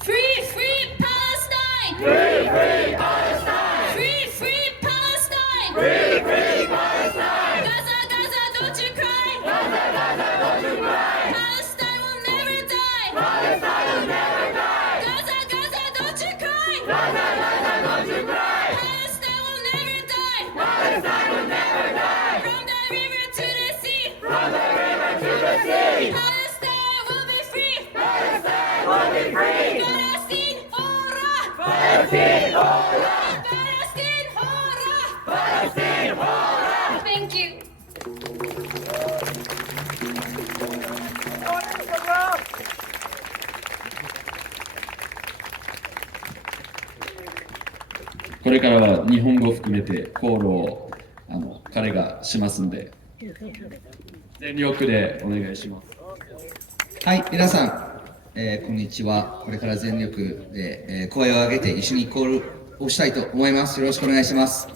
Free, free Palestine! Free, free Palestine! Free, free Palestine! Free, free Palestine! Gaza, Gaza, don't you cry! Gaza, Gaza, don't you cry! Palestine will never die! Palestine will never die! Gaza, Gaza, don't you cry! Gaza, Gaza, don't you cry! Palestine will never die! Palestine will never die! From the river to the sea! From the river to the sea! Palestine will be free! Palestine will be free! Palestine, hurrah! Palestine, hurrah! Palestine, hurrah! Palestine, hurrah! Thank you. これからは日本語を含めてコールを彼がしますんで、全力でお願いします。はい、皆さん、こんにちは。これから全力で、声を上げて一緒にコールをしたいと思います。よろしくお願いします。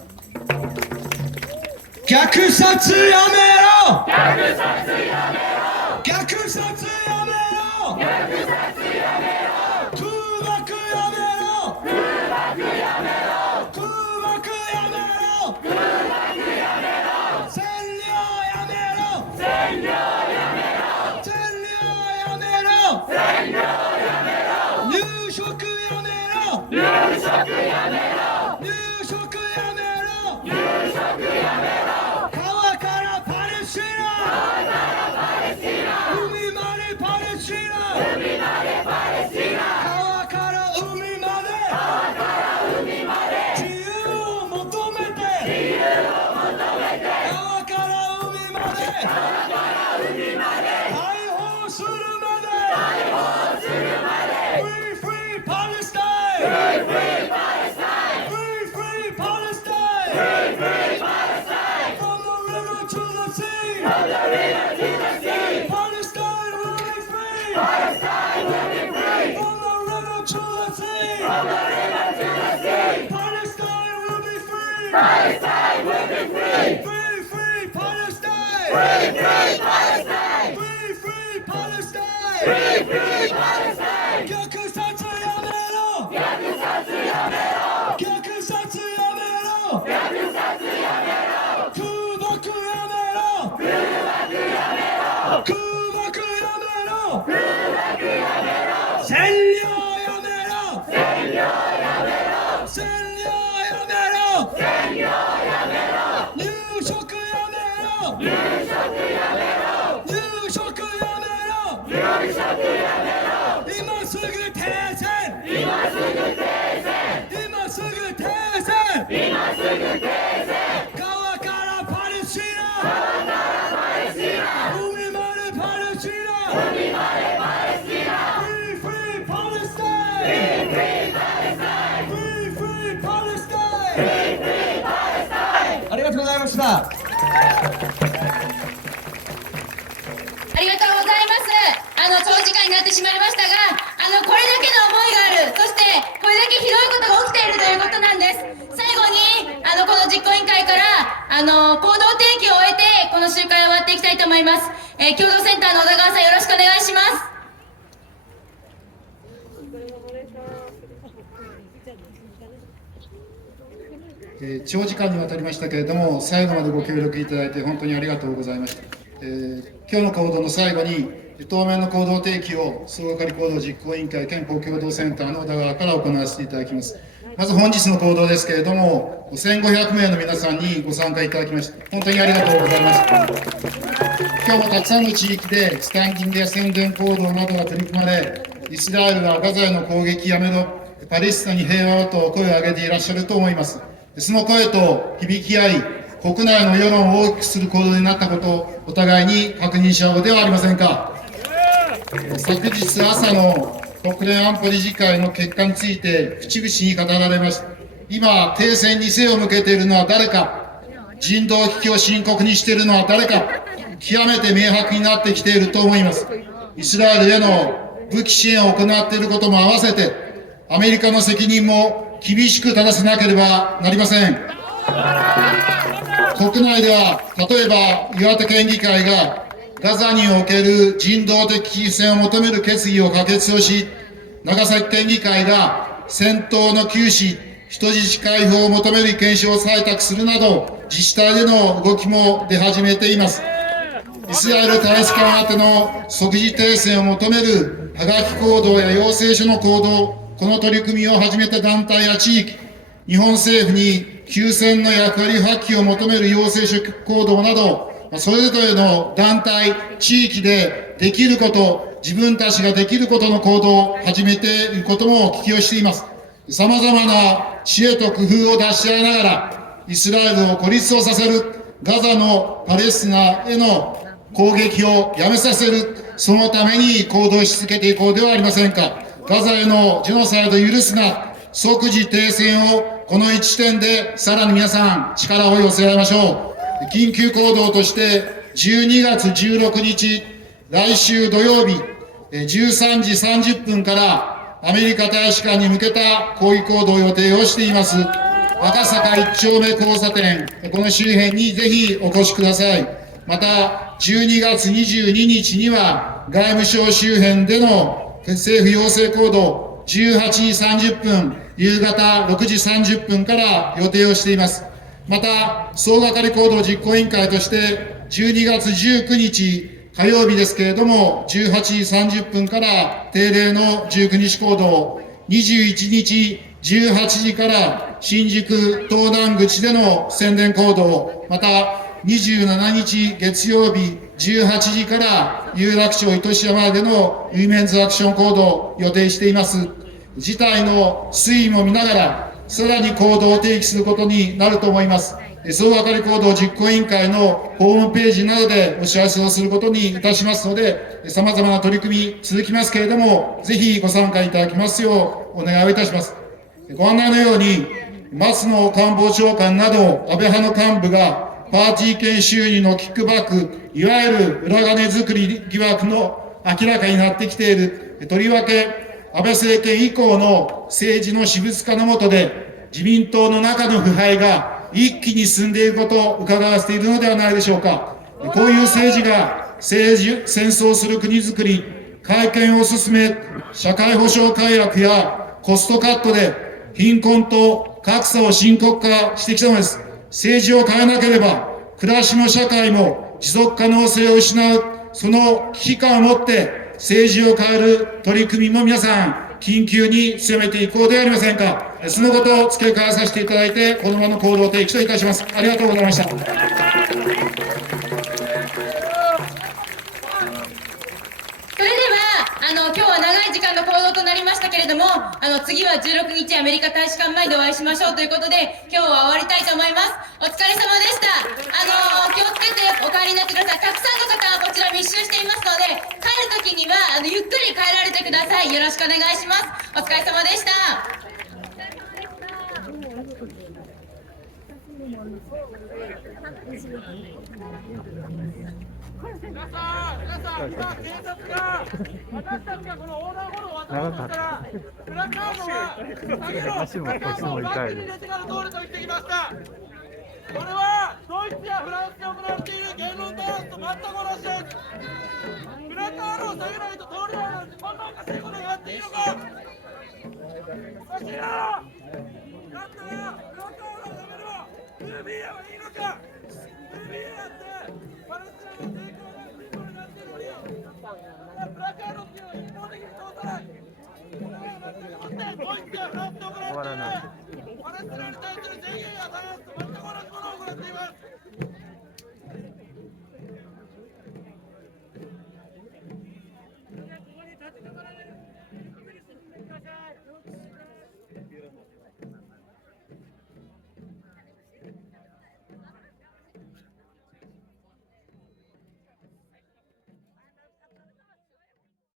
虐殺やめろ！虐殺やめろ！虐殺やめろ！虐殺やめろ！空爆やめろ！空爆やめろ！空爆やめろ！空爆やめろ！占領やめろ！占領やめろ！占領やめろ！占領やめろ！入植やめろ！入植やめろ！入植やめろ！入植やめろ！川からパレスチナ！川からパレスチナ！海までパレスチナ！海までパレスチナ！川から海まで！川から海まで！自由を求めて！自由を求めて！川から海まで！川から海まで！解放する！ Palestine will be free! Free, free Palestine! Free, free Palestine! Free, free Palestine! Free, free Palestine! 虐殺やめろ！虐殺やめろ！虐殺やめろ！虐殺やめろ！空爆やめろ！空爆やめろ！空爆やめろ！空爆やめろ！占領やめろ！占領やめろ！占領やめろ！占領やめろ！入植やめろ！入植やめろ！入植やめろ！入植やめろ！今すぐ停戦！今すぐ停戦！今すぐ停戦！今すぐ停戦！川からパレスチナ！川からパレスチナ！海までパレスチナ！海までパレスチナ！Free, free Palestine! Free, free Palestine! Free, free Palestine! Free, free Palestine! ありがとうございました。ありがとうございます。長時間になってしまいましたが、これだけの思いがある、そしてこれだけひどいことが起きているということなんです。最後に、この実行委員会から、行動提起を終えて、この集会を終わっていきたいと思います。共同センターの小田川さん、よろしくお願いします。長時間にわたりましたけれども、最後までご協力いただいて本当にありがとうございました。今日の行動の最後に、当面の行動提起を総がかり行動実行委員会憲法共同センターの小田川から行わせていただきます。まず本日の行動ですけれども、1500名の皆さんにご参加いただきまして、本当にありがとうございます。今日もたくさんの地域でスタンディングや宣伝行動などが取り組まれ、イスラエルはガザへの攻撃やめろ、パレスチナに平和をと声を上げていらっしゃると思います。その声と響き合い、国内の世論を大きくする行動になったことをお互いに確認し合おうではありませんか。昨日朝の国連安保理事会の結果について口々に語られました。今、停戦に背を向けているのは誰か、人道危機を深刻にしているのは誰か、極めて明白になってきていると思います。イスラエルへの武器支援を行っていることも合わせて、アメリカの責任も厳しく正さなければなりません。国内では、例えば岩手県議会がガザにおける人道的休戦を求める決議を可決をし、長崎県議会が戦闘の休止、人質解放を求める意見書を採択するなど、自治体での動きも出始めています。イスラエル大使館宛ての即時停戦を求めるはがき行動や要請書の行動、この取り組みを始めた団体や地域、日本政府に休戦の役割発揮を求める要請書行動など、それぞれの団体、地域でできること、自分たちができることの行動を始めていることもお聞きをしています。様々な知恵と工夫を出し合いながら、イスラエルを孤立をさせる、ガザのパレスチナへの攻撃をやめさせる、そのために行動し続けていこうではありませんか。ガザへのジェノサイドを許すな、即時停戦をこの一点でさらに皆さん力を寄せ合いましょう。緊急行動として12月16日、来週土曜日、13時30分からアメリカ大使館に向けた抗議行動を予定をしています。赤坂1丁目交差点、この周辺にぜひお越しください。また、12月22日には外務省周辺での政府要請行動、18時30分、夕方6時30分から予定をしています。また、総がかり行動実行委員会として、12月19日火曜日ですけれども、18時30分から定例の19日行動、21日18時から新宿東南口での宣伝行動、また27日月曜日18時から有楽町糸島までのウィメンズアクション行動を予定しています。事態の推移も見ながら、さらに行動を提起することになると思います。総がかり行動実行委員会のホームページなどでお知らせをすることにいたしますので、様々な取り組み続きますけれども、ぜひご参加いただきますようお願いをいたします。ご案内のように、松野官房長官など安倍派の幹部がパーティー券収入のキックバック、いわゆる裏金作り疑惑の明らかになってきている。とりわけ、安倍政権以降の政治の私物化の下で、自民党の中の腐敗が一気に進んでいることを伺わせているのではないでしょうか。こういう政治が戦争する国づくり、改憲を進め、社会保障改悪やコストカットで貧困と格差を深刻化してきたのです。政治を変えなければ、暮らしの社会も持続可能性を失う、その危機感を持って政治を変える取り組みも皆さん、緊急に強めていこうではありませんか。そのことを付け加えさせていただいて、この場の行動提起といたします。ありがとうございました。それでは今日は長い時間の行動となりましたけれども、次は16日アメリカ大使館前でお会いしましょうということで、今日は終わりたいと思います。お疲れ様でした。気をつけてお帰りになってください。たくさんの方がこちら密集していますので、帰る時にはゆっくり帰られてください。よろしくお願いします。お疲れ様でした。皆さん、今警察が私たちがこの横断歩道を渡ろうとしたら、プラカードは下げろ、プラカードをバッグに入れてから通れと言ってきました。これはドイツやフランスで行われている言論弾圧と全く同じです。プラカードを下げないと通れないなんて、こんなおかしいことがあっていいのか。おかしいな。だったらプラカードをやめろ。ルビーはいいのか。ルビーだってパレスチナの抵抗が人になっているのに、プラカードっていうのは一方的に通さない。これは全くもってドイツやフランスで行われているパレスチナに対する制限や弾圧と全く同じものを行っています。